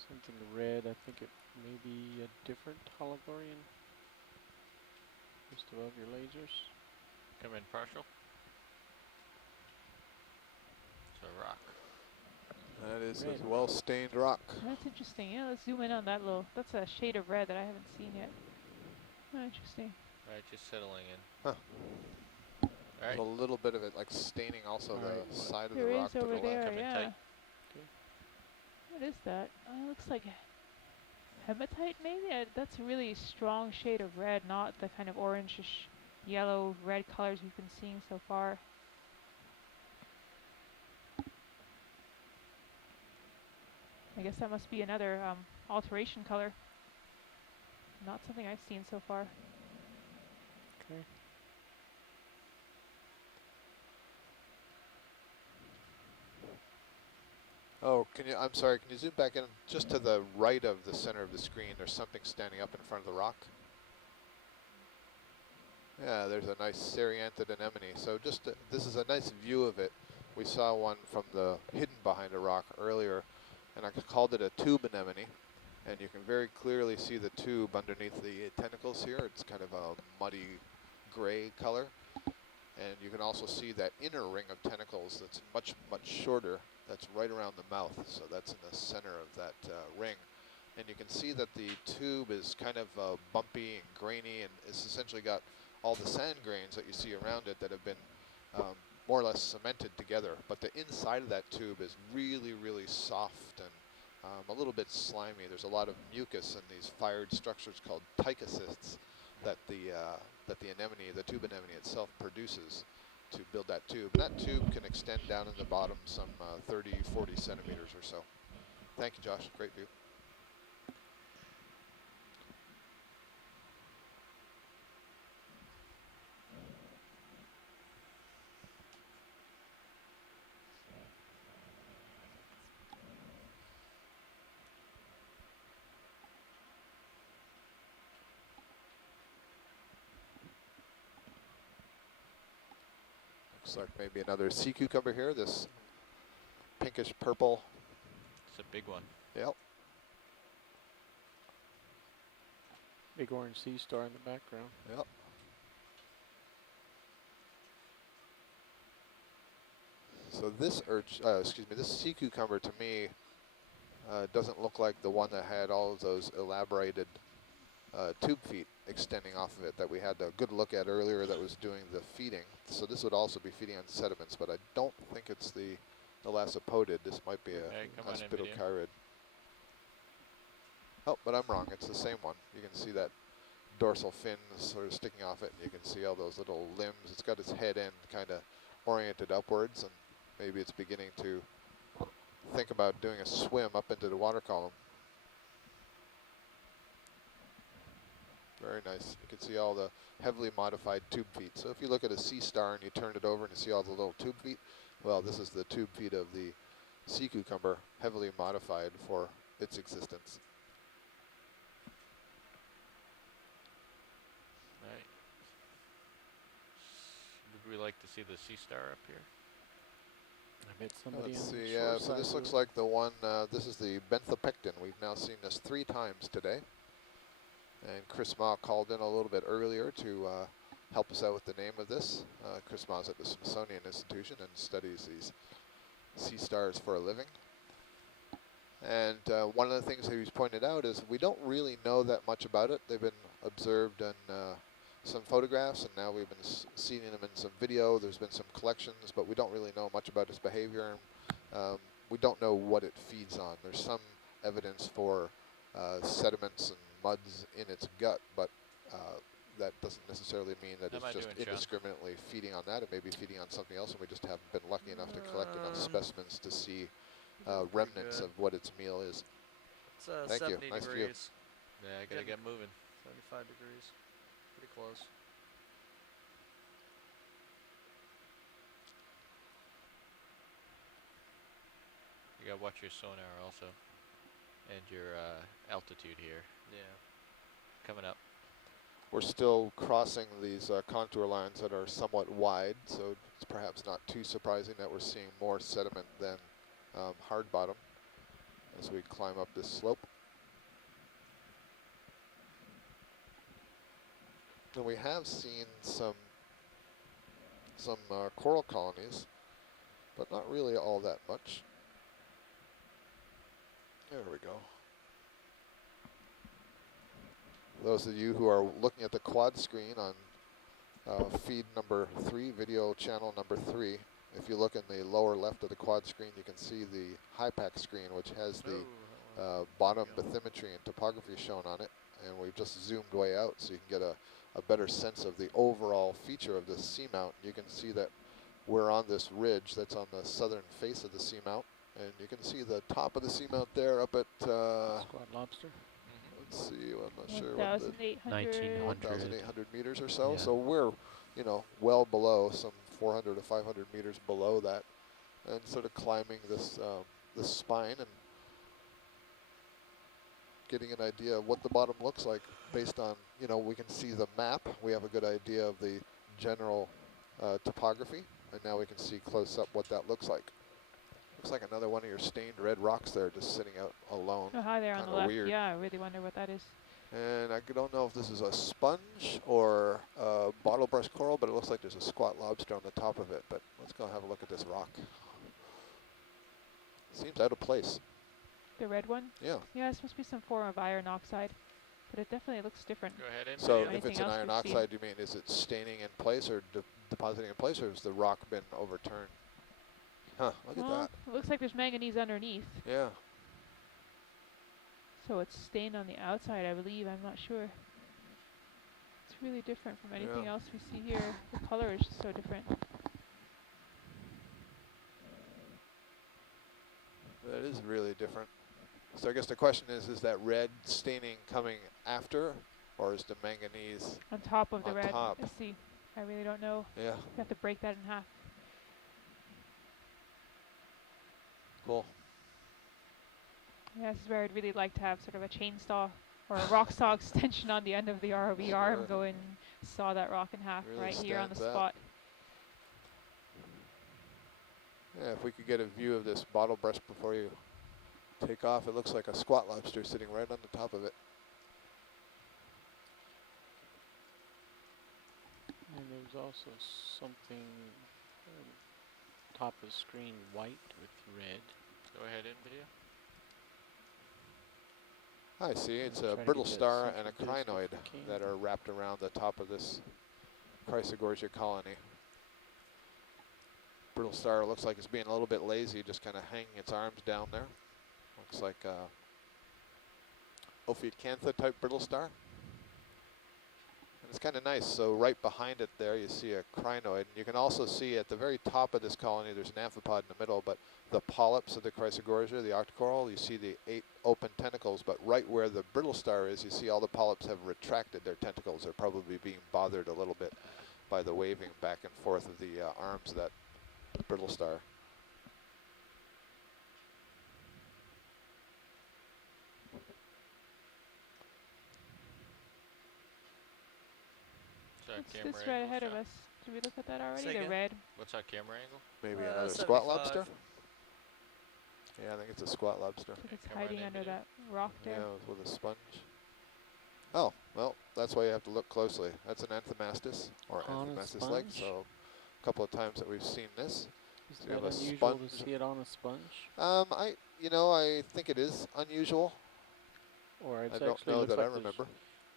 Something red, I think it may be a different Holothurian. Just above your lasers. Come in partial. It's a rock. That is Red. a well-stained rock. That's interesting. Yeah, let's zoom in on that little, that's a shade of red that I haven't seen yet. Oh, interesting. Right, just settling in. Huh. Alright. There's a little bit of it like staining also the side of the There rock is to the over left. there, Coming yeah. tight. What is that? Looks like hematite maybe? That's a really strong shade of red, not the kind of orangish yellow red colors we've been seeing so far. I guess that must be another alteration color. Not something I've seen so far. Okay. Oh, I'm sorry, can you zoom back in just to the right of the center of the screen? There's something standing up in front of the rock. Yeah, there's a nice Sarianthed Anemone. So just, this is a nice view of it. We saw one from the hidden behind a rock earlier, and I called it a tube anemone. And you can very clearly see the tube underneath the tentacles here. It's kind of a muddy gray color. And you can also see that inner ring of tentacles that's much, much shorter. That's right around the mouth. So that's in the center of that ring. And you can see that the tube is kind of bumpy and grainy, and it's essentially got all the sand grains that you see around it that have been more or less cemented together, but the inside of that tube is really, really soft and a little bit slimy. There's a lot of mucus in these fired structures called tychocysts that the anemone, the tube anemone itself, produces to build that tube. And that tube can extend down in the bottom some 30, 40 centimeters or so. Thank you, Josh. Great view. Looks like maybe another sea cucumber here, this pinkish purple. It's a big one. Yep. Big orange sea star in the background. Yep. So this this sea cucumber to me doesn't look like the one that had all of those elaborated tube feet extending off of it that we had a good look at earlier that was doing the feeding. So this would also be feeding on sediments, but I don't think it's the Elassopodid. This might be a Aspidochirid. Oh, but I'm wrong. It's the same one. You can see that dorsal fin sort of sticking off it, and you can see all those little limbs. It's got its head end kind of oriented upwards, and maybe it's beginning to think about doing a swim up into the water column. Very nice. You can see all the heavily modified tube feet. So if you look at a sea star and you turn it over and you see all the little tube feet, well, this is the tube feet of the sea cucumber, heavily modified for its existence. Right. Would we like to see the sea star up here? I bet somebody Let's on the see, shore so this side looks will. like the one, this is the Benthopecten. We've now seen this 3 times today. And Chris Ma called in a little bit earlier to help us out with the name of this. Chris Ma's at the Smithsonian Institution and studies these sea stars for a living. And one of the things that he's pointed out is we don't really know that much about it. They've been observed in some photographs, and now we've been seeing them in some video. There's been some collections, but we don't really know much about its behavior. We don't know what it feeds on. There's some evidence for sediments and muds in its gut, but that doesn't necessarily mean that it's just indiscriminately feeding on that. It may be feeding on something else, and we just haven't been lucky enough to collect enough specimens to see remnants of what its meal is. It's Thank 70 you. Nice view. degrees. Yeah, I gotta get moving. 75 degrees. Pretty close. You gotta watch your sonar also, and your altitude here. Yeah. Coming up. We're still crossing these contour lines that are somewhat wide, so it's perhaps not too surprising that we're seeing more sediment than hard bottom as we climb up this slope. And we have seen some coral colonies, but not really all that much. There we go. Those of you who are looking at the quad screen on feed number 3, video channel number 3, if you look in the lower left of the quad screen, you can see the HIPAC screen, which has the bottom bathymetry and topography shown on it. And we've just zoomed way out so you can get a better sense of the overall feature of this seamount. You can see that we're on this ridge that's on the southern face of the seamount. And you can see the top of the seamount there up at... Squat lobster. Let's see, I'm not sure what the... 1,800 meters or so. Yeah. So we're, well below, some 400 to 500 meters below that. And sort of climbing this, this spine and getting an idea of what the bottom looks like based on, we can see the map. We have a good idea of the general topography. And now we can see close up what that looks like. Looks like another one of your stained red rocks there just sitting out alone. Oh, hi there on the Kinda left. weird. Yeah, I really wonder what that is. And I don't know if this is a sponge or a bottle brush coral, but it looks like there's a squat lobster on the top of it. But let's go have a look at this rock. Seems out of place. The red one? Yeah. Yeah, it's supposed to be some form of iron oxide. But it definitely looks different. Go ahead in. So video. if it's Anything an else iron we've seen? oxide, you mean is it staining in place or depositing in place, or has the rock been overturned? Huh, look at Well, that. it looks like there's manganese underneath. Yeah. So it's stained on the outside, I believe. I'm not sure. It's really different from anything Yeah. else we see here. The color is just so different. That is really different. So I guess the question is that red staining coming after, or is the manganese On top of the on red. top? Let's see. I really don't know. Yeah, You have to break that in half. cool. Yeah, this is where I'd really like to have sort of a chainsaw or a rock saw extension on the end of the ROV arm. Sure. Go and saw that rock in half Really right here on the stands out. spot. Yeah, if we could get a view of this bottle breast before you take off, it looks like a squat lobster sitting right on the top of it. And there's also something top of screen white with red. Go ahead in video. I see, it's Try a to brittle get that star and a central disc if crinoid we can. that are wrapped around the top of this Chrysogorgia colony. Brittle star looks like it's being a little bit lazy, just kind of hanging its arms down there. Looks like Ophiocantha type brittle star. And it's kind of nice. So right behind it there, you see a crinoid. And you can also see at the very top of this colony, there's an amphipod in the middle, but the polyps of the Chrysogorgia, the octocoral, you see the 8 open tentacles, but right where the brittle star is, you see all the polyps have retracted their tentacles. They're probably being bothered a little bit by the waving back and forth of the arms of that brittle star. It's right ahead of us. Did we look at that already? Say The again? red. What's our camera angle? Maybe another squat 75. lobster? Yeah, I think it's a squat lobster. Like it's camera hiding in under video. that rock there. Yeah, with a sponge. Oh, well, that's why you have to look closely. That's an Anthomastus, or On a Anthomastus leg, sponge? so a couple of times that we've seen this. Is So you that have a unusual to sponge. see it on a sponge? I think it is unusual. Or it's I don't actually know looks that I like remember.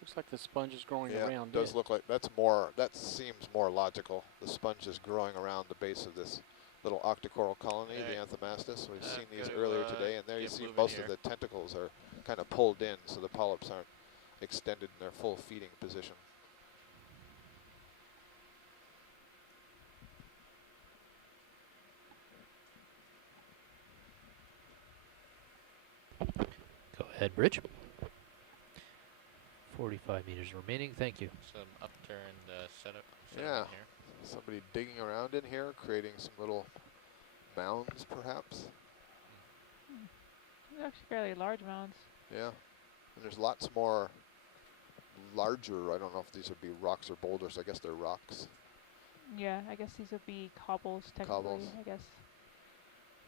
looks like the sponge is growing Yeah, around it does it. look like, that seems more logical. The sponge is growing around the base of this little octocoral colony, Alright. the Anthomastus. We've seen these gotta, earlier today, and there you get see moving most here. of the tentacles are kind of pulled in, so the polyps aren't extended in their full feeding position. Go ahead, Bridge. 45 meters remaining. Thank you. Some upturned setup Yeah. in here. Somebody digging around in here, creating some little mounds, perhaps. They're actually fairly large mounds. Yeah. And there's lots more larger, I don't know if these would be rocks or boulders. I guess they're rocks. Yeah, I guess these would be cobbles technically, Cobbles. I guess.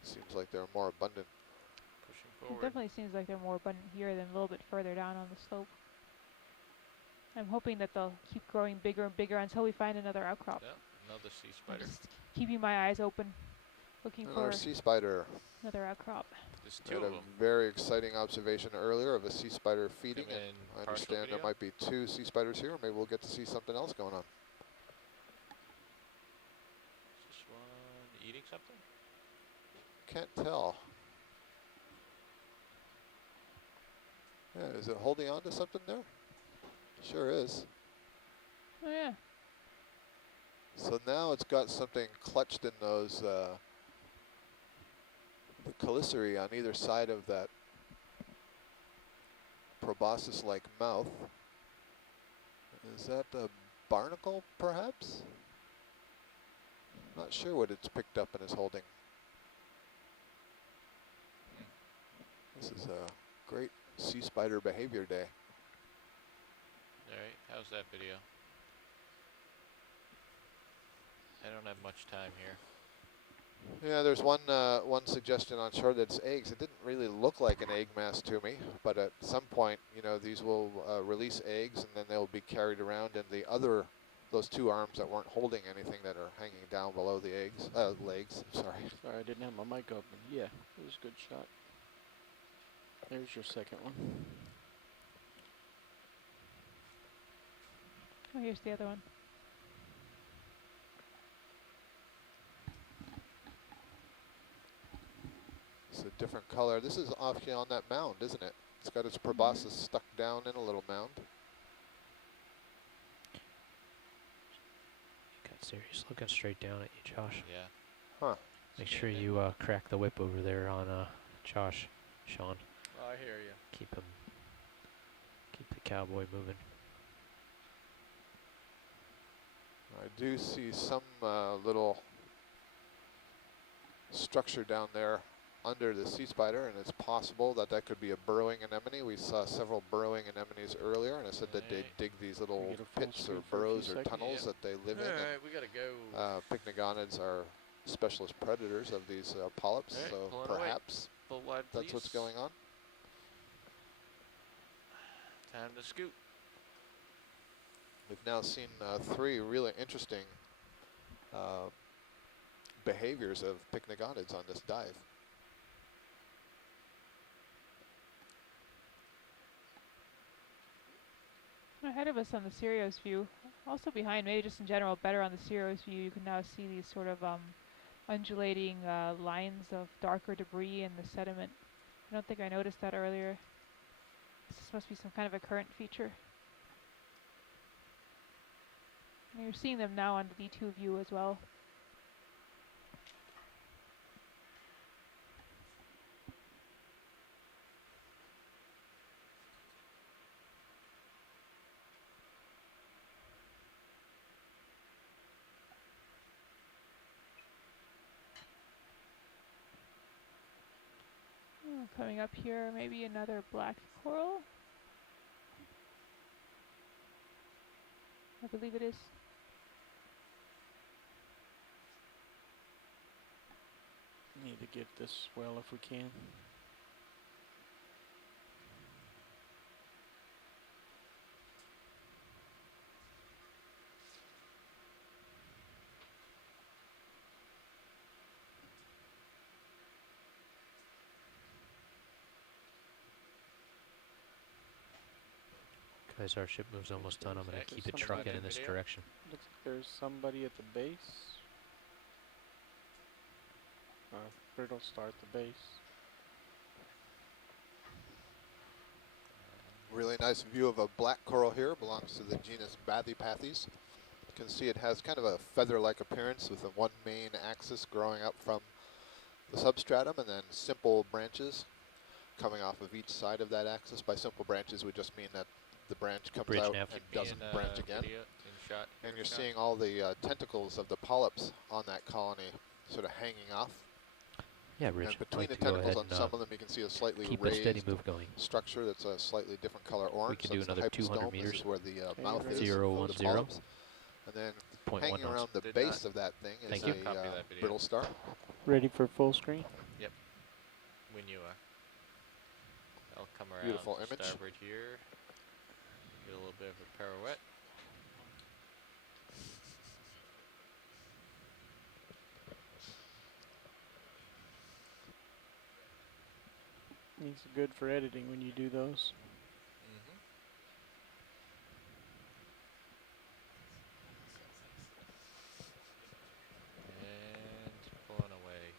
Seems like they're more abundant. Pushing It forward. definitely seems like they're more abundant here than a little bit further down on the slope. I'm hoping that they'll keep growing bigger and bigger until we find another outcrop. Yeah, another sea I'm spider. just keeping my eyes open, looking And our for sea spider. another outcrop. There's We two had of a them. very exciting observation earlier of a sea spider feeding, Come and in I partial understand there video. might be 2 sea spiders here. Maybe we'll get to see something else going on. Is this one eating something? Can't tell. Yeah, is it holding on to something there? Sure is. Oh yeah. So now it's got something clutched in those, the chelicerae on either side of that proboscis-like mouth. Is that a barnacle, perhaps? Not sure what it's picked up and is holding. This is a great sea spider behavior day. Alright, how's that video? I don't have much time here. Yeah, there's one suggestion on shore that's eggs. It didn't really look like an egg mass to me, but at some point, these will release eggs, and then they'll be carried around, and those 2 arms that weren't holding anything that are hanging down below the legs. Sorry. Sorry, I didn't have my mic open. Yeah, it was a good shot. There's your second one. Oh, here's the other one. It's a different color. This is off here on that mound, isn't it? It's got its proboscis stuck down in a little mound. Got serious looking straight down at you, Josh. Yeah. Huh. Make sure you crack the whip over there on Josh, Sean. Oh, I hear you. Keep the cowboy moving. I do see some little structure down there under the sea spider, and it's possible that that could be a burrowing anemone. We saw several burrowing anemones earlier, and I said that they dig these little get a full pits or screen for a few burrows or seconds? tunnels that they live in. Alright, we gotta go. Pycnogonids are specialist predators of these polyps, Alright, so pulling away. perhaps Full wide, that's what's please. going on. Time to scoot. We've now seen 3 really interesting behaviors of pycnogonids on this dive. Ahead of us on the Sirius view, also behind, maybe just in general, better on the Sirius view, you can now see these sort of undulating lines of darker debris in the sediment. I don't think I noticed that earlier. This must be some kind of a current feature. And you're seeing them now on the D2 view as well. Coming up here, maybe another black coral. I believe it is. Need to get this well if we can. Guys, our ship moves almost done. I'm going to There's keep it somebody trucking in in this video. direction. Looks like there's somebody at the base. Brittle star at the base. Really nice view of a black coral here. Belongs to the genus Bathypathes. You can see it has kind of a feather-like appearance with one main axis growing up from the substratum and then simple branches coming off of each side of that axis. By simple branches, we just mean that the branch comes Bridge out nav. and doesn't branch again. Video in shot. And you're shot. seeing all the tentacles of the polyps on that colony sort of hanging off. Yeah, Rich. And I'd between like the to go tentacles ahead on some of them, you can see a slightly keep a steady raised move going. structure that's a slightly different color orange. can do That's the another 200 hypostome. meters. This is where the Okay, mouth ready. is. 0, for 1, the 0. polyps. And then 0.1 hanging knots. around the Did base not- of that thing is Thank a you. Copy that video. brittle star. Ready for full screen? When you are. I'll come around Beautiful to image. starboard here. Do a little bit of a pirouette. It's good for editing when you do those. And pulling away.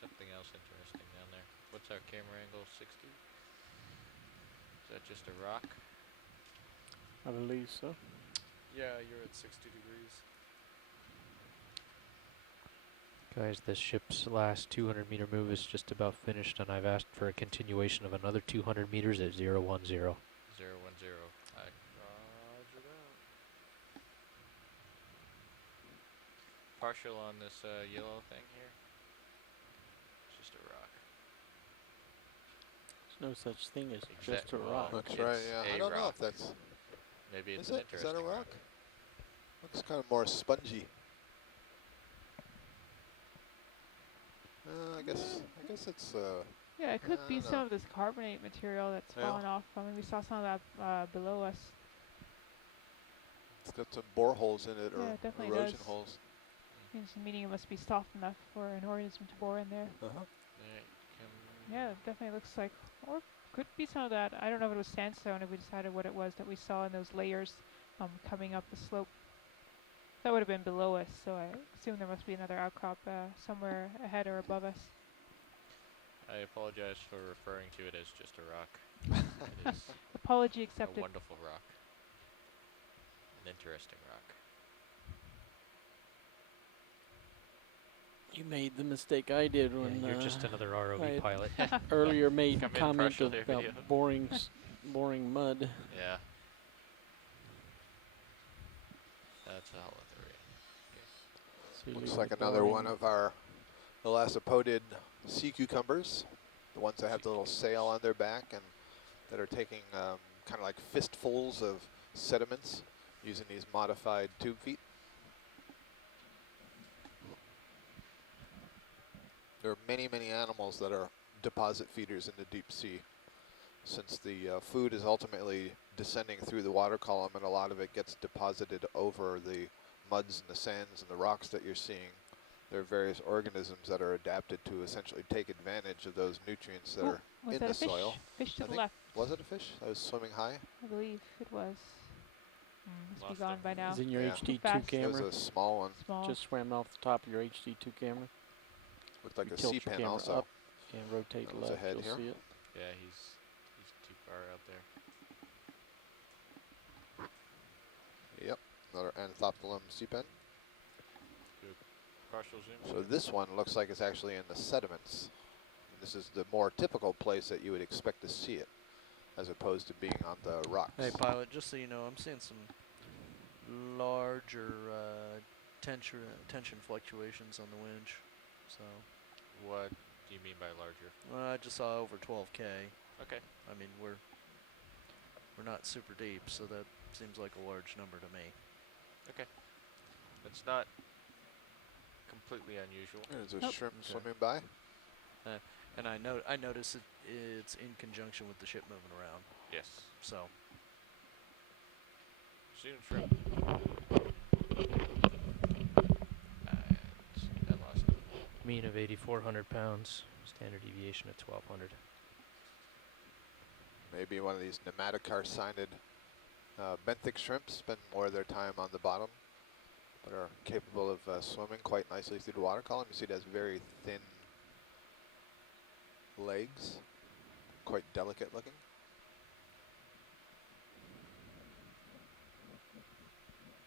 Something else interesting down there. What's our camera angle? 60? Is that just a rock? I believe so. Yeah, you're at 60 degrees. Guys, this ship's last 200 meter move is just about finished, and I've asked for a continuation of another 200 meters at 010. 010. Aye. Roger that. Partial on this yellow thing here. It's just a rock. There's no such thing as Exact- just a well, rock. That's It's right, yeah. I a don't know rock. if that's... Maybe it's Is an it? Is interesting that a rock? Looks kind of more spongy. I guess it's Yeah, it could I be don't some know. of this carbonate material that's Yeah. fallen off. I mean, we saw some of that below us. It's got some boreholes in it, Yeah, or it definitely erosion does. holes. Meaning it must be soft enough for an organism to bore in there. Uh-huh. Yeah, it definitely looks like, or could be some of that. I don't know if it was sandstone, if we decided what it was that we saw in those layers coming up the slope. That would have been below us, so I assume there must be another outcrop somewhere ahead or above us. I apologize for referring to it as just a rock. It is Apology a accepted. wonderful rock. An interesting rock. You made the mistake I did Yeah, when you're just another I ROV had pilot. earlier made Come in comment partially about video. boring mud. Yeah. That's a Holothurian. So you Looks leave like the another one boring- of our elasmopodid sea cucumbers, the ones that have the little sail on their back and that are taking kind of like fistfuls of sediments using these modified tube feet. There are many, many animals that are deposit feeders in the deep sea. Since the food is ultimately descending through the water column and a lot of it gets deposited over the muds and the sands and the rocks that you're seeing, there are various organisms that are adapted to essentially take advantage of those nutrients that are Was in that the a fish? soil. Fish to I the think- left. Was it a fish that was swimming high? I believe it was. Must Lost be gone him. by now. Is in your Yeah. HD2 Fast. It was camera. a small one. Small. Just swam off the top of your HD2 camera. Looked like You a tilt sea your pen camera also. up and rotate That was left. ahead You'll here. see it. Yeah, he's too far out there. Yep, another Anthoptylum sea pen. Good partial zoom. So this one looks like it's actually in the sediments. This is the more typical place that you would expect to see it, as opposed to being on the rocks. Hey, pilot, just so you know, I'm seeing some larger tension fluctuations on the winch. So, What do you mean by larger? I just saw over 12K. Okay. I mean, we're not super deep, so that seems like a large number to me. Okay. It's not completely unusual. There's a Nope. shrimp Okay. swimming by. And I notice it's in conjunction with the ship moving around. Yes. So, Zoom shrimp. And I lost it. Mean of 8,400 pounds. Standard deviation of 1,200. Maybe one of these nematocar-sined benthic shrimp spend more of their time on the bottom, but are capable of swimming quite nicely through the water column. You see it has very thin legs, quite delicate looking.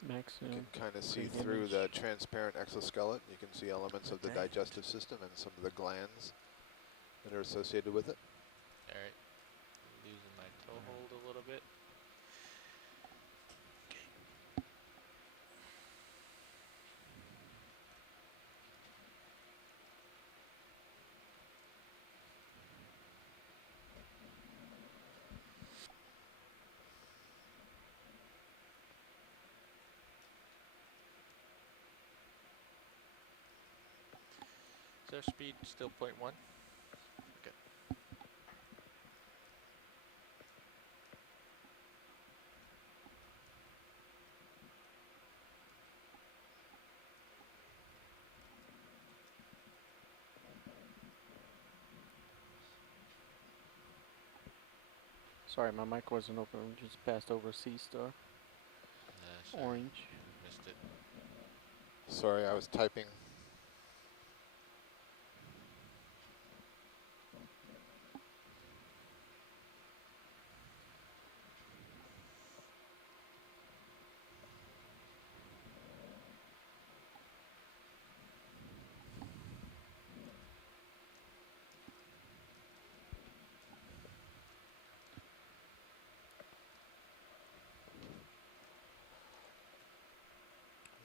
Max, You can kind of see great through image. the transparent exoskeleton. You can see elements of the Okay. digestive system and some of the glands that are associated with it. Alright. Losing my toe hold a little bit. Is our speed still 0.1? Okay. Sorry, my mic wasn't open. We just passed over Sea Star. Sorry, Orange. missed it. Sorry, I was typing.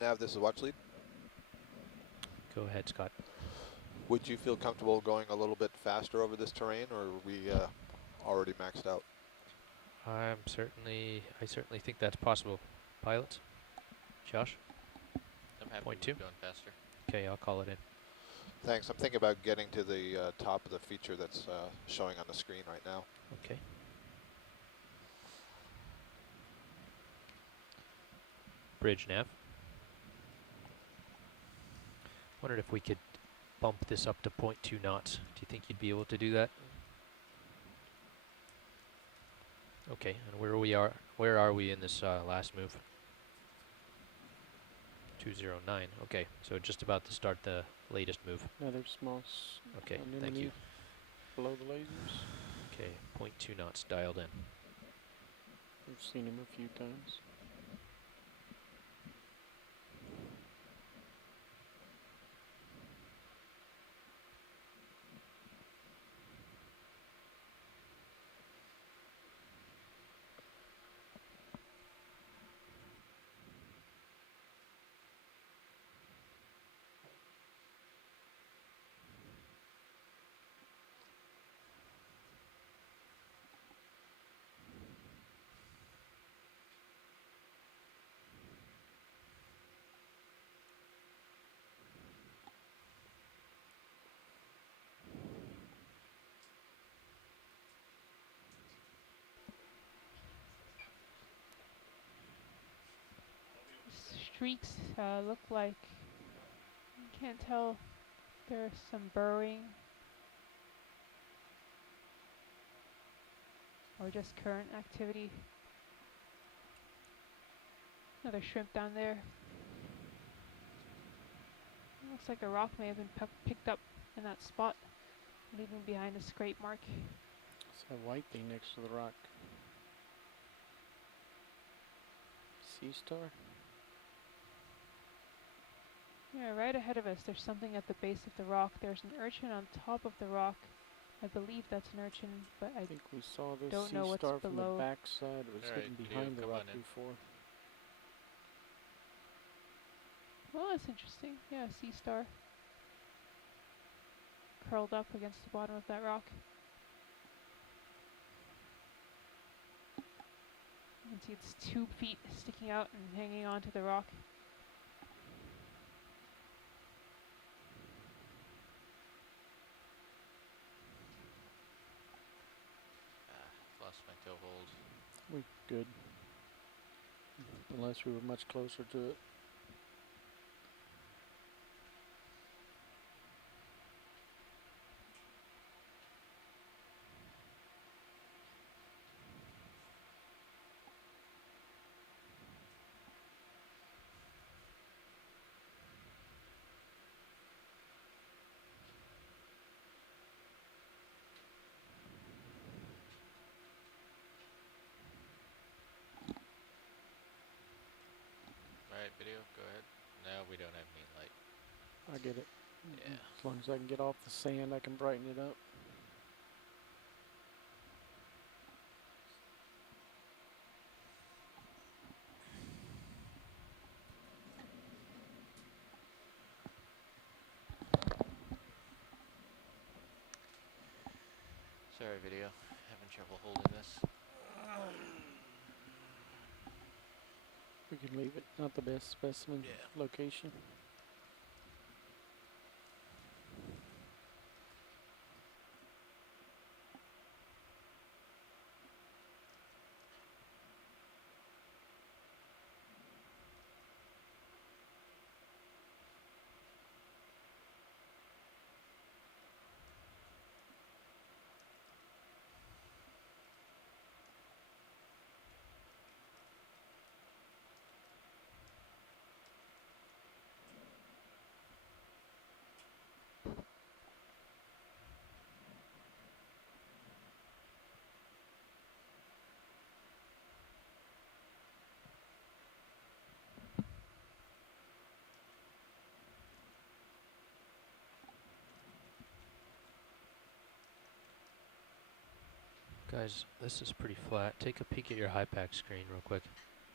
Nav, this is watch lead. Go ahead, Scott. Would you feel comfortable going a little bit faster over this terrain, or are we already maxed out? I certainly think that's possible. Pilot? Josh? I'm happy Point with two. going faster. Okay, I'll call it in. Thanks. I'm thinking about getting to the top of the feature that's showing on the screen right now. Okay. Bridge nav. Wondered if we could bump this up to 0.2 knots. Do you think you'd be able to do that? Okay, and where are we in this last move? 209. Okay, so just about to start the latest move. Another small Okay, anemone thank you. below the lasers. Okay, 0.2 knots dialed in. We've seen him a few times. Streaks look like, you can't tell if there's some burrowing or just current activity. Another shrimp down there. Looks like a rock may have been picked up in that spot, leaving behind a scrape mark. It's a white thing next to the rock. Sea star? Yeah, right ahead of us, there's something at the base of the rock. There's an urchin on top of the rock. I believe that's an urchin, but I think we saw this don't sea know what's star from below. the back side. It was Alright, hidden Leo, behind the come rock on in. before. Well, that's interesting. Yeah, sea star. Curled up against the bottom of that rock. You can see its 2 feet sticking out and hanging onto the rock. Lost my toe hold. We good. Unless we were much closer to it. Alright, video, go ahead. No, we don't have main light. I get it. Yeah. As long as I can get off the sand, I can brighten it up. Sorry, video. Having trouble holding this. We can leave it. Not the best specimen location. Guys, this is pretty flat. Take a peek at your high pack screen real quick.